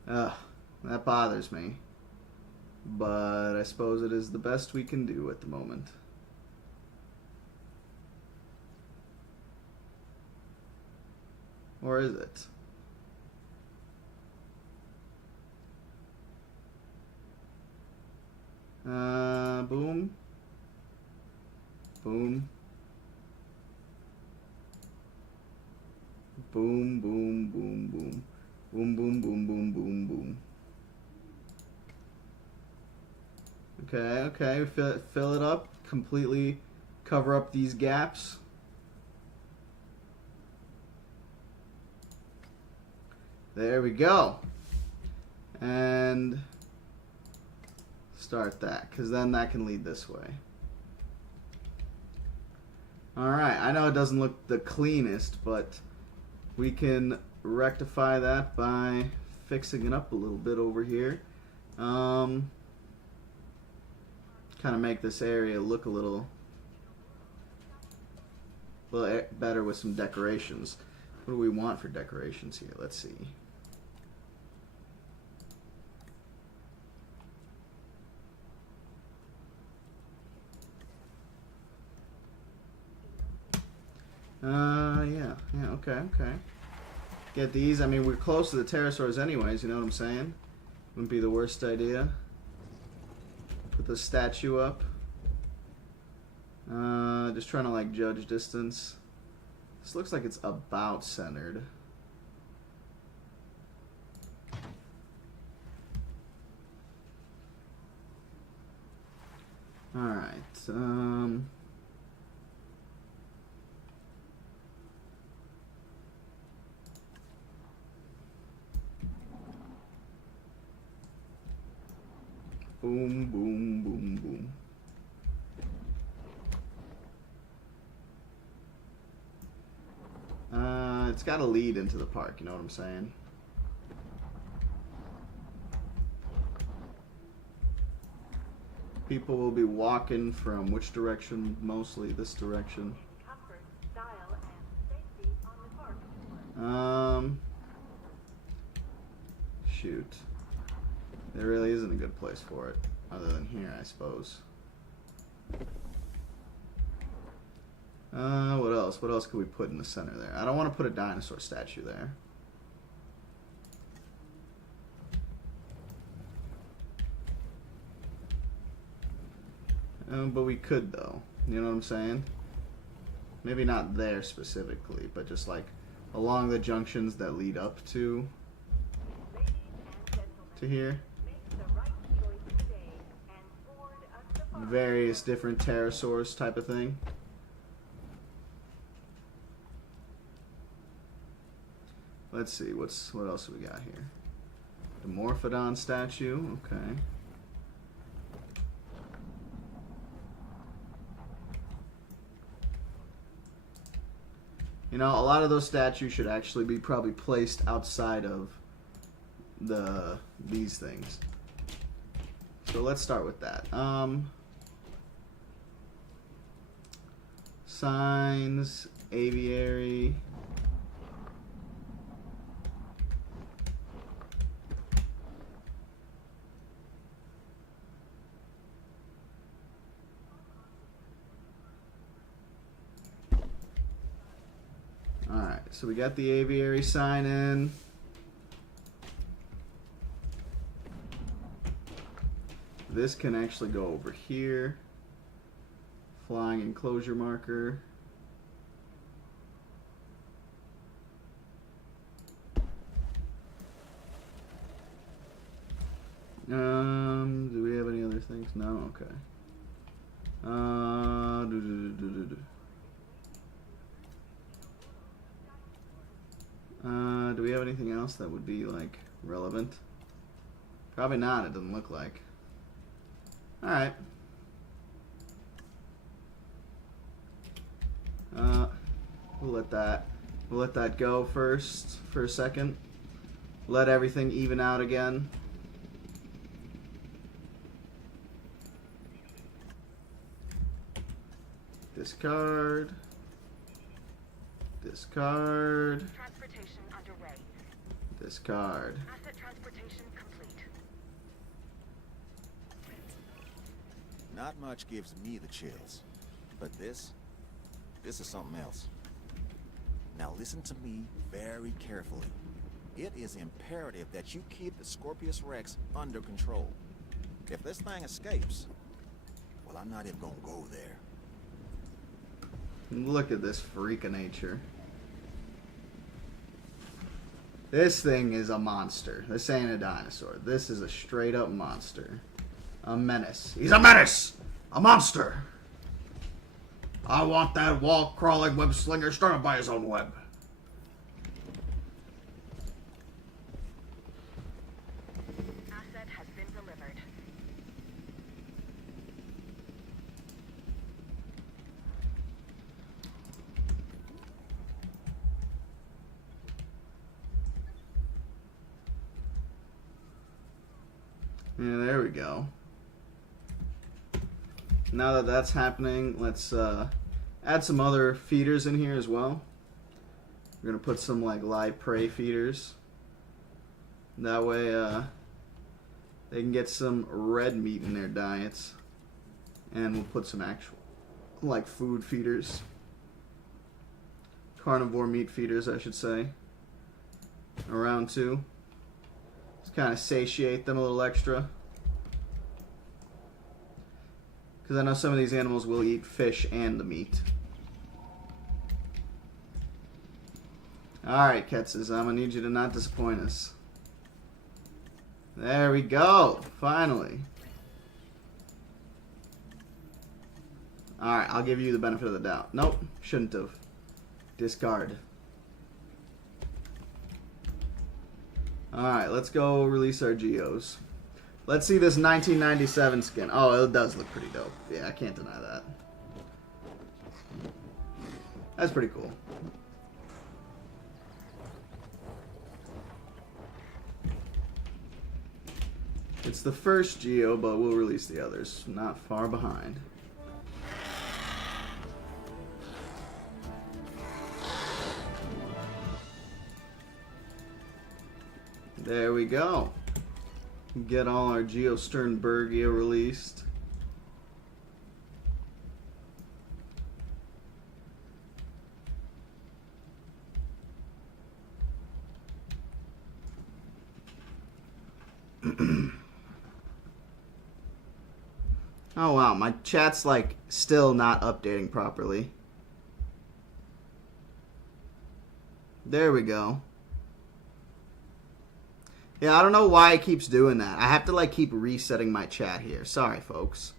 Ugh, that bothers me. But I suppose it is the best we can do at the moment. Or is it? Boom. Boom. Boom, boom, boom, boom. Boom, boom, boom, boom, boom, boom. Okay, fill it up. Completely cover up these gaps. There we go. And start that, because then that can lead this way. Alright, I know it doesn't look the cleanest, but we can rectify that by fixing it up a little bit over here. Kind of make this area look a little better with some decorations. What do we want for decorations here? Let's see. Yeah, okay. Get these. I mean, we're close to the pterosaurs anyways, you know what I'm saying? Wouldn't be the worst idea. Put the statue up. Just trying to, like, judge distance. This looks like it's about centered. Alright, Boom, boom, boom, boom. It's got to lead into the park, you know what I'm saying? People will be walking from which direction? Mostly this direction. Comfort, style, and safety on the park. Shoot. There really isn't a good place for it, other than here, I suppose. What else? What else could we put in the center there? I don't want to put a dinosaur statue there. But we could, though. You know what I'm saying? Maybe not there specifically, but just like along the junctions that lead up to here. Various different pterosaurs type of thing. Let's see, what else have we got here? The Morphodon statue, okay. You know, a lot of those statues should actually be probably placed outside of these things. So let's start with that. Signs, aviary. Alright, so we got the aviary sign in. This can actually go over here. Flying enclosure marker. Do we have any other things? No? Okay. Do we have anything else that would be like relevant? Probably not, it doesn't look like. Alright. We'll let that go first for a second. Let everything even out again. Discard. Discard. Transportation underway. Discard. Asset transportation complete. Not much gives me the chills, but this is something else. Now listen to me very carefully. It is imperative that you keep the Scorpius Rex under control. If this thing escapes, well, I'm not even gonna go there. Look at this freak of nature. This thing is a monster. This ain't a dinosaur. This is a straight up monster. A menace. He's a menace! A monster! I want that wall crawling web slinger started by his own web. Asset has been delivered. Yeah, there we go. Now that that's happening, let's add some other feeders in here as well. We're gonna put some like live prey feeders. That way they can get some red meat in their diets. And we'll put some actual like food feeders. Carnivore meat feeders, I should say. Around too. Just kind of satiate them a little extra. Because I know some of these animals will eat fish and the meat. Alright, Ketzes, I'm going to need you to not disappoint us. There we go. Finally. Alright, I'll give you the benefit of the doubt. Nope, shouldn't have. Discard. Alright, let's go release our geos. Let's see this 1997 skin. Oh, it does look pretty dope. Yeah, I can't deny that. That's pretty cool. It's the first Geo, but we'll release the others. Not far behind. There we go. Get all our Geo Sternbergia released. Oh wow, my chat's like still not updating properly. There we go. Yeah, I don't know why it keeps doing that. I have to like keep resetting my chat here. Sorry, folks.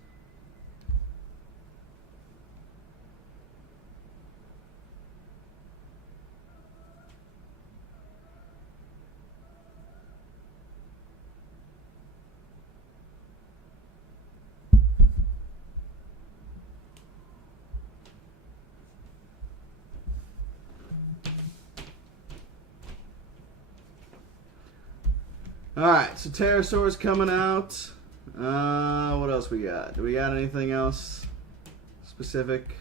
Alright, so pterosaur's coming out. What else we got? Do we got anything else specific?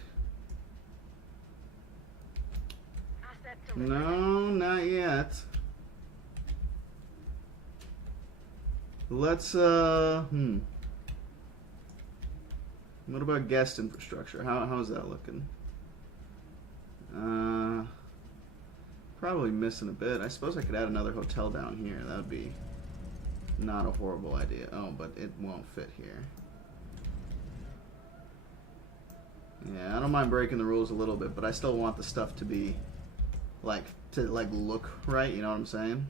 No, not yet. Let's, What about guest infrastructure? How's that looking? Probably missing a bit. I suppose I could add another hotel down here. That would be not a horrible idea. Oh, but it won't fit here. Yeah, I don't mind breaking the rules a little bit, but I still want the stuff to be like look right, you know what I'm saying?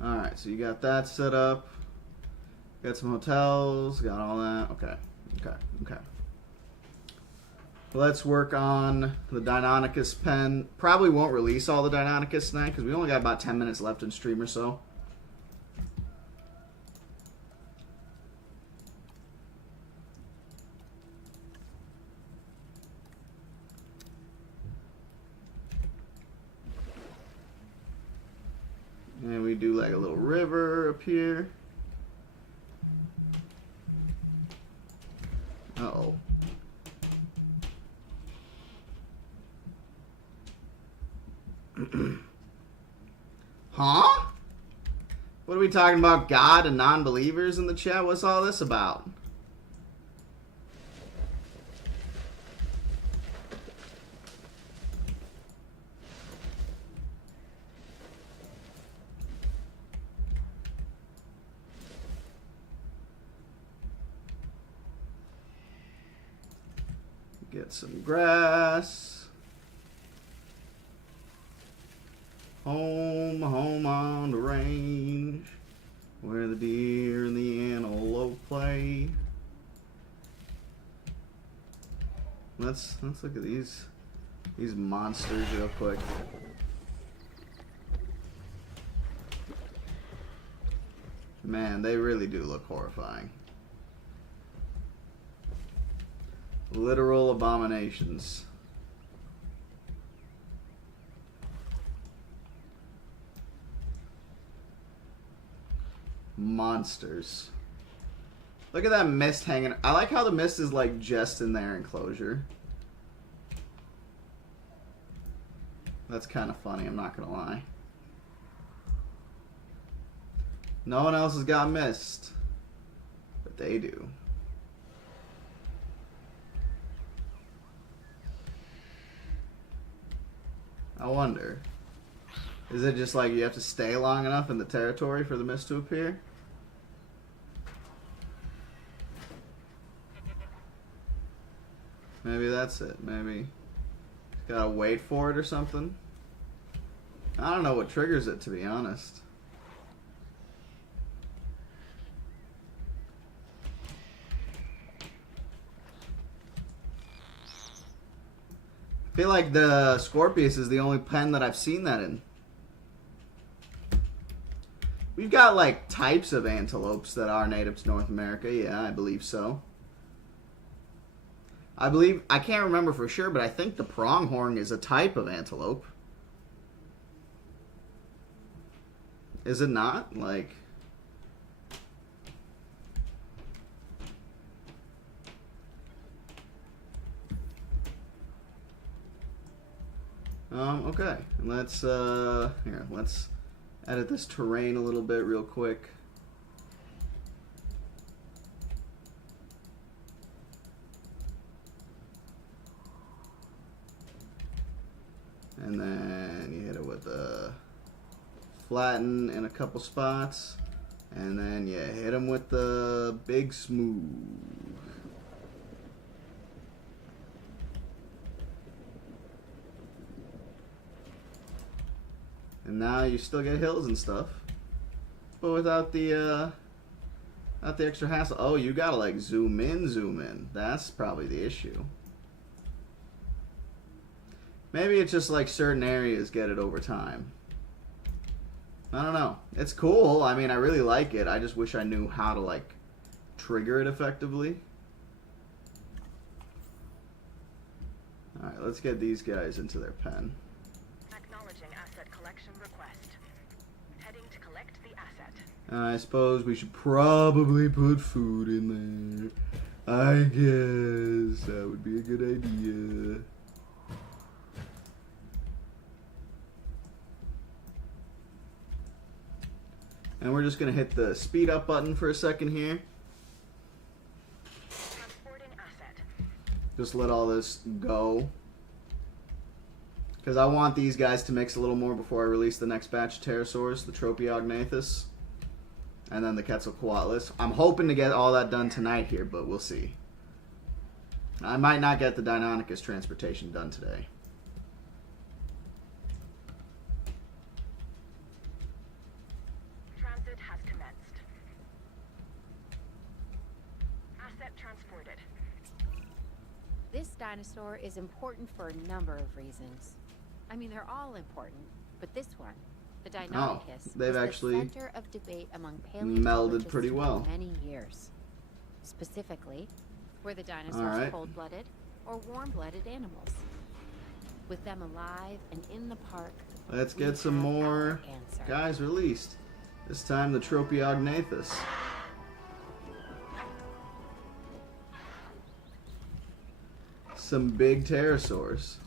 Alright, so you got that set up. Got some hotels, got all that. Okay. Let's work on the Deinonychus pen. Probably won't release all the Deinonychus tonight because we only got about 10 minutes left in stream or so. And we do like a little river up here. Uh-oh. Huh? What are we talking about? God and non-believers in the chat? What's all this about? Get some grass. Home on the range, where the deer and the antelope play. Let's look at these monsters real quick. Man, they really do look horrifying. Literal abominations. Monsters. Look at that mist hanging. I like how the mist is like just in their enclosure. That's kind of funny, I'm not gonna lie. No one else has got mist, but they do. I wonder, is it just like you have to stay long enough in the territory for the mist to appear? Maybe that's it. Maybe gotta wait for it or something. I don't know what triggers it, to be honest. I feel like the Scorpius is the only pen that I've seen that in. We've got like types of antelopes that are native to North America. Yeah, I believe so. I can't remember for sure, but I think the pronghorn is a type of antelope. Is it not? Like... okay. Let's let's edit this terrain a little bit real quick. And then you hit it with a flatten in a couple spots. And then you hit them with the big smooth. And now you still get hills and stuff, but without the extra hassle. Oh, you gotta like zoom in. That's probably the issue. Maybe it's just like certain areas get it over time. I don't know. It's cool. I mean, I really like it. I just wish I knew how to like trigger it effectively. All right, let's get these guys into their pen. I suppose we should probably put food in there. I guess that would be a good idea. And we're just going to hit the speed up button for a second here. Just let all this go. Because I want these guys to mix a little more before I release the next batch of pterosaurs, the Tropiognathus. And then the Quetzalcoatlus. I'm hoping to get all that done tonight here, but we'll see. I might not get the Deinonychus transportation done today. Transit has commenced. Asset transported. This dinosaur is important for a number of reasons. I mean, they're all important, but this one, the Deinonychus, they've is actually the center of debate among melded paleontologists pretty well. for many years. Specifically, were the dinosaurs cold-blooded or warm-blooded animals? With them alive and in the park, let's get some more guys released. This time the Tropiognathus. Some big pterosaurs.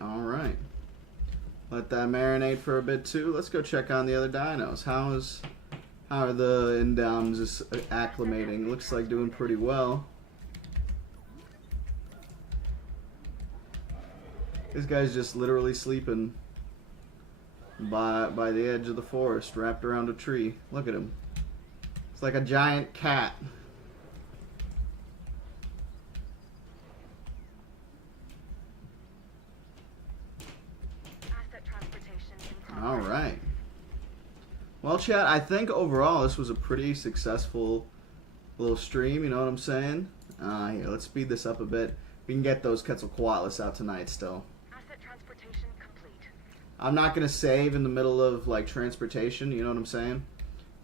Alright. Let that marinate for a bit too. Let's go check on the other dinos. How are the Indoms acclimating? Looks like doing pretty well. This guy's just literally sleeping by the edge of the forest, wrapped around a tree. Look at him. It's like a giant cat. Alright. Well, chat, I think overall this was a pretty successful little stream, you know what I'm saying? Here, let's speed this up a bit. We can get those Quetzalcoatlus out tonight still. Asset transportation complete. I'm not going to save in the middle of, like, transportation, you know what I'm saying?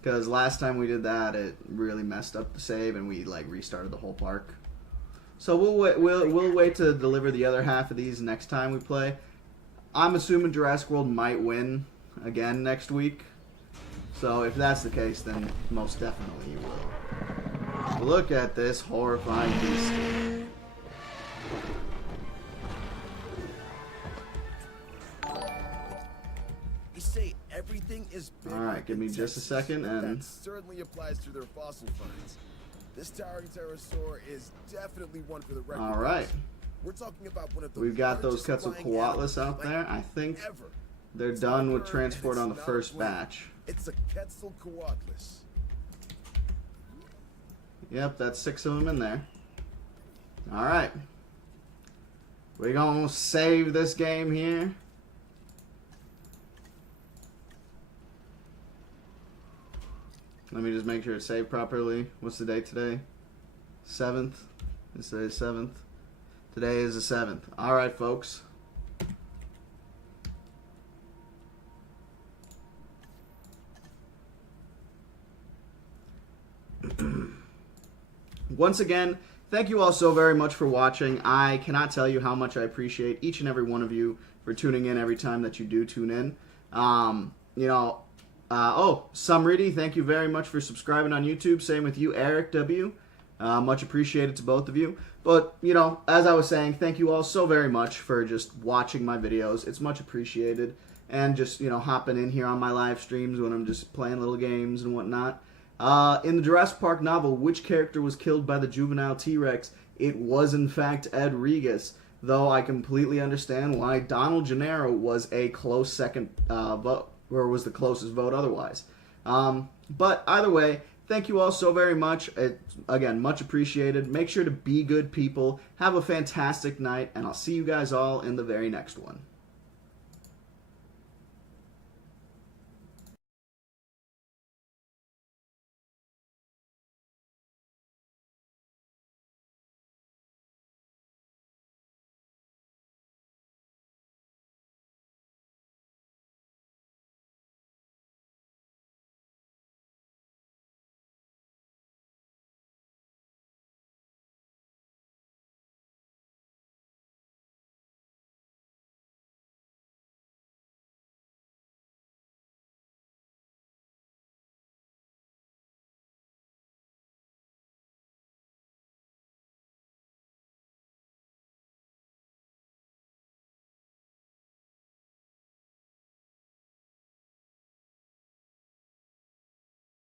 Because last time we did that, it really messed up the save and we, like, restarted the whole park. So we'll wait to deliver the other half of these next time we play. I'm assuming Jurassic World might win again next week. So if that's the case, then most definitely you will. Look at this horrifying beast. You say everything is big. Alright, give me just a second and... That certainly applies to their fossil finds. This towering pterosaur is definitely one for the record. Alright. We're talking about one of the We've got those largest flying Quetzalcoatlus animals out there. I think ever. they're It's done not with a bird, transport and on the it's not a first plane. batch. It's a Quetzalcoatlus. Yep, that's 6 of them in there. Alright. We're gonna save this game here. Let me just make sure it's saved properly. What's the date today? 7th. This is 7th. Today is the 7th. Alright, folks. Once again, thank you all so very much for watching. I cannot tell you how much I appreciate each and every one of you for tuning in every time that you do tune in. Samriti, thank you very much for subscribing on YouTube. Same with you, Eric W. Much appreciated to both of you. But, as I was saying, thank you all so very much for just watching my videos. It's much appreciated. And just, hopping in here on my live streams when I'm just playing little games and whatnot. In the Jurassic Park novel, which character was killed by the juvenile T-Rex? It was, in fact, Ed Regas. Though I completely understand why Donald Gennaro was a close second vote, or was the closest vote otherwise. But either way, thank you all so very much. Again, much appreciated. Make sure to be good people. Have a fantastic night, and I'll see you guys all in the very next one.